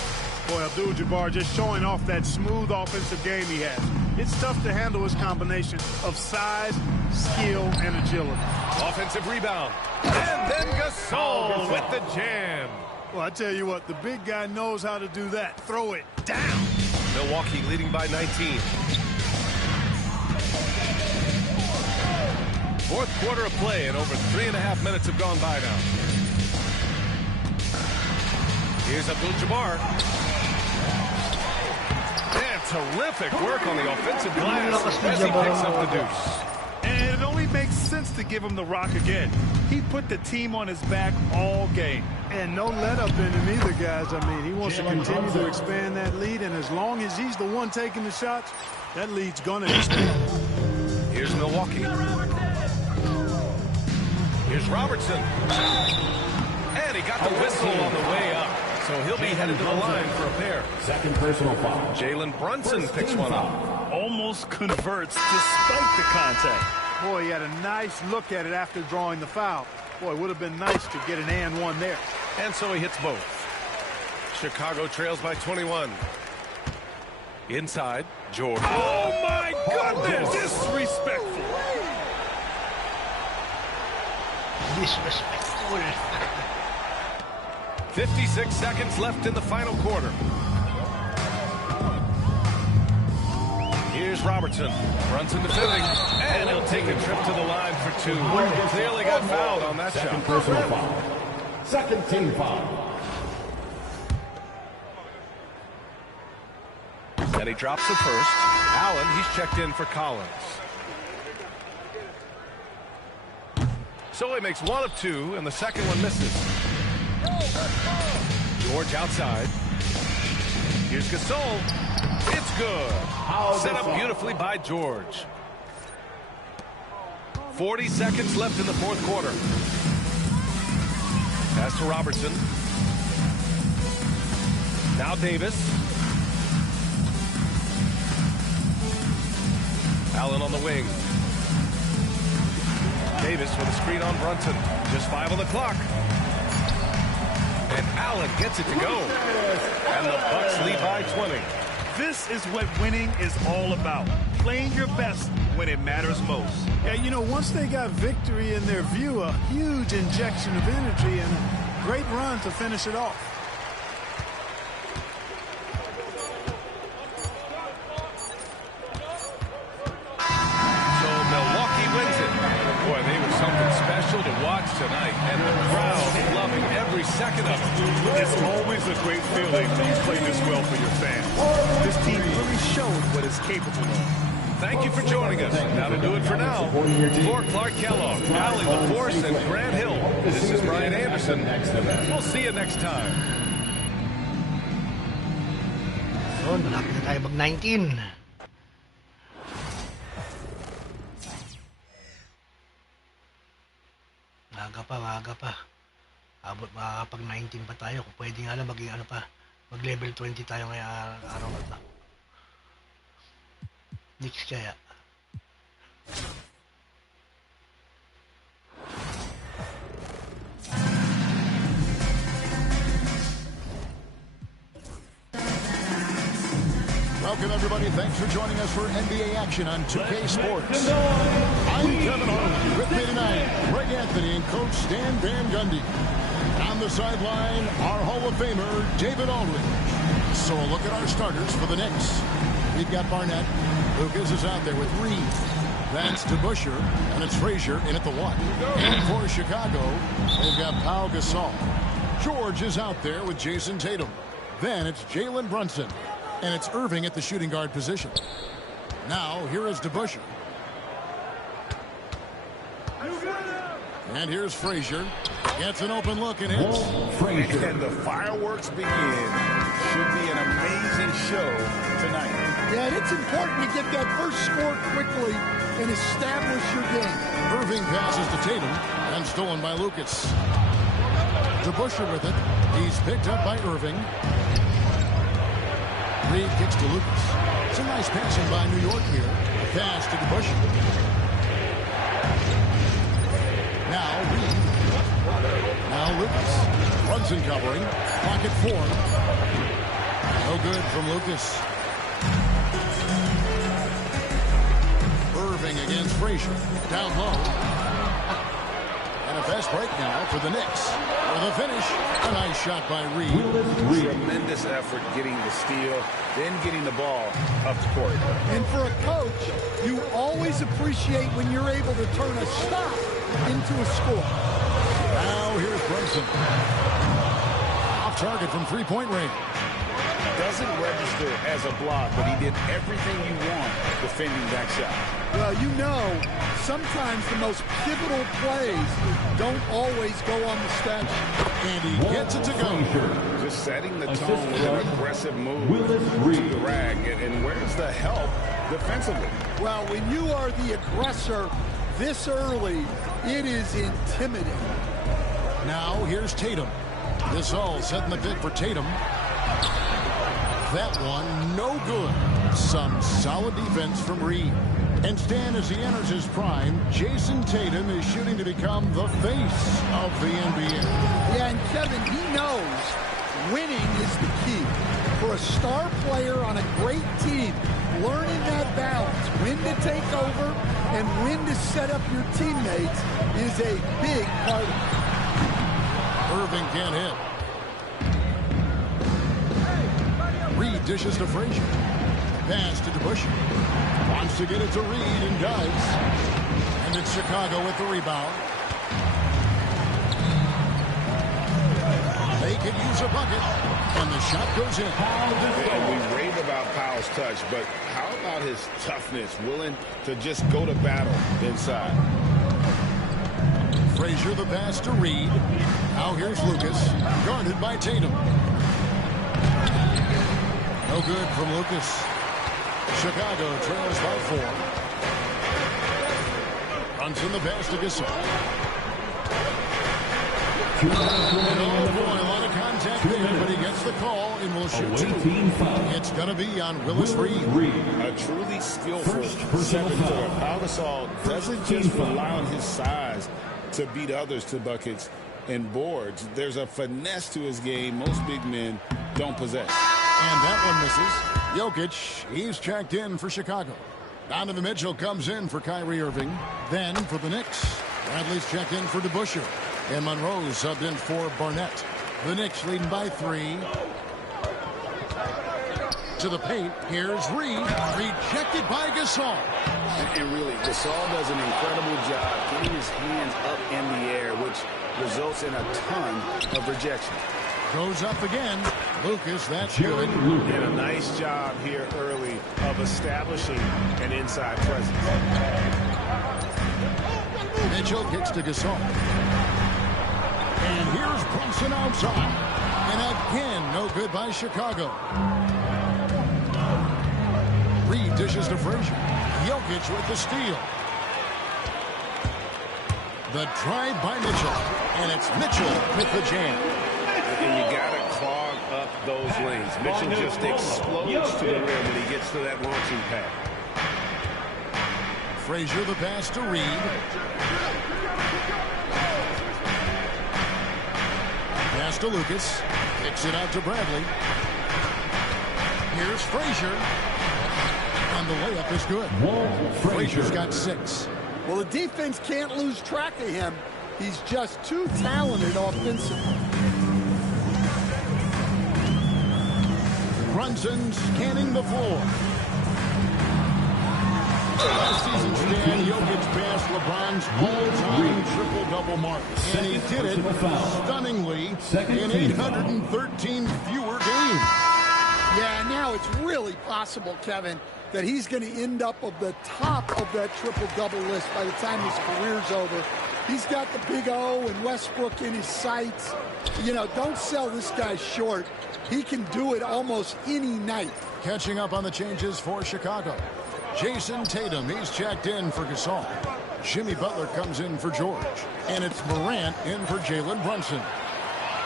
Boy, Abdul-Jabbar just showing off that smooth offensive game he has. It's tough to handle his combination of size, skill, and agility. Offensive rebound. And then Gasol with the jam. Well, I tell you what, the big guy knows how to do that. Throw it down. Milwaukee leading by 19. Fourth quarter of play, and over 3.5 minutes have gone by now. Here's Abdul-Jabbar. And terrific work on the offensive glass as he picks up the deuce. And it only makes sense to give him the rock again. He put the team on his back all game. And no let up in him either, guys. I mean, he wants to continue to expand that lead, and as long as he's the one taking the shots, that lead's going to expand. Here's Milwaukee. Here's Robertson. And he got the whistle on the way up. So he'll be headed to the line for a pair. Second personal foul. Jalen Brunson picks one up. Almost converts despite the contact. Boy, he had a nice look at it after drawing the foul. Boy, it would have been nice to get an and one there. And so he hits both. Chicago trails by 21. Inside, Jordan. Oh, my goodness! Disrespectful. Disrespectful. 56 seconds left in the final quarter. Here's Robertson. Brunson defending. And he'll take a trip to the line for two. Clearly got fouled on that Second shot. personal foul. Second team foul. And he drops the first. Allen, he's checked in for Collins. So he makes one of two, and the second one misses. George outside. Here's Gasol. It's good. Set up beautifully by George. 40 seconds left in the fourth quarter. Pass to Robertson. Now Davis. Allen on the wing. Davis with a screen on Brunson. Just 5 on the clock. And Allen gets it to go. And the Bucks lead by 20. This is what winning is all about. Playing your best when it matters most. Yeah, you know, once they got victory in their view, a huge injection of energy and a great run to finish it off. So Milwaukee wins it. Boy, they were something special to watch tonight. And the crowd loving every second of it. It's always a great feeling when you play this well for your fans. This team really showed what it's capable of. Thank you for joining us. That'll do it for now. For Clark Kellogg, Allie LaForce, and Grant Hill, this is Brian Anderson. We'll see you next time. So, malapit na tayo mag-19. Maaga pa. Abot makakapag-19 pa tayo. Kung pwede nga lang maging ano pa, mag-level 20 tayo ngayong araw na ito. Knicks kaya. Welcome, everybody. Thanks for joining us for NBA action on 2K Sports. I'm Kevin Harlan. With me tonight, Greg Anthony and Coach Stan Van Gundy. On the sideline, our Hall of Famer, David Aldridge. So a look at our starters for the Knicks. We've got Barnett. Lucas is out there with Reed. That's DeBusschere, and it's Frazier in at the 1. And for Chicago, they've got Pau Gasol. George is out there with Jason Tatum. Then it's Jalen Brunson. And it's Irving at the shooting guard position. Now, here is DeBusschere. And here's Frazier. Gets an open look and hits. And the fireworks begin. Should be an amazing show tonight. Yeah, and it's important to get that first score quickly and establish your game. Irving passes to Tatum and stolen by Lucas. DeBusschere with it. He's picked up by Irving. Reed kicks to Lucas. Some nice passing by New York here. Pass to DeBusschere. Now Reed. Now Lucas. Brunson covering. Pocket 4. No good from Lucas. Irving against Frazier. Down low. And a fast break now for the Knicks. For the finish, a nice shot by Reed. Tremendous effort getting the steal, then getting the ball up the court. And for a coach, you always appreciate when you're able to turn a stop into a score. Now here's Brunson. Off target from three-point range. Doesn't register as a block, but he did everything you want defending that shot. Well, you know, sometimes the most pivotal plays don't always go on the stat sheet. And he gets it to go. Just setting the tone with an aggressive move to the rag. And where's the help defensively? Well, when you are the aggressor this early, it is intimidating. Now here's Tatum. This all setting the pick for Tatum. That one, no good. Some solid defense from Reed. And Stan, as he enters his prime, Jason Tatum is shooting to become the face of the NBA. Yeah, and Kevin, he knows winning is the key. For a star player on a great team, learning that balance, when to take over and when to set up your teammates is a big part of it. Irving can't hit. Reed dishes to Frazier. Pass to DeBusschere. Wants to get it to Reed and does. And it's Chicago with the rebound. They could use a bucket. And the shot goes in. And we rave about Powell's touch, but how about his toughness, willing to just go to battle inside? Frazier the pass to Reed. Now here's Lucas. Guarded by Tatum. No good from Lucas. Chicago trails by 4. Brunson the pass to Gasol. Oh boy, a lot of contact there, but he gets the call and will shoot 2. It's going to be on Willis Reed. A truly skillful 7-footer. Pau Gasol doesn't just rely on his size to beat others to buckets and boards. There's a finesse to his game most big men don't possess. And that one misses. Jokic, he's checked in for Chicago. Donovan Mitchell comes in for Kyrie Irving. Then for the Knicks, Bradley's checked in for DeBusschere. And Monroe's subbed in for Barnett. The Knicks leading by 3. To the paint, here's Reed. Rejected by Gasol. And really, Gasol does an incredible job getting his hands up in the air, which results in a ton of rejection. Goes up again. Lucas, that's good. And a nice job here early of establishing an inside presence. Mitchell kicks to Gasol. And here's Brunson outside. And again, no good by Chicago. Reed dishes to Frazier. Jokic with the steal. The drive by Mitchell. And it's Mitchell with the jam. And you got to clog up those lanes. Mitchell just explodes to the rim when he gets to that launching pad. Frazier the pass to Reed. Pass to Lucas. Kicks it out to Bradley. Here's Frazier. And the layup is good. Frazier's got 6. Well, the defense can't lose track of him. He's just too talented offensively. Brunson scanning the floor. Last season stand, Jokic passed LeBron's all-time triple-double mark. And he did it stunningly in 813 fewer games. Yeah, now it's really possible, Kevin, that he's going to end up at the top of that triple-double list by the time his career's over. He's got the big O and Westbrook in his sights. You know, don't sell this guy short. He can do it almost any night. Catching up on the changes for Chicago. Jason Tatum, he's checked in for Gasol. Jimmy Butler comes in for George. And it's Morant in for Jalen Brunson.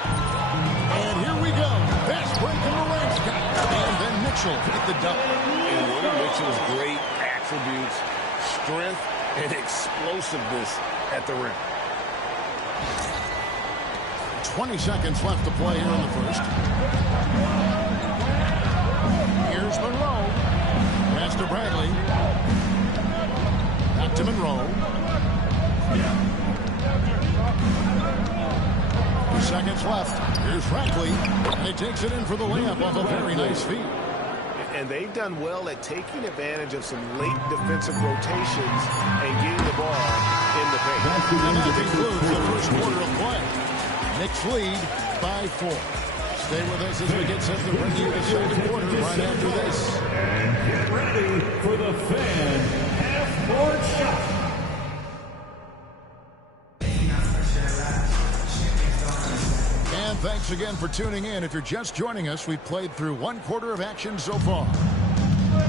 And here we go. Fast break and Morant's got it. And then Mitchell hit the dunk. And one of Mitchell's great attributes, strength and explosiveness at the rim. 20 seconds left to play here in the first. Here's Monroe. Pass to Bradley. Back to Monroe. 2 seconds left. Here's Rackley. And he takes it in for the layup off a very nice feed. And they've done well at taking advantage of some late defensive rotations and getting the ball in the paint. And that concludes the first quarter of play. Knicks lead by 4. Stay with us as we get set to bring you the second quarter right after this. And get ready for the fan half-court shot. And thanks again for tuning in. If you're just joining us, we've played through 1 quarter of action so far.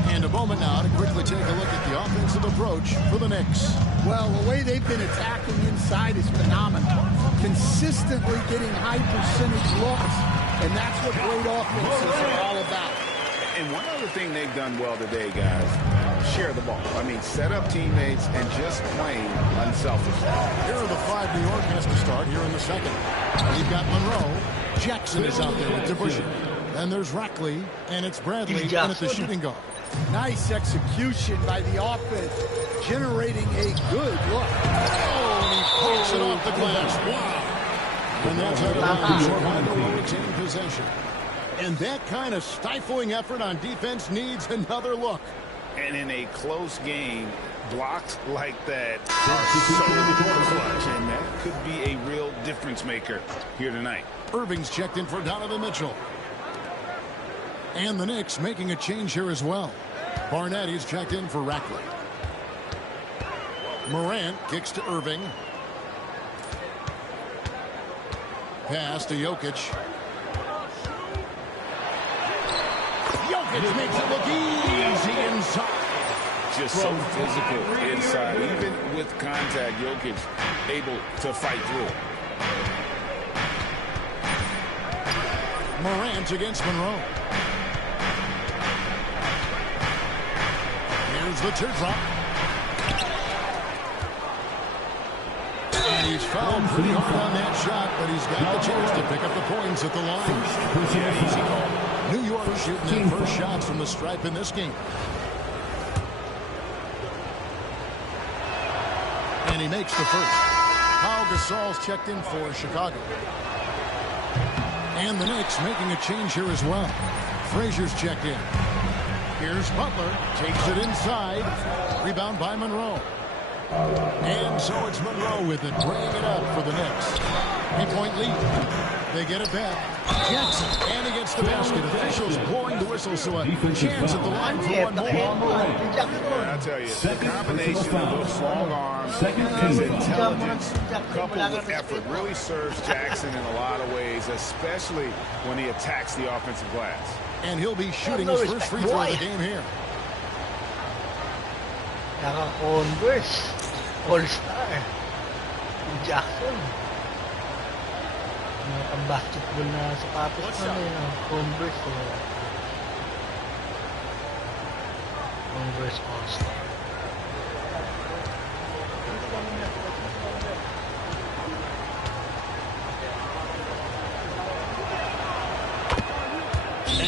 And a moment now to quickly take a look at the offensive approach for the Knicks. Well, the way they've been attacking inside is phenomenal. Consistently getting high percentage looks, and that's what great offenses are all about. And one other thing they've done well today, guys, share the ball. I mean, set up teammates and just plain unselfish. Here are the 5 New York has to start here in the second. You've got Monroe. Jackson is out there with DeBusschere. Then there's Rackley, and it's Bradley in at the shooting guard. Nice execution by the offense, generating a good look. Oh, and he pokes it off the glass. Wow. And that's how the Chicago will retain possession. And that kind of stifling effort on defense needs another look. And in a close game, blocks like that are so clutch, and that could be a real difference maker here tonight. Irving's checked in for Donovan Mitchell. And the Knicks making a change here as well. Barnett is checked in for Rackley. Morant kicks to Irving. Pass to Jokic. Jokic makes it look easy inside. Just so physical inside. Even with contact, Jokic able to fight through. Morant against Monroe. Here's the teardrop. And he's fouled pretty hard on that shot, but he's got the chance to pick up the points at the line. Yeah, easy call. New York shooting their first shots from the stripe in this game. And he makes the first. Pau Gasol's checked in for Chicago. And the Knicks making a change here as well. Frazier's checked in. Here's Butler. Takes it inside. Rebound by Monroe. And so it's Monroe with it, bringing it up for the Knicks. 8-point lead. They get it back. Jackson, and he gets the basket. Officials blowing the whistle, so a chance at the line for one more. I tell you, the combination of those long arms and his intelligence coupled with effort really serves Jackson in a lot of ways, especially when he attacks the offensive glass. And he'll be shooting his first free throw of the game here. Naka-Converse. All-Star. Jackson. Ang basketball na sapatos na yun. Converse. Converse All-Star.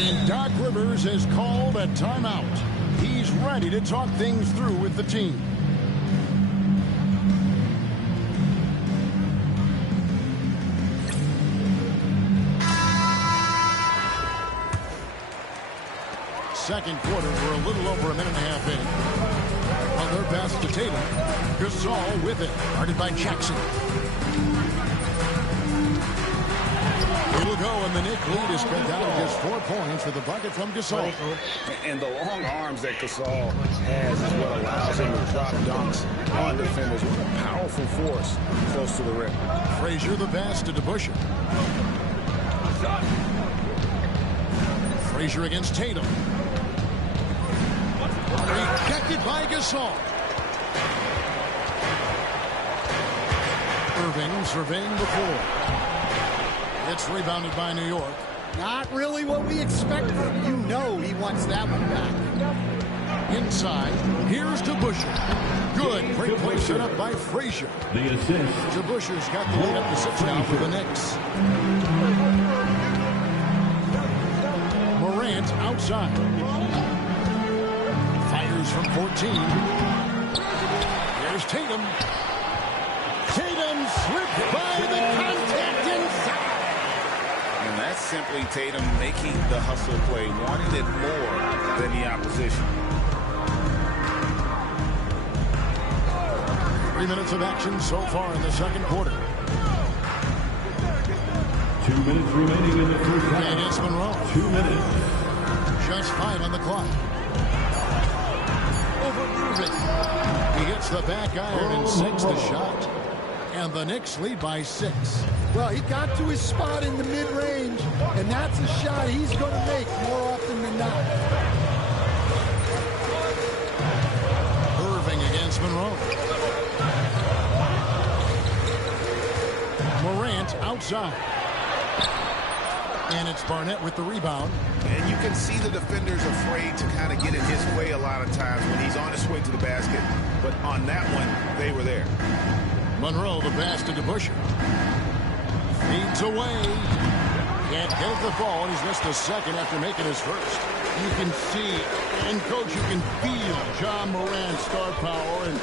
And Doc Rivers has called a timeout. He's ready to talk things through with the team. Second quarter, we're a little over a minute and a half in. On their pass to Tatum. Gasol with it. Guarded by Jackson. It'll go, and the Knicks lead is cut down to just 4 points with the bucket from Gasol. And the long arms that Gasol has is what allows him to drop dunks on defenders. What a powerful force close to the rim. Frazier the pass to DeBusschere. Frazier against Tatum. Rejected by Gasol. Irving surveying the floor. It's rebounded by New York. Not really what we expected. You know he wants that one back. Inside, here's DeBusschere. Good. Great play set up by Frazier. The assist. DeBusschere's got the lead up to 6 now for the Knicks. Morant outside. Fires from 14. Here's Tatum. Tatum slipped by the contact inside. And that's simply Tatum making the hustle play, wanting it more than the opposition. 3 minutes of action so far in the second quarter. 2 minutes remaining in the first half. And it's Monroe. 2 minutes. Just 5 on the clock. Over Irving. He hits the back iron and sinks the shot. And the Knicks lead by 6. Well, he got to his spot in the mid-range, and that's a shot he's going to make more often than not. Irving against Monroe. Morant outside. And it's Barnett with the rebound. And you can see the defenders afraid to kind of get in his way a lot of times when he's on his way to the basket. But on that one, they were there. Monroe, the pass to DeBusschere. Feeds away. Can't get the ball, and he's missed a second after making his first. You can see, and Coach, you can feel John Morant's star power, and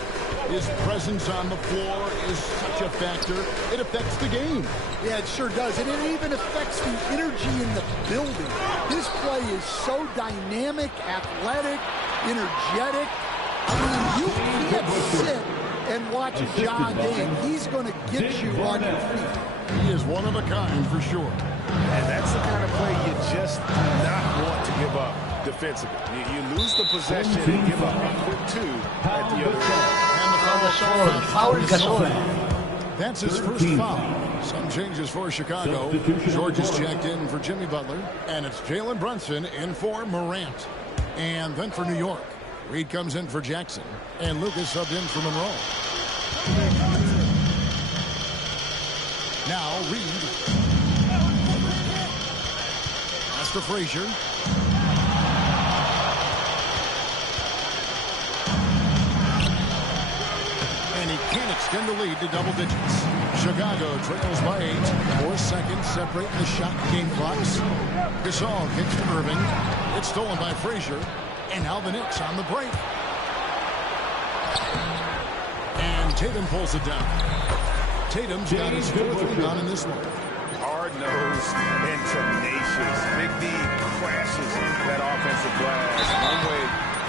his presence on the floor is such a factor. It affects the game. Yeah, it sure does, and it even affects the energy in the building. His play is so dynamic, athletic, energetic. I mean, you can't sit and watch a John game. He's going to get you on your feet. He is one of a kind for sure. And that's the kind of play you just do not want to give up defensively. You lose the possession and give up a quick 2 at the other end. And the foul Gasol. That's his first foul. Some changes for Chicago. George is checked in for Jimmy Butler. And it's Jalen Brunson in for Morant. And then for New York, Reed comes in for Jackson. And Lucas subbed in for Monroe. Now Reed. That's to Frazier. And he can't extend the lead to double digits. Chicago trails by 8. 4 seconds separating the shot game clocks. Gasol kicks to Irving. It's stolen by Frazier. And now the Knicks on the break. And Tatum pulls it down. Tatum's got his 4th rebound in this one. Hard-nosed and tenacious. Big D crashes that offensive glass. One way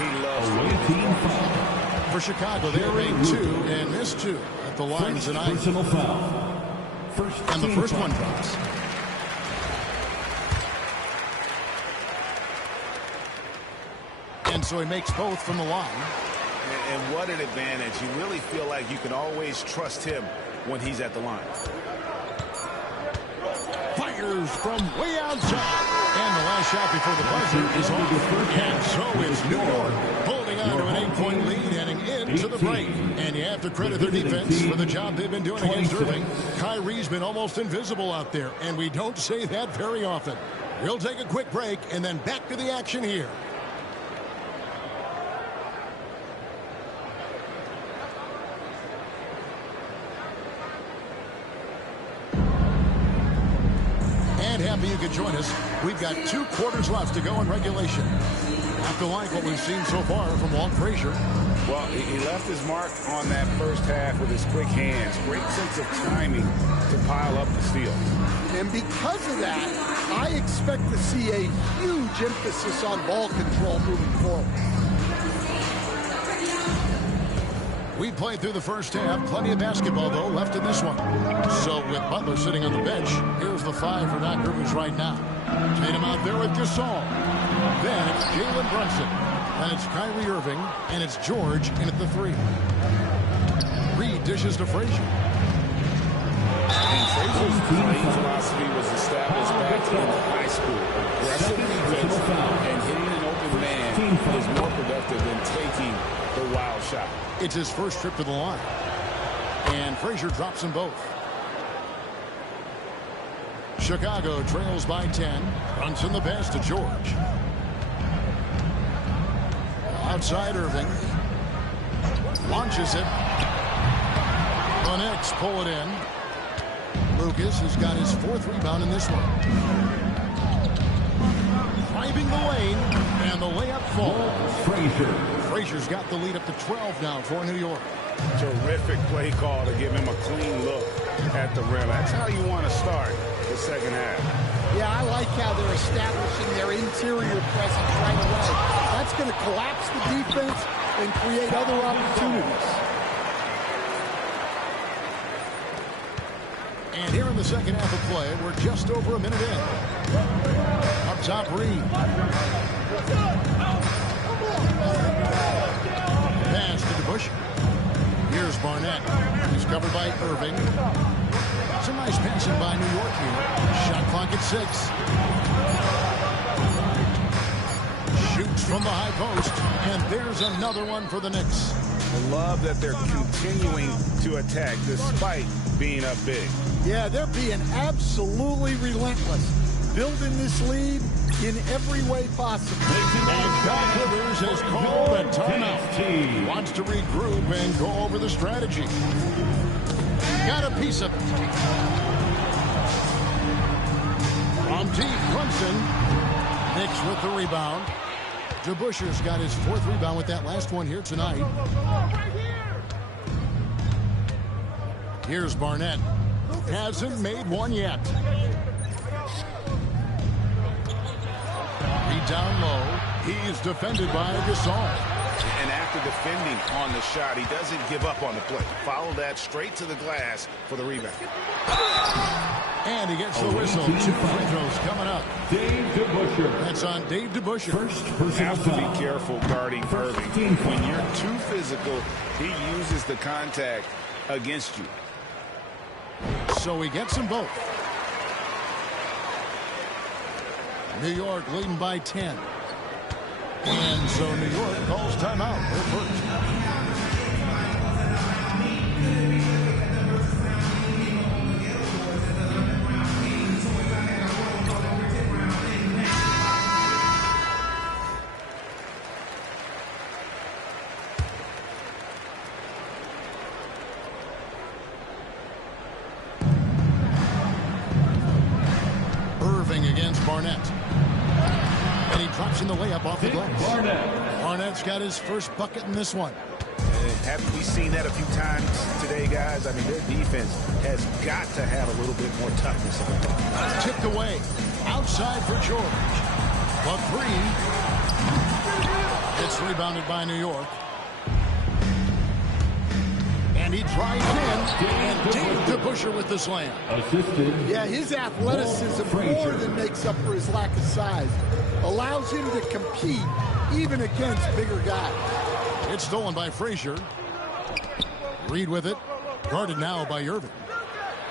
he loves to get it. For Chicago, they made 2 and missed 2 at the line tonight. Personal foul. And the first one drops. And so he makes both from the line. And what an advantage. You really feel like you can always trust him when he's at the line. Fires from way outside. And the last shot before the buzzer is off. And so it's New York holding on to an 8-point lead heading into the break. And you have to credit their defense for the job they've been doing against Irving. Kyrie's been almost invisible out there, and we don't say that very often. We'll take a quick break and then back to the action here. Happy you could join us. We've got 2 quarters left to go in regulation. Have to like what we've seen so far from Walt Frazier. Well, he left his mark on that first half with his quick hands. Great sense of timing to pile up the steal. And because of that, I expect to see a huge emphasis on ball control moving forward. We played through the first half. Plenty of basketball, though, left in this one. So with Butler sitting on the bench, here's the 5 for Doc Rivers right now. Tatum out there with Gasol. Then it's Jalen Brunson. Then it's Kyrie Irving. And it's George in at the 3. Reed dishes to Frazier. And Frazier's playing philosophy was established back in high school. Aggressive defense and hitting an open man is more productive than taking the wild shot. It's his first trip to the line. And Frazier drops them both. Chicago trails by 10. Brunson the pass to George. Outside Irving. Launches it. The Knicks pull it in. Lucas has got his 4th rebound in this one. Driving the lane. And the layup falls. Frazier's got the lead up to 12 now for New York. Terrific play call to give him a clean look at the rim. That's how you want to start the second half. Yeah, I like how they're establishing their interior presence right away. That's going to collapse the defense and create other opportunities. And here in the second half of play, we're just over a minute in. Up top, Reed. Pass to DeBusch. Here's Barnett. He's covered by Irving. Some nice passing by New York here. Shot clock at 6. Shoots from the high post. And there's another one for the Knicks. I love that they're continuing to attack despite being up big. Yeah, they're being absolutely relentless. Building this lead in every way possible. And Doc Rivers has called a timeout. Wants to regroup and go over the strategy. Got a piece of it. From deep, Brunson. Knicks with the rebound. DeBuscher's got his 4th rebound with that last one here tonight. Here's Barnett. Hasn't made one yet. Down low. He's defended by Gasol. And after defending on the shot, he doesn't give up on the play. Follow that straight to the glass for the rebound. And he gets the whistle. 2 free throws coming up. Dave DeBuscher. That's on Dave DeBuscher. First personal Have to be careful guarding Irving. When you're too physical, he uses the contact against you. So he gets them both. New York leading by 10. And so New York calls timeout. They're first. Irving against Barnett. And he drops in the layup off the glass. Barnett's got his first bucket in this one. Haven't we seen that a few times today, guys? I mean, their defense has got to have a little bit more toughness on it. Tipped away. Outside for George. The 3. It's rebounded by New York. And he drives in. And Dave DeBuscher with the slam. Assisted. Yeah, his athleticism more than makes up for his lack of size. Allows him to compete even against bigger guys. It's stolen by Frazier. Reed with it. Guarded now by Irving.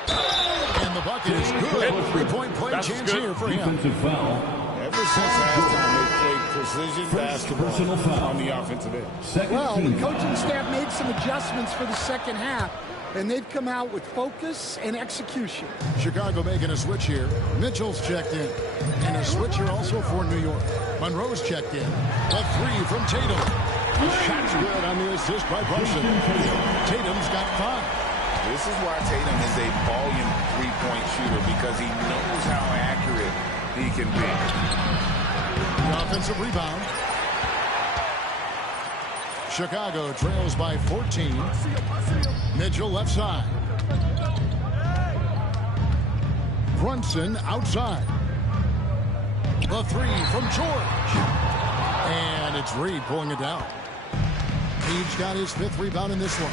And the bucket is good. 3-point play chance here for him. Defensive foul. Ever since halftime, they played precision basketball on the offensive end. Well, the coaching staff made some adjustments for the second half, and they've come out with focus and execution. Chicago making a switch here. Mitchell's checked in. And a switch here also for New York. Monroe's checked in. A 3 from Tatum. The shot's good on the assist by Brunson. Tatum's got 5. This is why Tatum is a volume 3-point shooter, because he knows how accurate he can be. The offensive rebound. Chicago trails by 14. Mitchell left side. Brunson outside. The three from George. And it's Reed pulling it down. He's got his 5th rebound in this one.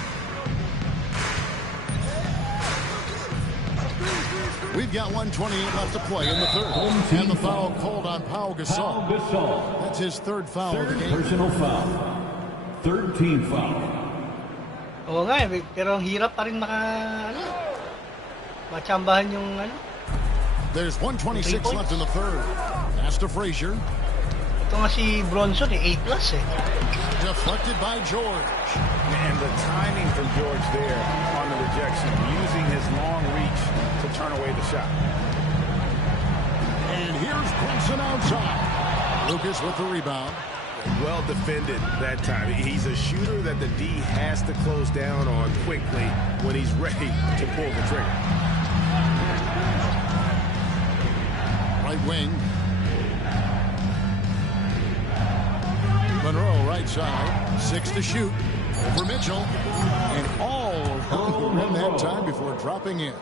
We've got 1:28 left to play in the 3rd. And the foul called on Pau Gasol. That's his 3rd foul of the game. Personal foul. 3rd team foul. Oo nga, pero ang hirap pa rin machambahan yung There's 1:26 left in the 3rd. Pass to Frazier. Ito nga si Bronson, 8+ eh. Deflected by George. And the timing from George there on the rejection, using his long reach to turn away the shot. And here's Brunson outside. Lucas with the rebound. Well defended that time. He's a shooter that the D has to close down on quickly when he's ready to pull the trigger. Right wing. Monroe right side. 6 to shoot. Over Mitchell. And all run that time before dropping in.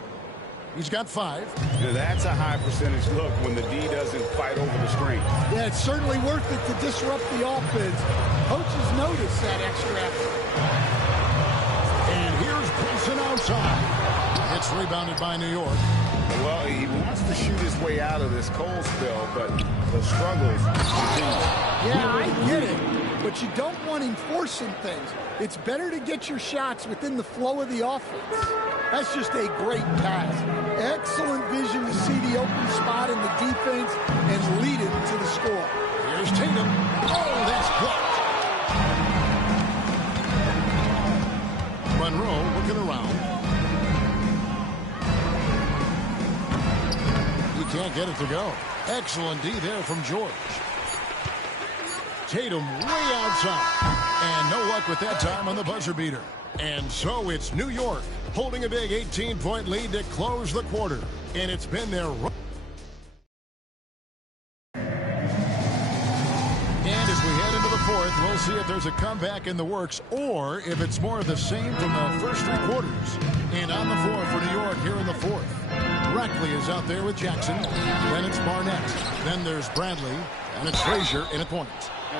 He's got 5. Now that's a high percentage look when the D doesn't fight over the screen. Yeah, it's certainly worth it to disrupt the offense. Coaches notice that extra effort. And here's Brunson outside. It's rebounded by New York. Well, he wants to shoot his way out of this cold spell, but the struggles continue. Yeah, I get it. But you don't want him forcing things. It's better to get your shots within the flow of the offense. That's just a great pass. Excellent vision to see the open spot in the defense and lead it to the score. Here's Tatum. Oh, that's blocked. Monroe looking around. He can't get it to go. Excellent D there from George. Tatum way outside. And no luck with that time on the buzzer beater. And so it's New York holding a big 18-point lead to close the quarter. And it's been their run. And as we head into the 4th, we'll see if there's a comeback in the works or if it's more of the same from the first 3 quarters. And on the floor for New York here in the 4th. Rackley is out there with Jackson. Then it's Barnett. Then there's Bradley. And it's Frazier in at point.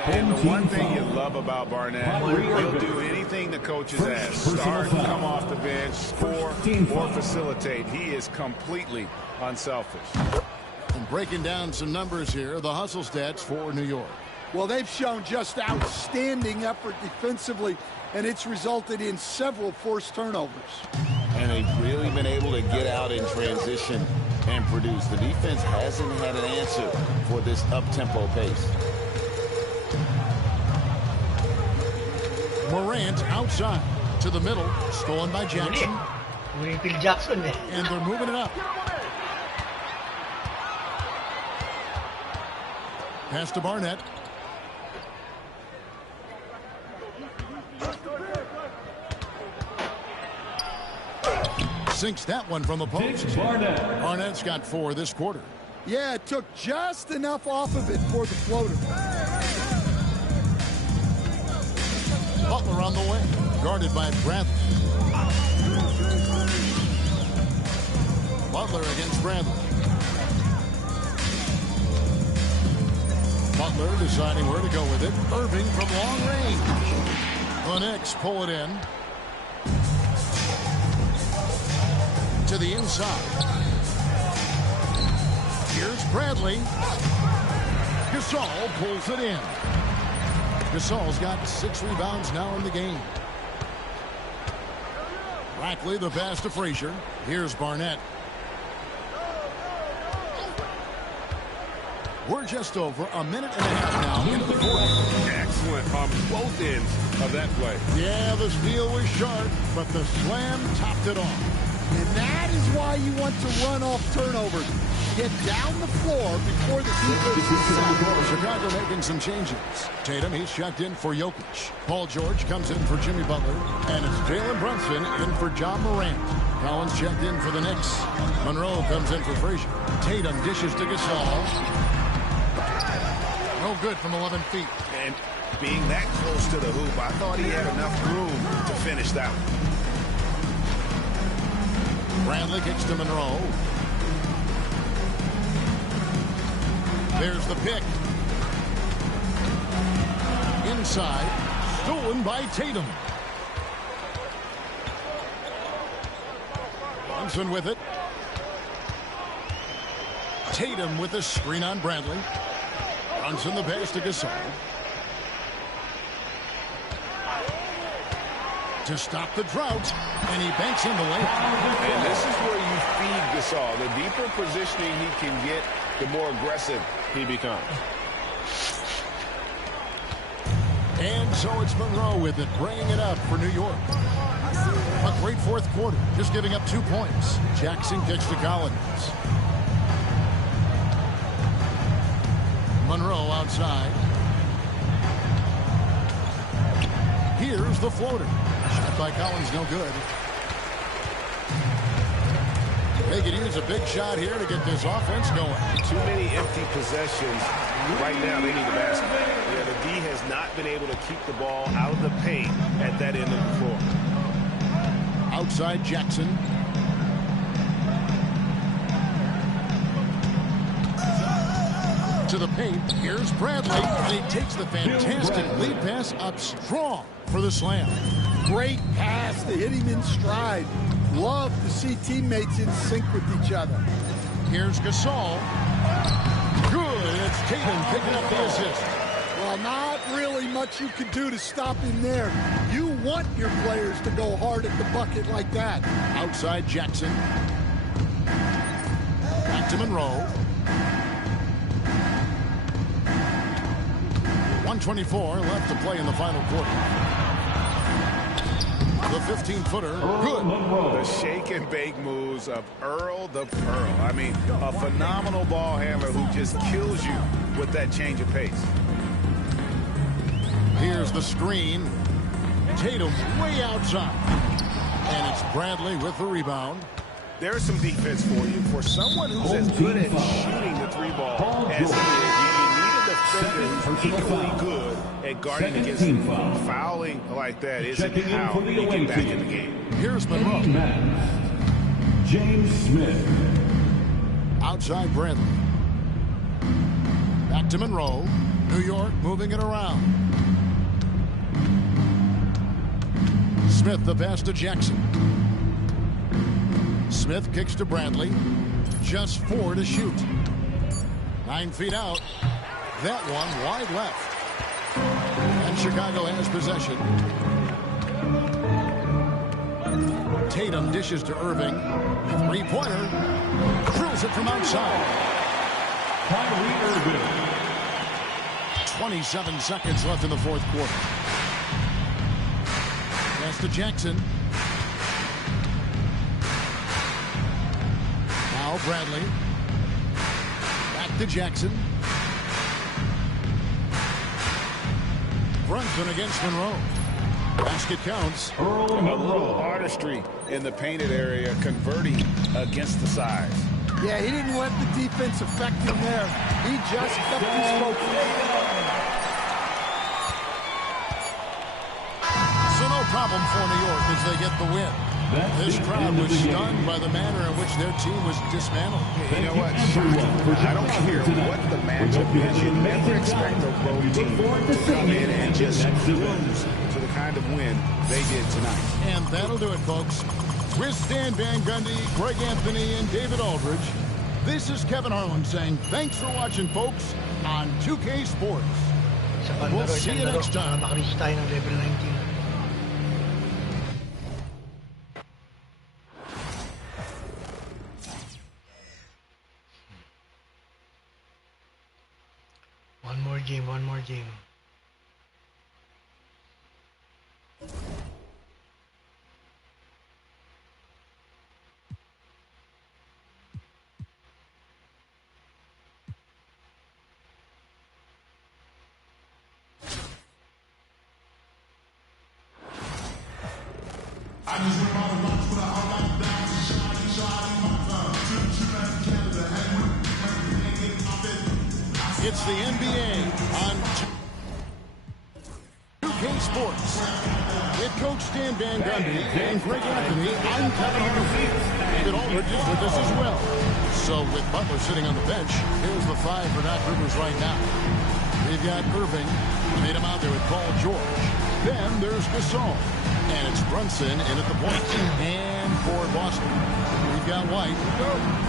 And the one thing you love about Barnett, he'll do anything the coaches ask. Start, come off the bench, score, or facilitate. He is completely unselfish. And breaking down some numbers here, the hustle stats for New York. Well, they've shown just outstanding effort defensively, and it's resulted in several forced turnovers. And they've really been able to get out in transition and produce. The defense hasn't had an answer for this up-tempo pace. Morant outside to the middle, stolen by Jackson. And they're moving it up. Pass to Barnett. Sinks that one from the post. Barnett's got 4 this quarter. Yeah, it took just enough off of it for the floater. Butler on the way, guarded by Bradley. Butler against Bradley. Butler deciding where to go with it. Irving from long range. The Knicks pull it in. To the inside. Here's Bradley. Gasol pulls it in. Gasol's got 6 rebounds now in the game. Rackley the pass to Frazier. Here's Barnett. We're just over a minute and a half now into the 4th. Excellent on both ends of that play. Yeah, the steal was sharp, but the slam topped it off. And that is why you want to run off turnovers. get down the floor before the defense is set. Chicago making some changes. Tatum, he's checked in for Jokic. Paul George comes in for Jimmy Butler. And it's Jalen Brunson in for John Morant. Collins checked in for the Knicks. Monroe comes in for Frazier. Tatum dishes to Gasol. No good from 11 feet. And being that close to the hoop, I thought he had enough room to finish that one. Bradley kicks to Monroe. There's the pick. Inside. Stolen by Tatum. Brunson with it. Tatum with the screen on Bradley. Brunson the pass to Gasol. To stop the drought, and he banks in the lane. And this is where you feed Gasol. The deeper positioning he can get, the more aggressive he becomes. And so it's Monroe with it, bringing it up for New York. A great fourth quarter, just giving up 2 points. Jackson kicks to Collins. Monroe outside. Here's the floater. Shot by Collins, no good. They could use a big shot here to get this offense going. Too many empty possessions. Right now, they need the basket. Yeah, the D has not been able to keep the ball out of the paint at that end of the floor. Outside Jackson. To the paint. Here's Bradley. And he takes the fantastic lead pass up strong for the slam. Great pass to hit him in stride. Love to see teammates in sync with each other. Here's Gasol. Good. It's Tatum picking up the assist. Well, not really much you can do to stop him there. You want your players to go hard at the bucket like that. Outside Jackson. Back to Monroe. 1:24 left to play in the final quarter. The 15-footer, good. The shake and bake moves of Earl the Pearl. I mean, a phenomenal ball handler who just kills you with that change of pace. Here's the screen. Tatum way outside. And it's Bradley with the rebound. There's some defense for you. For someone who's as good at shooting the three ball as he is, you need a defender who's equally good at guarding against fouling like that. Isn't how you get back in the game. Here's Monroe. James Smith. Outside Bradley. Back to Monroe. New York moving it around. Smith the pass to Jackson. Smith kicks to Bradley. Just 4 to shoot. 9 feet out. That one wide left. And Chicago has possession. Tatum dishes to Irving. 3-pointer. Drills it from outside. Kyrie Irving. 27 seconds left in the fourth quarter. Pass to Jackson. Now Bradley. Back to Jackson. Brunson against Monroe. Basket counts. A little artistry in the painted area, converting against the size. Yeah, he didn't let the defense affect him there. He just kept his focus. So no problem for New York as they get the win. This crowd was stunned by the manner in which their team was dismantled. You know what? I don't care what the matchup is. You never expect a road team to come in and just lose to the kind of win they did tonight. And that'll do it, folks. With Stan Van Gundy, Greg Anthony, and David Aldridge, this is Kevin Harlan saying thanks for watching, folks, on 2K Sports. We'll see you next time. Makareach tayo ng level 19. One more game. It's the NBA on 2K Sports. With Coach Stan Van Gundy and Greg Anthony, I'm Kevin Harvey. David Aldridge is with us as well. So with Butler sitting on the bench, here's the 5 for Doc Rivers right now. We've got Irving, made him out there with Paul George. Then there's Gasol. And it's Brunson in at the point. And for Boston, we've got White.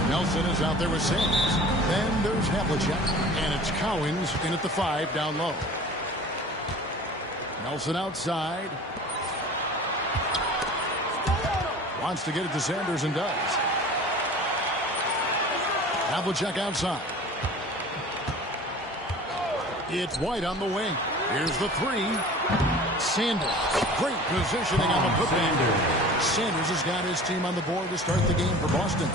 Nelson is out there with Sands. Then there's Havlicek. And it's Cowens in at the 5 down low. Nelson outside. Wants to get it to Sanders and does. Havlicek outside. It's White on the wing. Here's the 3. Sanders. Great positioning on the putback. Sanders has got his team on the board to start the game for Boston.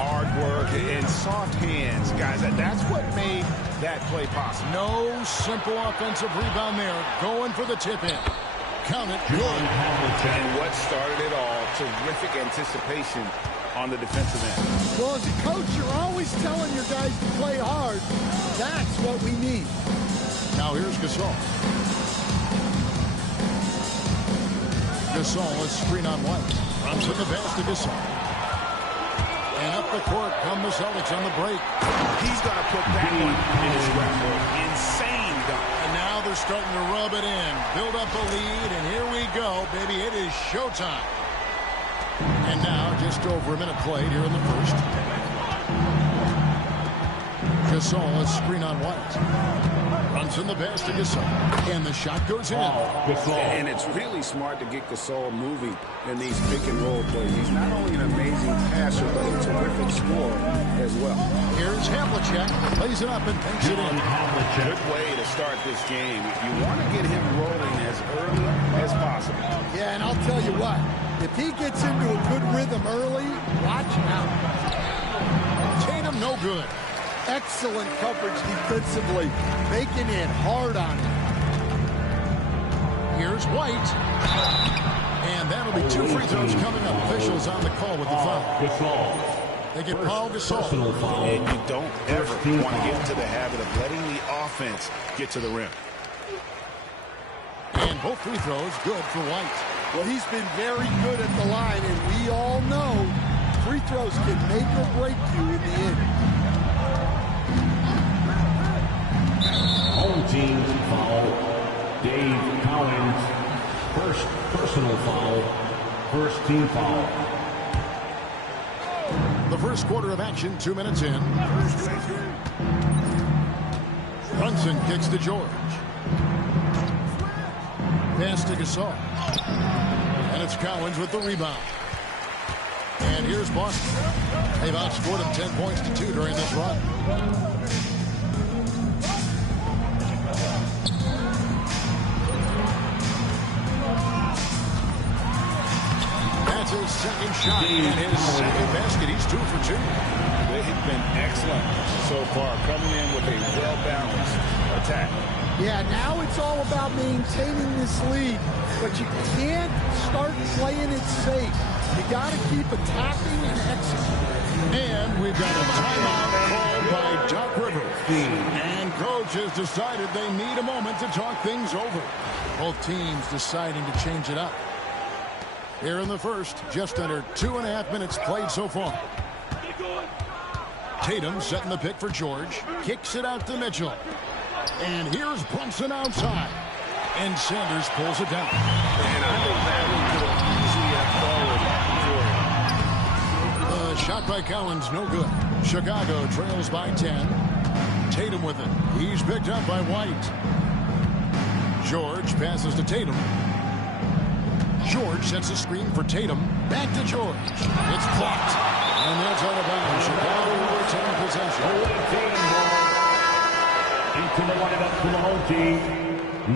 Hard work and soft hands, guys. That's what made that play possible. No simple offensive rebound there. Going for the tip-in. Count it. Good. And what started it all, terrific anticipation on the defensive end. Well, as a coach, you're always telling your guys to play hard. That's what we need. Now here's Gasol. Gasol is screen on White. Runs with the pass to Gasol. And up the court come the Celtics on the break. He's going to put that one in his scrapbook. Insane dunk. And now they're starting to rub it in. Build up a lead, and here we go, baby. It is showtime. And now just over a minute played here in the first. Gasol is screen on White. Runs in the pass to Gasol. And the shot goes in. And it's really smart to get Gasol moving in these pick and roll plays. He's not only an amazing passer, but a terrific scorer as well. Here's Havlicek. Plays it up and banks it in. Good way to start this game. You want to get him rolling as early as possible. Yeah, and I'll tell you what. If he gets into a good rhythm early, watch out. Tatum no good. Excellent coverage defensively, making it hard on him. Here's White. And that'll be 2 free throws coming up. Officials on the call with the foul. They get Paul Gasol. And you don't ever want to get into the habit of letting the offense get to the rim. And both free throws good for White. Well, he's been very good at the line, and we all know free throws can make or break you in the end. Home team foul. Dave Cowens. First personal foul. First team foul. The first quarter of action, 2 minutes in. Brunson kicks to George. Pass to Gasol. And it's Cowens with the rebound. And here's Boston. They've outscored him 10 points to 2 during this run. That's his second shot and his second basket. He's 2 for 2. They have been excellent so far, coming in with a well-balanced attack. Yeah, now it's all about maintaining this lead, but you can't start playing it safe. You got to keep attacking and executing. And we've got a timeout called by Doc Rivers. And coach has decided they need a moment to talk things over. Both teams deciding to change it up. Here in the first, just under 2.5 minutes played so far. Tatum setting the pick for George. Kicks it out to Mitchell. And here's Brunson outside. And Sanders pulls it down. And I think that one could have easily have fallen for him. Shot by Cowens, no good. Chicago trails by 10. Tatum with it. He's picked up by White. George passes to Tatum. George sets a screen for Tatum. Back to George. It's blocked. And that's out of bounds. Chicago will retain possession. Into the lineup for the home team,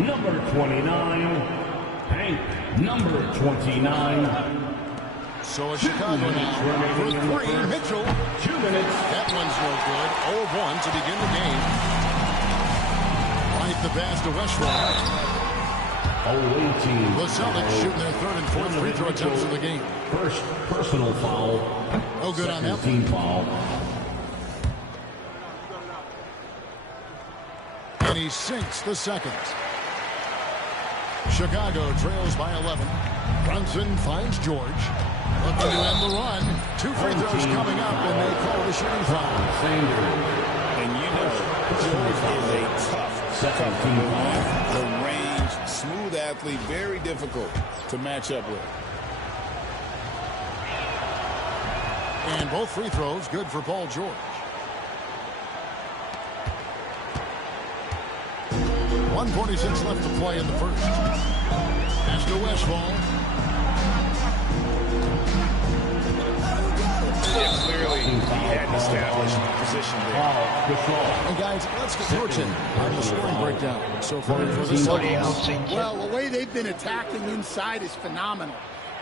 number 29, Hank, number 29. So it's Chicago now. For 3, Mitchell. 2 minutes. That one's no good. 0-1 to begin the game. Right the pass to Westbrook. away team. The Celtics shooting their third and fourth free throw attempts of the game. First personal foul. No good on that. Team foul. And he sinks the second. Chicago trails by 11. Brunson finds George. Looking to end the run. 2 free throws coming up, and they call the shooting foul. And you know, George is a tough foul. The range, smooth athlete, very difficult to match up with. And both free throws good for Paul George. 1:46 left to play in the first. Pass to Westfall. Yeah, clearly he had an established position there. And guys, let's get your take on the scoring breakdown so far for the Celtics. Well, the way they've been attacking inside is phenomenal.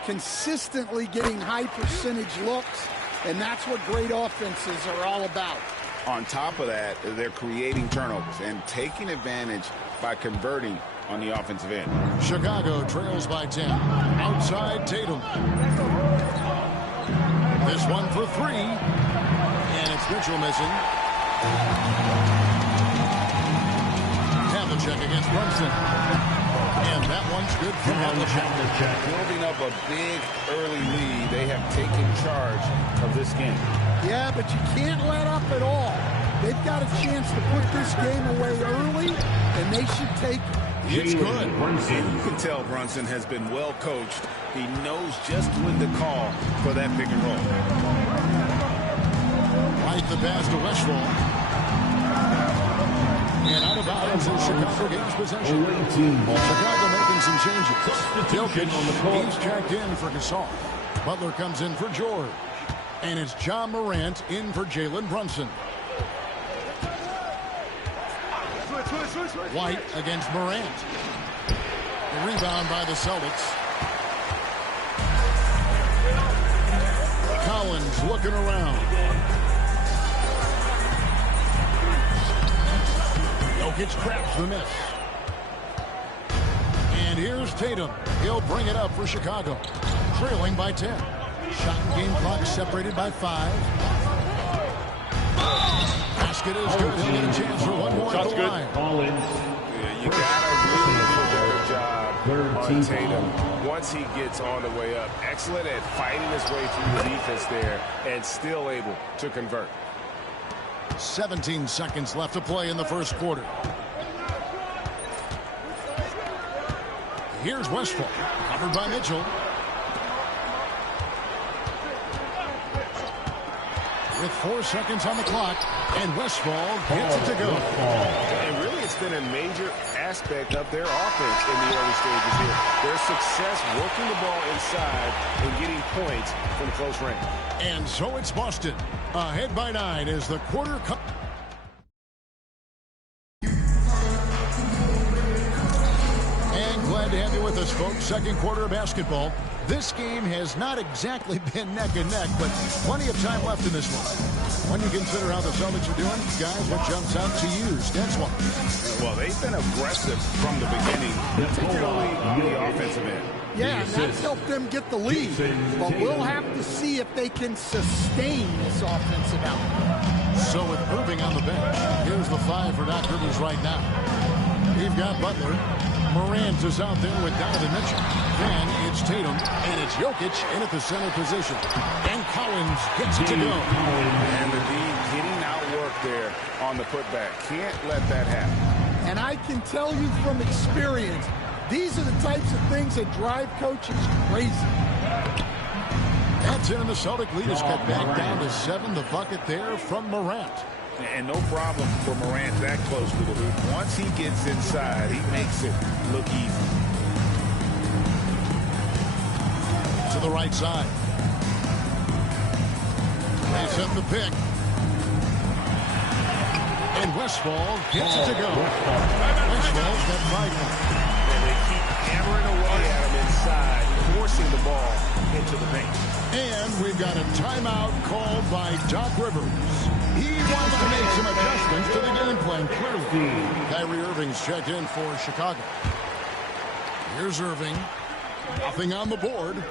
Consistently getting high percentage looks, and that's what great offenses are all about. On top of that, they're creating turnovers and taking advantage by converting on the offensive end. Chicago trails by 10. Outside Tatum. This one for 3. And it's Mitchell missing. Havlicek against Brunson. And that one's good for Havlicek. Building up a big early lead. They have taken charge of this game. Yeah, but you can't let up at all. They've got a chance to put this game away early, and they should take it. It's good. And you can tell Brunson has been well coached. He knows just when to call for that pick and roll. Right the pass to Westfall. And out of bounds is Chicago gains possession. Chicago making some changes. Jokic, he's checked in for Gasol. Butler comes in for George. And it's John Morant in for Jalen Brunson. White against Morant. The rebound by the Celtics. Collins looking around. Jokic traps the miss. And here's Tatum. He'll bring it up for Chicago. Trailing by 10. Shot and game clock separated by 5. Basket is good. He'll get a chance for one more at the line. Yeah, you gotta really do a better job on Tatum once he gets on the way up. Excellent at fighting his way through the defense there and still able to convert. 17 seconds left to play in the first quarter. Here's Westfall, covered by Mitchell. With 4 seconds on the clock, and Westfall gets it to go. And really, it's been a major aspect of their offense in the early stages here. Their success working the ball inside and getting points from close range. And so it's Boston, ahead by 9 as the quarter comes. And glad to have you with us, folks. Second quarter of basketball. This game has not exactly been neck and neck, but plenty of time left in this one. When you consider how the Celtics are doing, guys, what jumps out to you? That's one. Well, they've been aggressive from the beginning, particularly on the offensive end. Yeah, and that's helped them get the lead. But we'll have to see if they can sustain this offensive output. So with Irving on the bench, here's the 5 for Doc Rivers right now. We've got Butler. Morant is out there with Donovan Mitchell. Then it's Tatum, and it's Jokic in at the center position. And Collins gets it to go. And the D getting outworked there on the putback. Can't let that happen. And I can tell you from experience, these are the types of things that drive coaches crazy. That's it, and the Celtic lead is cut back down to 7. The bucket there from Morant. And no problem for Morant that close to the hoop. Once he gets inside, he makes it look easy. To the right side. They set the pick. And Westfall gets it to go. Westfall's got 5 points. And they keep hammering away at him inside, forcing the ball into the paint. And we've got a timeout called by Doc Rivers. He wants to make some adjustments to the game plan, clearly. Kyrie Irving's checked in for Chicago. Here's Irving. Nothing on the board.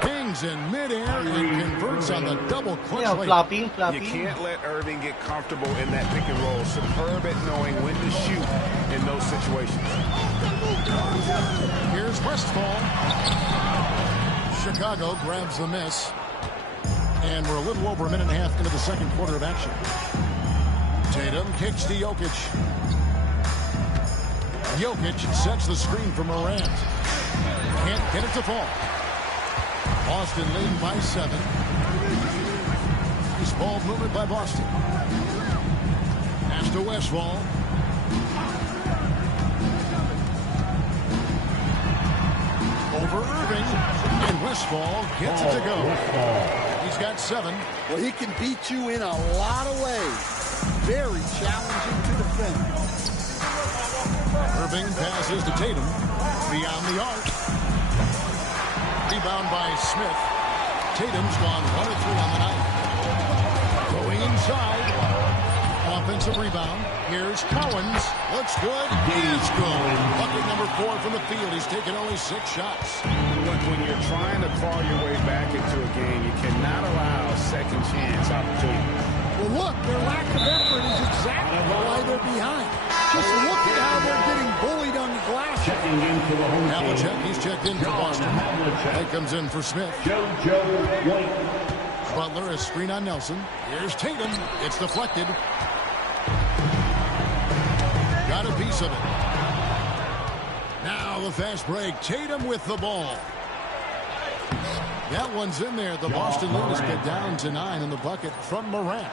Kings in midair and converts on the double clutch. Flopping. You can't let Irving get comfortable in that pick and roll. Superb at knowing when to shoot in those situations. Here's Westfall. Chicago grabs the miss. And we're a little over a minute and a half into the second quarter of action. Tatum kicks to Jokic. Jokic sets the screen for Morant. Can't get it to fall. Boston leading by 7. Nice ball movement by Boston. Pass to Westfall. Over Irving. And Westfall gets it to go. He's got 7. Well, he can beat you in a lot of ways. Very challenging to defend. Irving passes to Tatum. Beyond the arc. Rebound by Smith. Tatum's gone 1 of 3 on the night. Going inside. Offensive rebound. Here's Cowens. Looks good. He's good. Bucket number 4 from the field. He's taken only 6 shots. Look, when you're trying to claw your way back into a game, you cannot allow second chance opportunities. Well, look, their lack of effort is exactly why they're behind. Just look at how they're getting bullied on the glass. Checking in for the home Havlicek, he's checked in for Boston. That comes in for Smith. JoJo White. Butler, a screen on Nelson. Here's Tatum. It's deflected. Got a piece of it. Now the fast break. Tatum with the ball. That one's in there. The Boston Loonies get down to 9 in the bucket from Morant.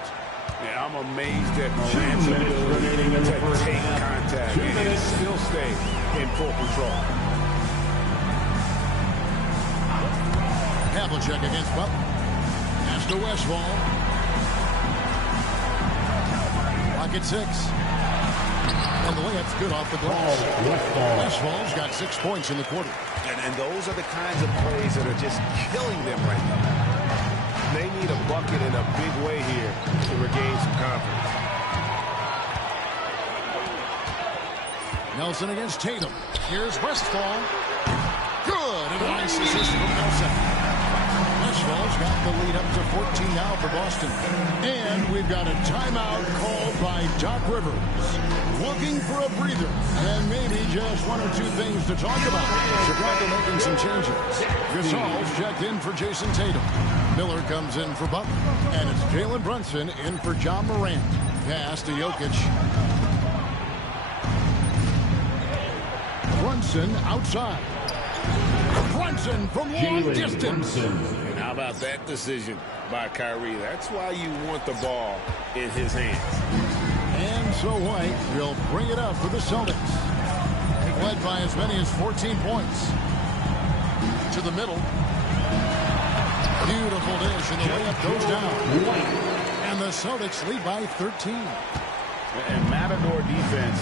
Yeah, I'm amazed at Morant's ability to take contact and still stay in full control. Havlicek against Butler. Pass to Westfall. Pocket 6. And the layup's good off the glass. Westfall's got 6 points in the quarter. And those are the kinds of plays that are just killing them right now. They need a bucket in a big way here to regain some confidence. Nelson against Tatum. Here's Westfall. Good. And a nice assist from Nelson. Westfall's got the lead up to 14 now for Boston. And we've got a timeout called by Doc Rivers. Looking for a breather. And maybe just 1 or 2 things to talk about. Chicago making some changes. Gasol's checked in for Jason Tatum. Miller comes in for Butler. And it's Jalen Brunson in for John Morant. Pass to Jokic. Brunson outside. Brunson from long distance. And how about that decision by Kyrie? That's why you want the ball in his hands. And so White will bring it up for the Celtics. They've led by as many as 14 points. To the middle. Beautiful dish, and the layup goes down. And the Celtics lead by 13. And Matador defense,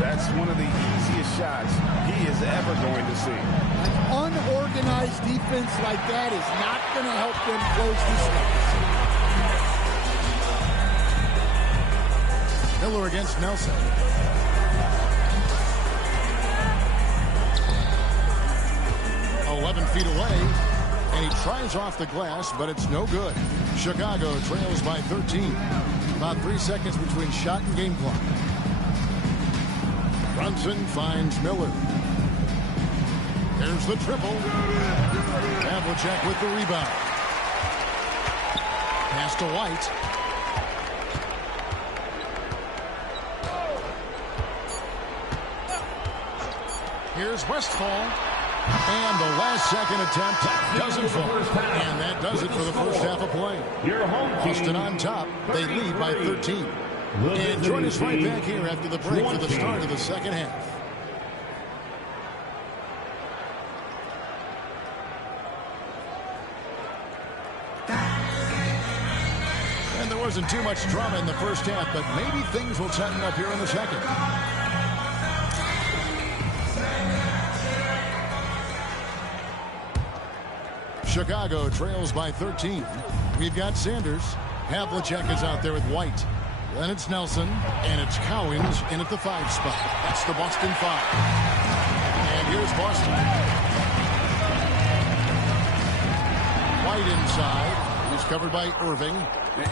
that's one of the easiest shots he is ever going to see. An unorganized defense like that is not going to help them close this game. Miller against Nelson. "11 feet away, and he tries off the glass, but it's no good. Chicago trails by 13. About 3 seconds between shot and game clock. Brunson finds Miller. There's the triple. Havlicek with the rebound. Pass to White. Here's Westfall. And the last second attempt doesn't fall. And that does it for the first half of play. Boston on top. They lead by 13. And join us right back here after the break for the start of the second half. And there wasn't too much drama in the first half, but maybe things will tighten up here in the second. Chicago trails by 13. We've got Sanders. Havlicek is out there with White. Then it's Nelson, and it's Cowens in at the 5 spot. That's the Boston 5. And here's Boston. White inside. He's covered by Irving.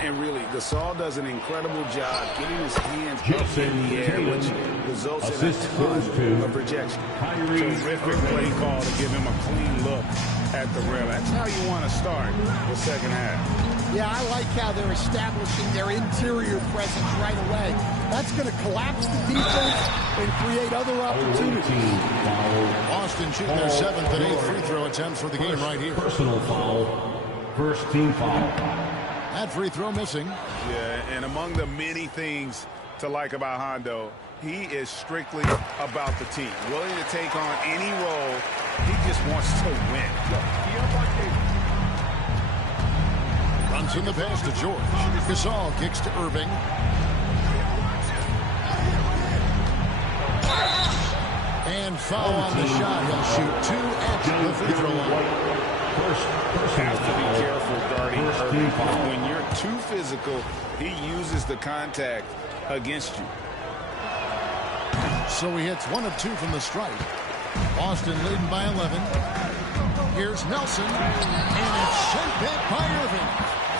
And really, Gasol does an incredible job getting his hands up in the air, which results in a ton of projection. Terrific play call to give him a clean look at the rim. That's how you want to start the second half. Yeah, I like how they're establishing their interior presence right away. That's going to collapse the defense and create other opportunities. Boston shooting their 7th and 8th free throw attempts for the game right here. Personal foul. First team foul. That free throw missing. Yeah, and among the many things to like about Hondo, he is strictly about the team. Willing to take on any role. He just wants to win. Brunson the pass to George. Gasol kicks to Irving. And foul on the shot. He'll shoot 2 at the free throw line. Have to be careful guarding Irving. When you're too physical, he uses the contact against you. So he hits 1 of 2 from the strike. Boston leading by 11. Here's Nelson, and it's sent back by Irving.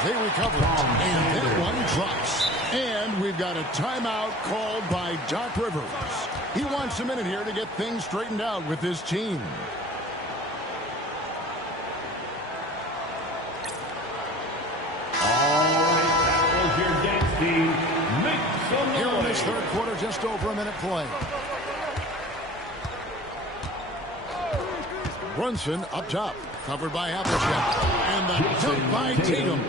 They recover, and that one drops. And we've got a timeout called by Doc Rivers. He wants a minute here to get things straightened out with his team. Here in this third quarter, just over a minute play. Brunson up top, covered by Havlicek. And the dunk by Tatum.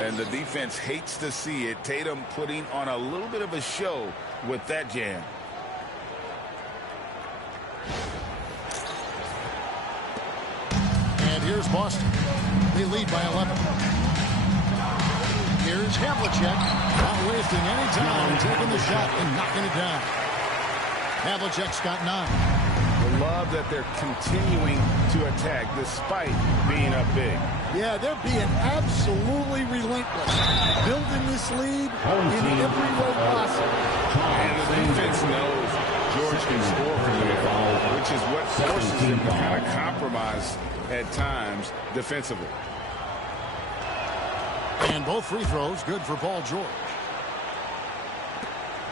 And the defense hates to see it. Tatum putting on a little bit of a show with that jam. And here's Boston. They lead by 11. Here's Havlicek, not wasting any time, taking the shot and knocking it down. Havlicek's got 9. I love that they're continuing to attack despite being up big. Yeah, they're being absolutely relentless, building this lead in every way possible. And the defense knows George can score from there, which is what forces him to kind of compromise at times defensively. And both free throws good for Paul George.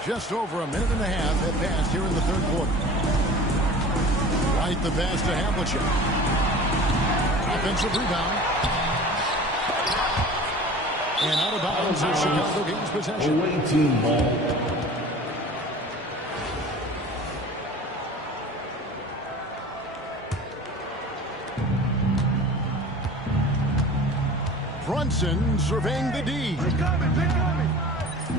Just over a minute and a half have passed here in the third quarter. Right the pass to Havlicek. Offensive rebound. And out of bounds as Chicago gains possession. Away team ball. Brunson surveying the D.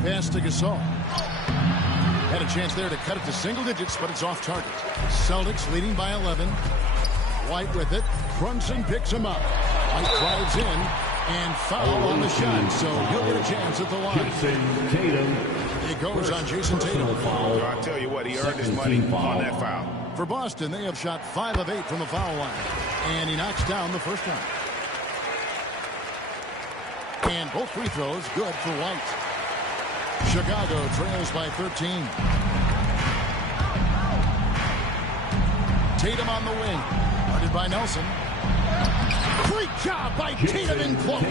Pass to Gasol. Had a chance there to cut it to single digits, but it's off target. Celtics leading by 11. White with it. Brunson picks him up. White drives in and foul on the shot, so he'll get a chance at the line. Jason Tatum. It goes on Jason Tatum. I'll tell you what, he earned his money on that foul. For Boston, they have shot 5 of 8 from the foul line, and he knocks down the first one. And both free throws good for White. Chicago trails by 13. Tatum on the wing. Guarded by Nelson. Great job by Tatum in close.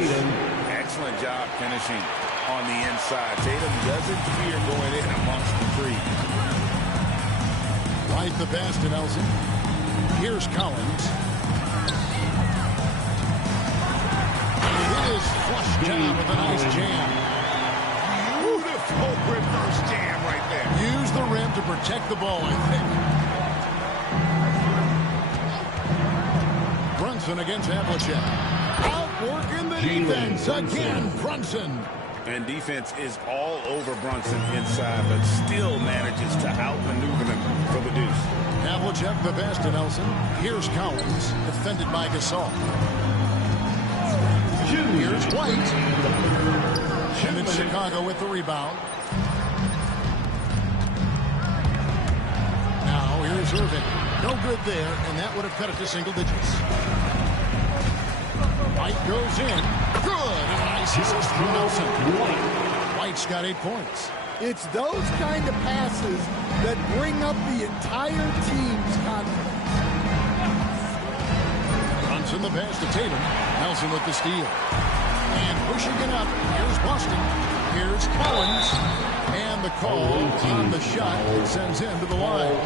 Excellent job finishing on the inside. Tatum doesn't fear going in amongst the three. Right the pass to Nelson. Here's Cowens. His flush job with a nice jam. Beautiful reverse jam right there. Use the rim to protect the ball, I think. Brunson against Havlicek. Outworking the defense again, Brunson. And defense is all over Brunson inside, but still manages to outmaneuver them for the deuce. Havlicek the pass to Nelson. Here's Cowens, defended by Gasol. Here's White. And it's Chicago with the rebound. Now here's Irving. No good there, and that would have cut it to single digits. White goes in. Good. And a nice assist from Nelson. White's got 8 points. It's those kind of passes that bring up the entire team's confidence. Runs in the pass to Tatum. Nelson with the steal. And pushing it up. Here's Boston. Here's Collins. And the call on the shot sends him to the line.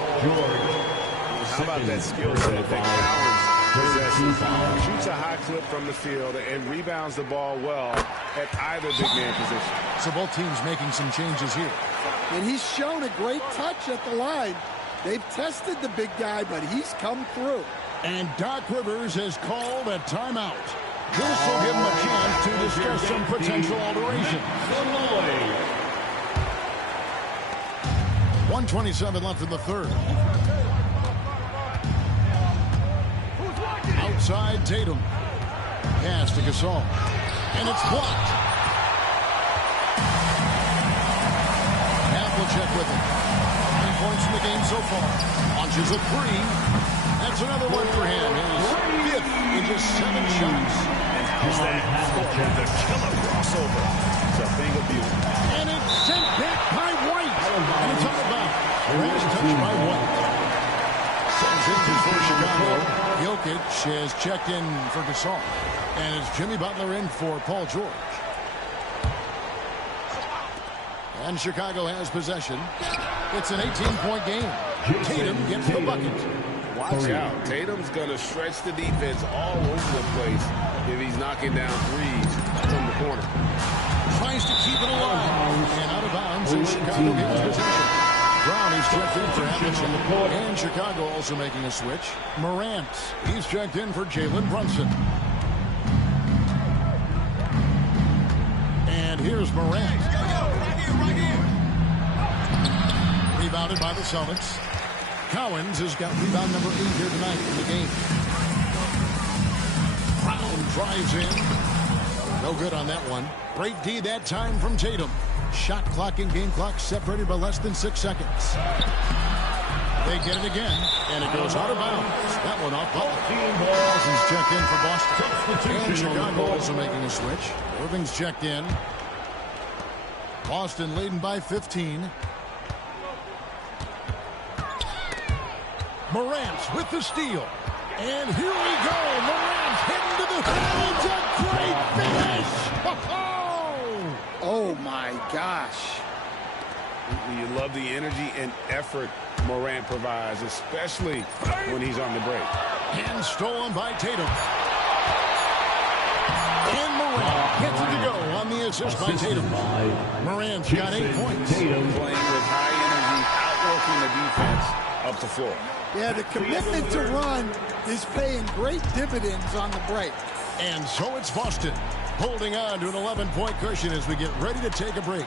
How about that skill set that Collins possesses? Shoots a high clip from the field and rebounds the ball well at either big man position. So both teams making some changes here. And he's shown a great touch at the line. They've tested the big guy, but he's come through. And Doc Rivers has called a timeout. This will give him a chance to discuss some potential alterations. 1:27 left in the third. Outside Tatum. Pass to Gasol. And it's blocked. Check with it. 9 points in the game so far. Launches a three. That's another one for him. His fifth in just 7 shots. And how's that? The killer crossover. It's a thing of beauty. And it's sent back by White. And it's out of bounds. Last touch by White. Sends in before Chicago. Jokic has checked in for Gasol. And it's Jimmy Butler in for Paul George. And Chicago has possession. It's an 18-point game. Tatum gets the bucket. Watch out. Tatum's going to stretch the defense all over the place if he's knocking down threes from the corner. Tries to keep it alive. And out of bounds as Chicago gets possession. Brown is checked in for Hamilton. And Chicago also making a switch. Morant, he's checked in for Jalen Brunson. And here's Morant. Rebounded by the Celtics. Collins has got rebound number 8 here tonight in the game. Brown drives in. No good on that one. Great D that time from Tatum. Shot clock and game clock separated by less than 6 seconds. They get it again, and it goes out of bounds. That one off Butler. He's checked in for Boston. And Chicago also making a switch. Irving's checked in. Boston leading by 15. Morant with the steal. And here we go. Morant heading to the hoop. It's a great finish. Oh, my gosh. You love the energy and effort Morant provides, especially when he's on the break. And stolen by Tatum. And Morant gets it to go on the assist by Tatum. Morant's got 8 points. Tatum playing with high energy, outworking the defense up the floor. Yeah, the commitment to run is paying great dividends on the break. And so it's Boston holding on to an 11-point cushion as we get ready to take a break.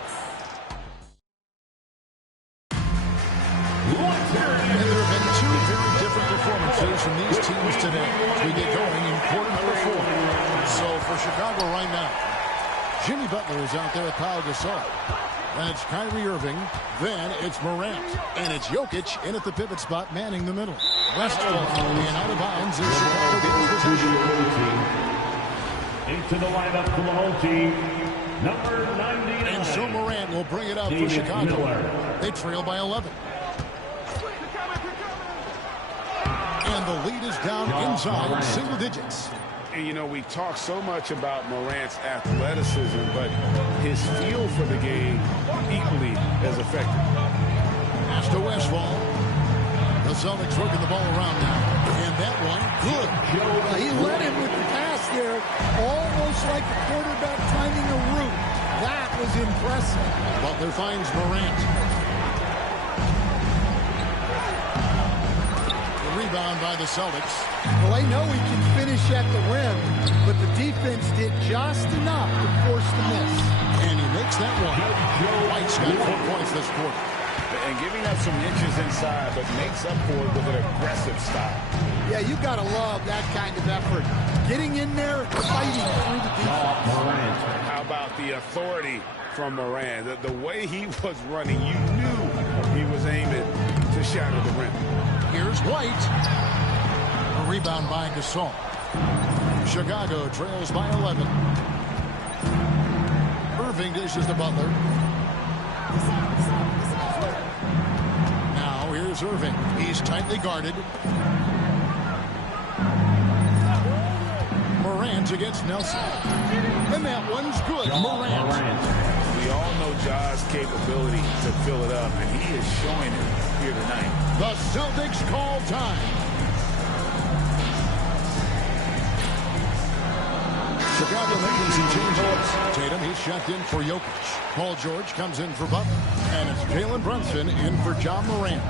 And there have been 2 very different performances from these teams today as we get going in quarter number 4. So for Chicago right now, Jimmy Butler is out there with Pau Gasol. Then it's Kyrie Irving. Then it's Morant. And it's Jokic in at the pivot spot, manning the middle. Westfall and out of bounds as Chicago gets possession. Into the lineup for the home team, number 99. And so Morant will bring it up for Chicago. They trail by 11. And the lead is down inside single digits. And, you know, we talk so much about Morant's athleticism, but his feel for the game equally as effective. Pass to Westfall. The Celtics working the ball around now. And that one, good. He led him with the pass there, almost like a quarterback finding a route. That was impressive. Butler finds Morant. The rebound by the Celtics. Well, they know he can finish at the rim, but the defense did just enough to force the miss. And he makes that one. White's got 4 points this quarter. And giving up some inches inside, but makes up for it with an aggressive style. Yeah, you got to love that kind of effort. Getting in there, fighting through the defense. How about the authority from Morant? The way he was running, you knew he was aiming to shatter the rim. Here's White. A rebound by Gasol. Chicago trails by 11. Irving dishes to Butler. Here's Irving. He's tightly guarded. Morant against Nelson. And that one's good. Morant. We all know Ja's capability to fill it up, and he is showing it here tonight. The Celtics call time. Chicago making some changes. Tatum, he's checked in for Jokic. Paul George comes in for Butler. And it's Jalen Brunson in for John Morant.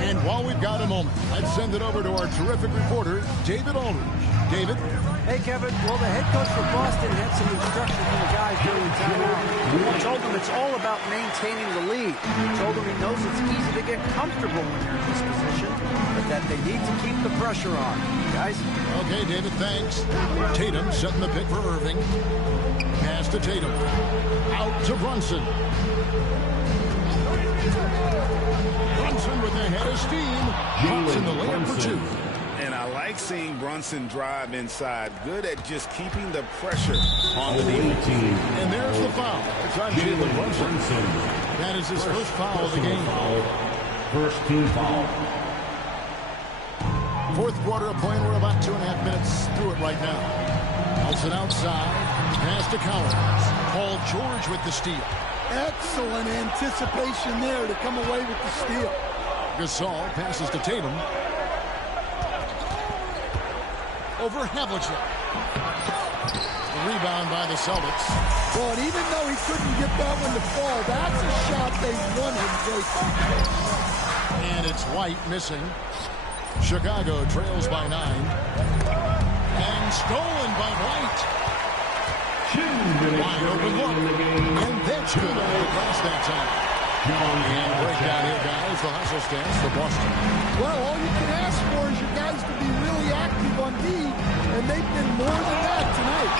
And while we've got a moment, let's send it over to our terrific reporter, David Aldridge. David? Hey, Kevin. Well, the head coach for Boston had some instruction from the guys during the timeout. He told them it's all about maintaining the lead. He told them he knows it's easy to get comfortable when you're in this position, but that they need to keep the pressure on. Guys? Okay, David, thanks. Tatum setting the pick for Irving. Pass to Tatum. Out to Brunson. Brunson with a head of steam. Drops in the layup for two. And I like seeing Brunson drive inside. Good at just keeping the pressure on the defense. And there's the foul. It's on Jalen Brunson. That is his first foul of the game. First team foul. Fourth quarter of play, and we're about 2.5 minutes through it right now. Nelson outside. Pass to Collins. Paul George with the steal. Excellent anticipation there to come away with the steal. Gasol passes to Tatum. Over Havlicek. Rebound by the Celtics. Well, and even though he couldn't get that one to fall, that's a shot they wanted taking. And it's White missing. Chicago trails by 9. And stolen by White. Wide open look. And that's good on the glass that time. And breakdown here, guys. The hustle stance for Boston. Well, all you can ask for is your guys to be really active on D, and they've been more than that tonight.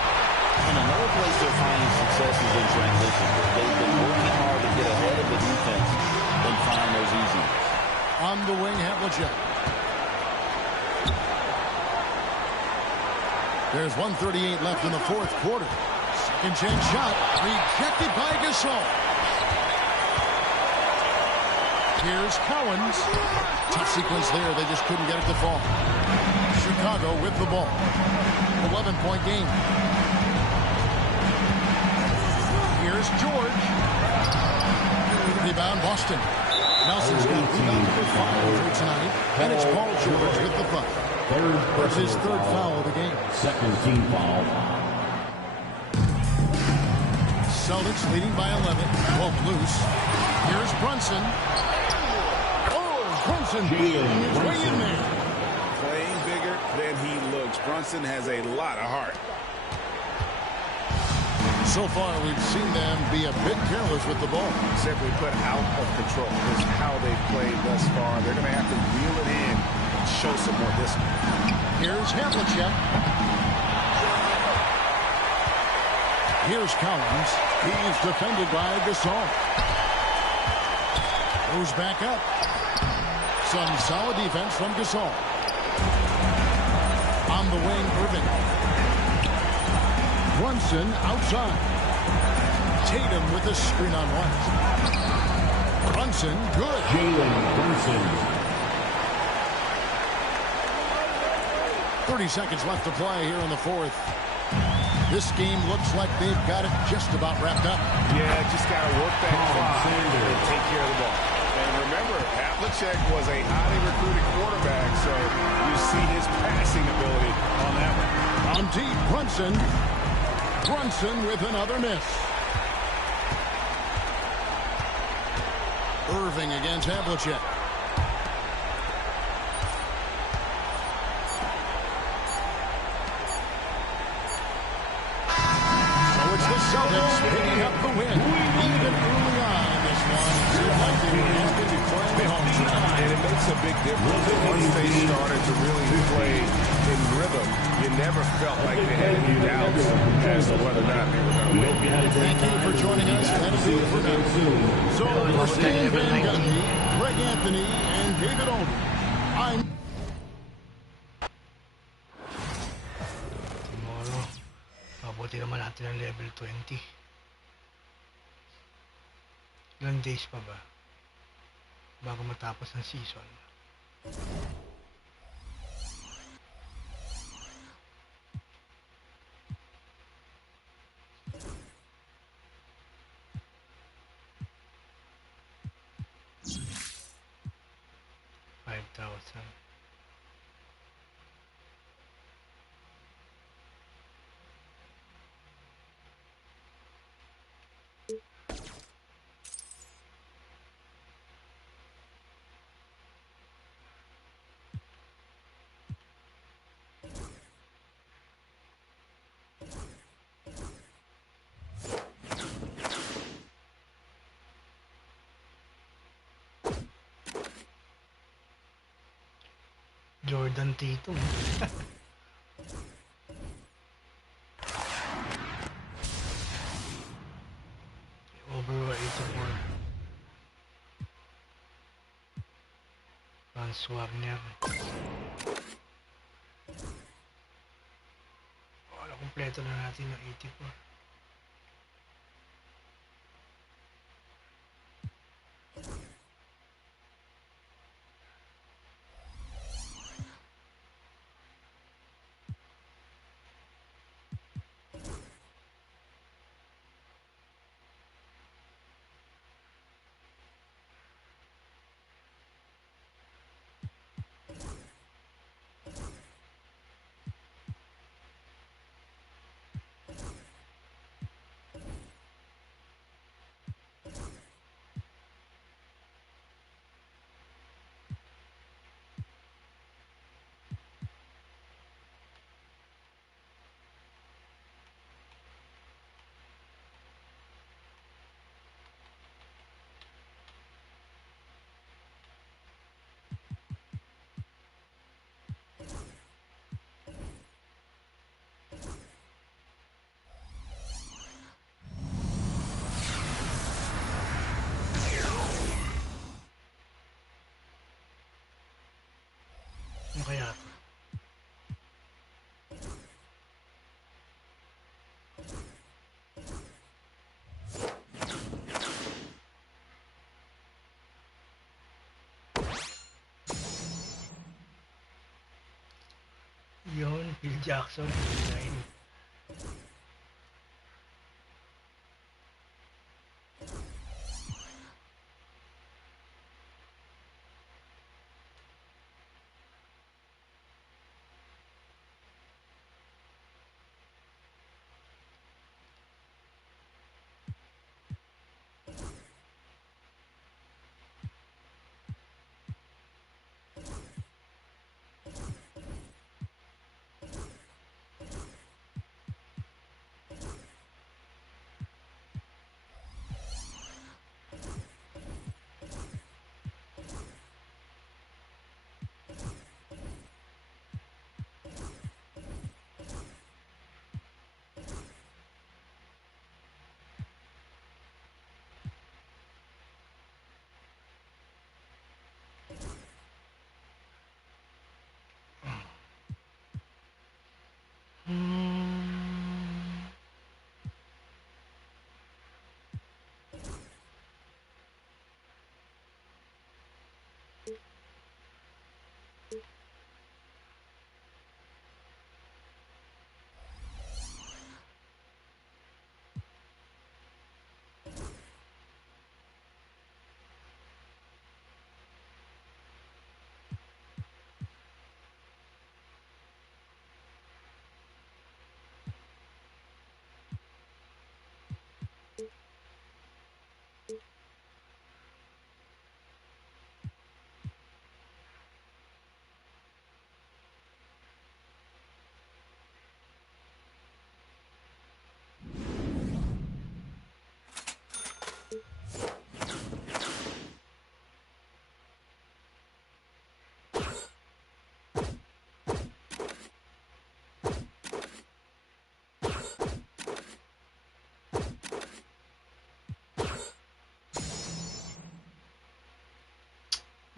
And another place they're finding success is in transition. They've been working hard to get ahead of the defense and find those easy. On the wing, Havlicek. There's 1:38 left in the fourth quarter. Second chance shot. Rejected by Gasol. Here's Collins. Tough sequence there. They just couldn't get it to fall. Chicago with the ball. 11-point game. Here's George. Rebound Boston. Nelson's got rebound number 5 for tonight. And it's Paul George with the foul. That's his third foul of the game. Second team foul. Celtics leading by 11. Woke loose. Here's Brunson. Brunson beating his way in there. Playing bigger than he looks. Brunson has a lot of heart. So far, we've seen them be a bit careless with the ball. Simply put, out of control is how they've played thus far. They're going to have to reel it in and show some more discipline. Here's Havlicek. Here's Collins. He's defended by Gasol. Moves back up. Some solid defense from Gasol. On the wing, Irving. Brunson outside. Tatum with a screen on White. Brunson, good. Jalen Brunson. 30 seconds left to play here in the fourth. This game looks like they've got it just about wrapped up. Yeah, just got to work that clock and take care of the ball. And remember, Havlicek was a highly recruited quarterback, so you see his passing ability on that one. On deep, Brunson. Brunson with another miss. Irving against Havlicek. So it's the Celtics picking up the win. Even early on in this one, it seems like they were happy to play at home tonight. And it makes a big difference. Once they started to really play in rhythm, you never felt like they had any doubts as to whether or not they were going to win. Thank you for joining us. That'll do it for now. So for Stan Van Gundy, Greg Anthony, and David Aldridge, I'm... Tomorrow, pabuti naman natin ang level 20. Ilang days pa ba bago matapos ang season? 5,000. Jordan Tatum. Over 84. Franz Wagner. Kompleto na natin ng 84. Ano kaya ito? Yun, Phil Jackson. 9.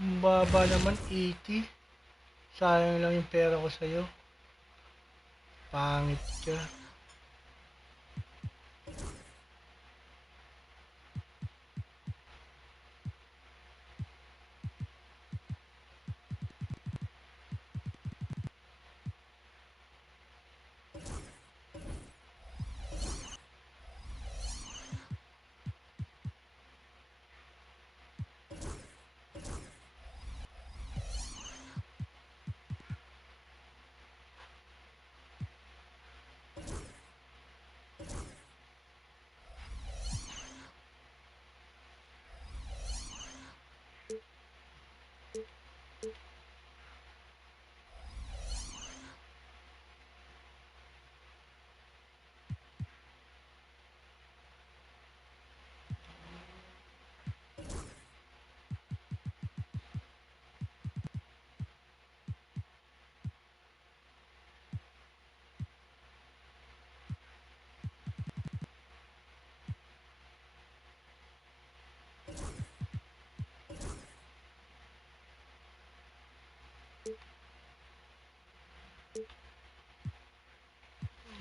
Ang baba naman, 80. Sayang lang yung pera ko sa'yo. Pangit ka.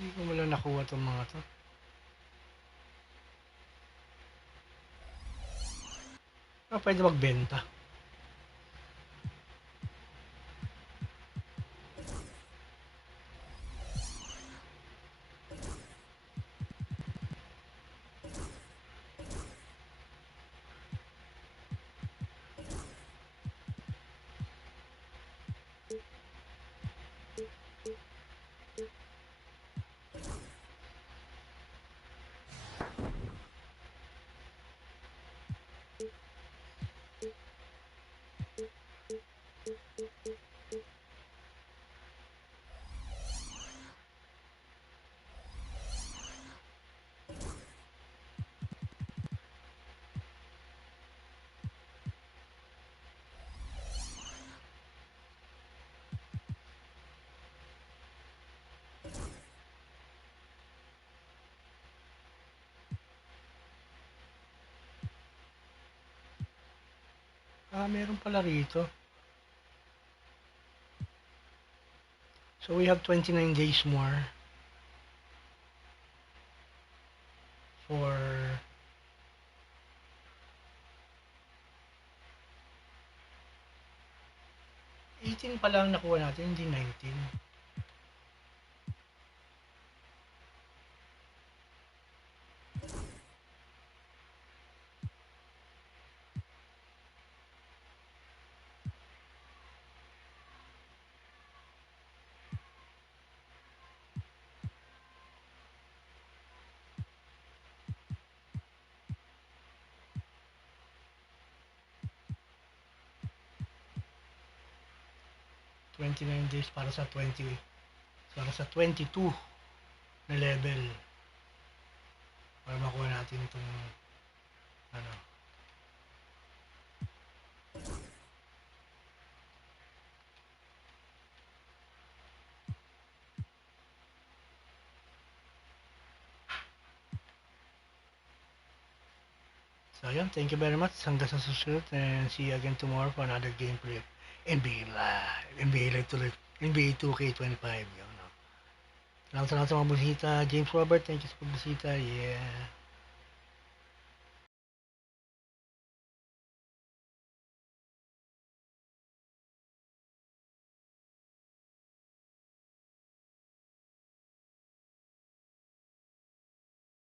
Hindi ko wala nakuha itong mga to. Pwede magbenta. Meron pala rito. So we have 29 days more for $18 pa lang nakuha natin, hindi 19. $29 days para sa 22 na level para makuha natin itong ano. So yun, thank you very much. Hanggang sa susunod and see you again tomorrow for another gameplay of NBA Live. NBA 2K25. Yun, no? Salamat sa mga bisita. James Robert, thank you sa pagbisita. Yeah.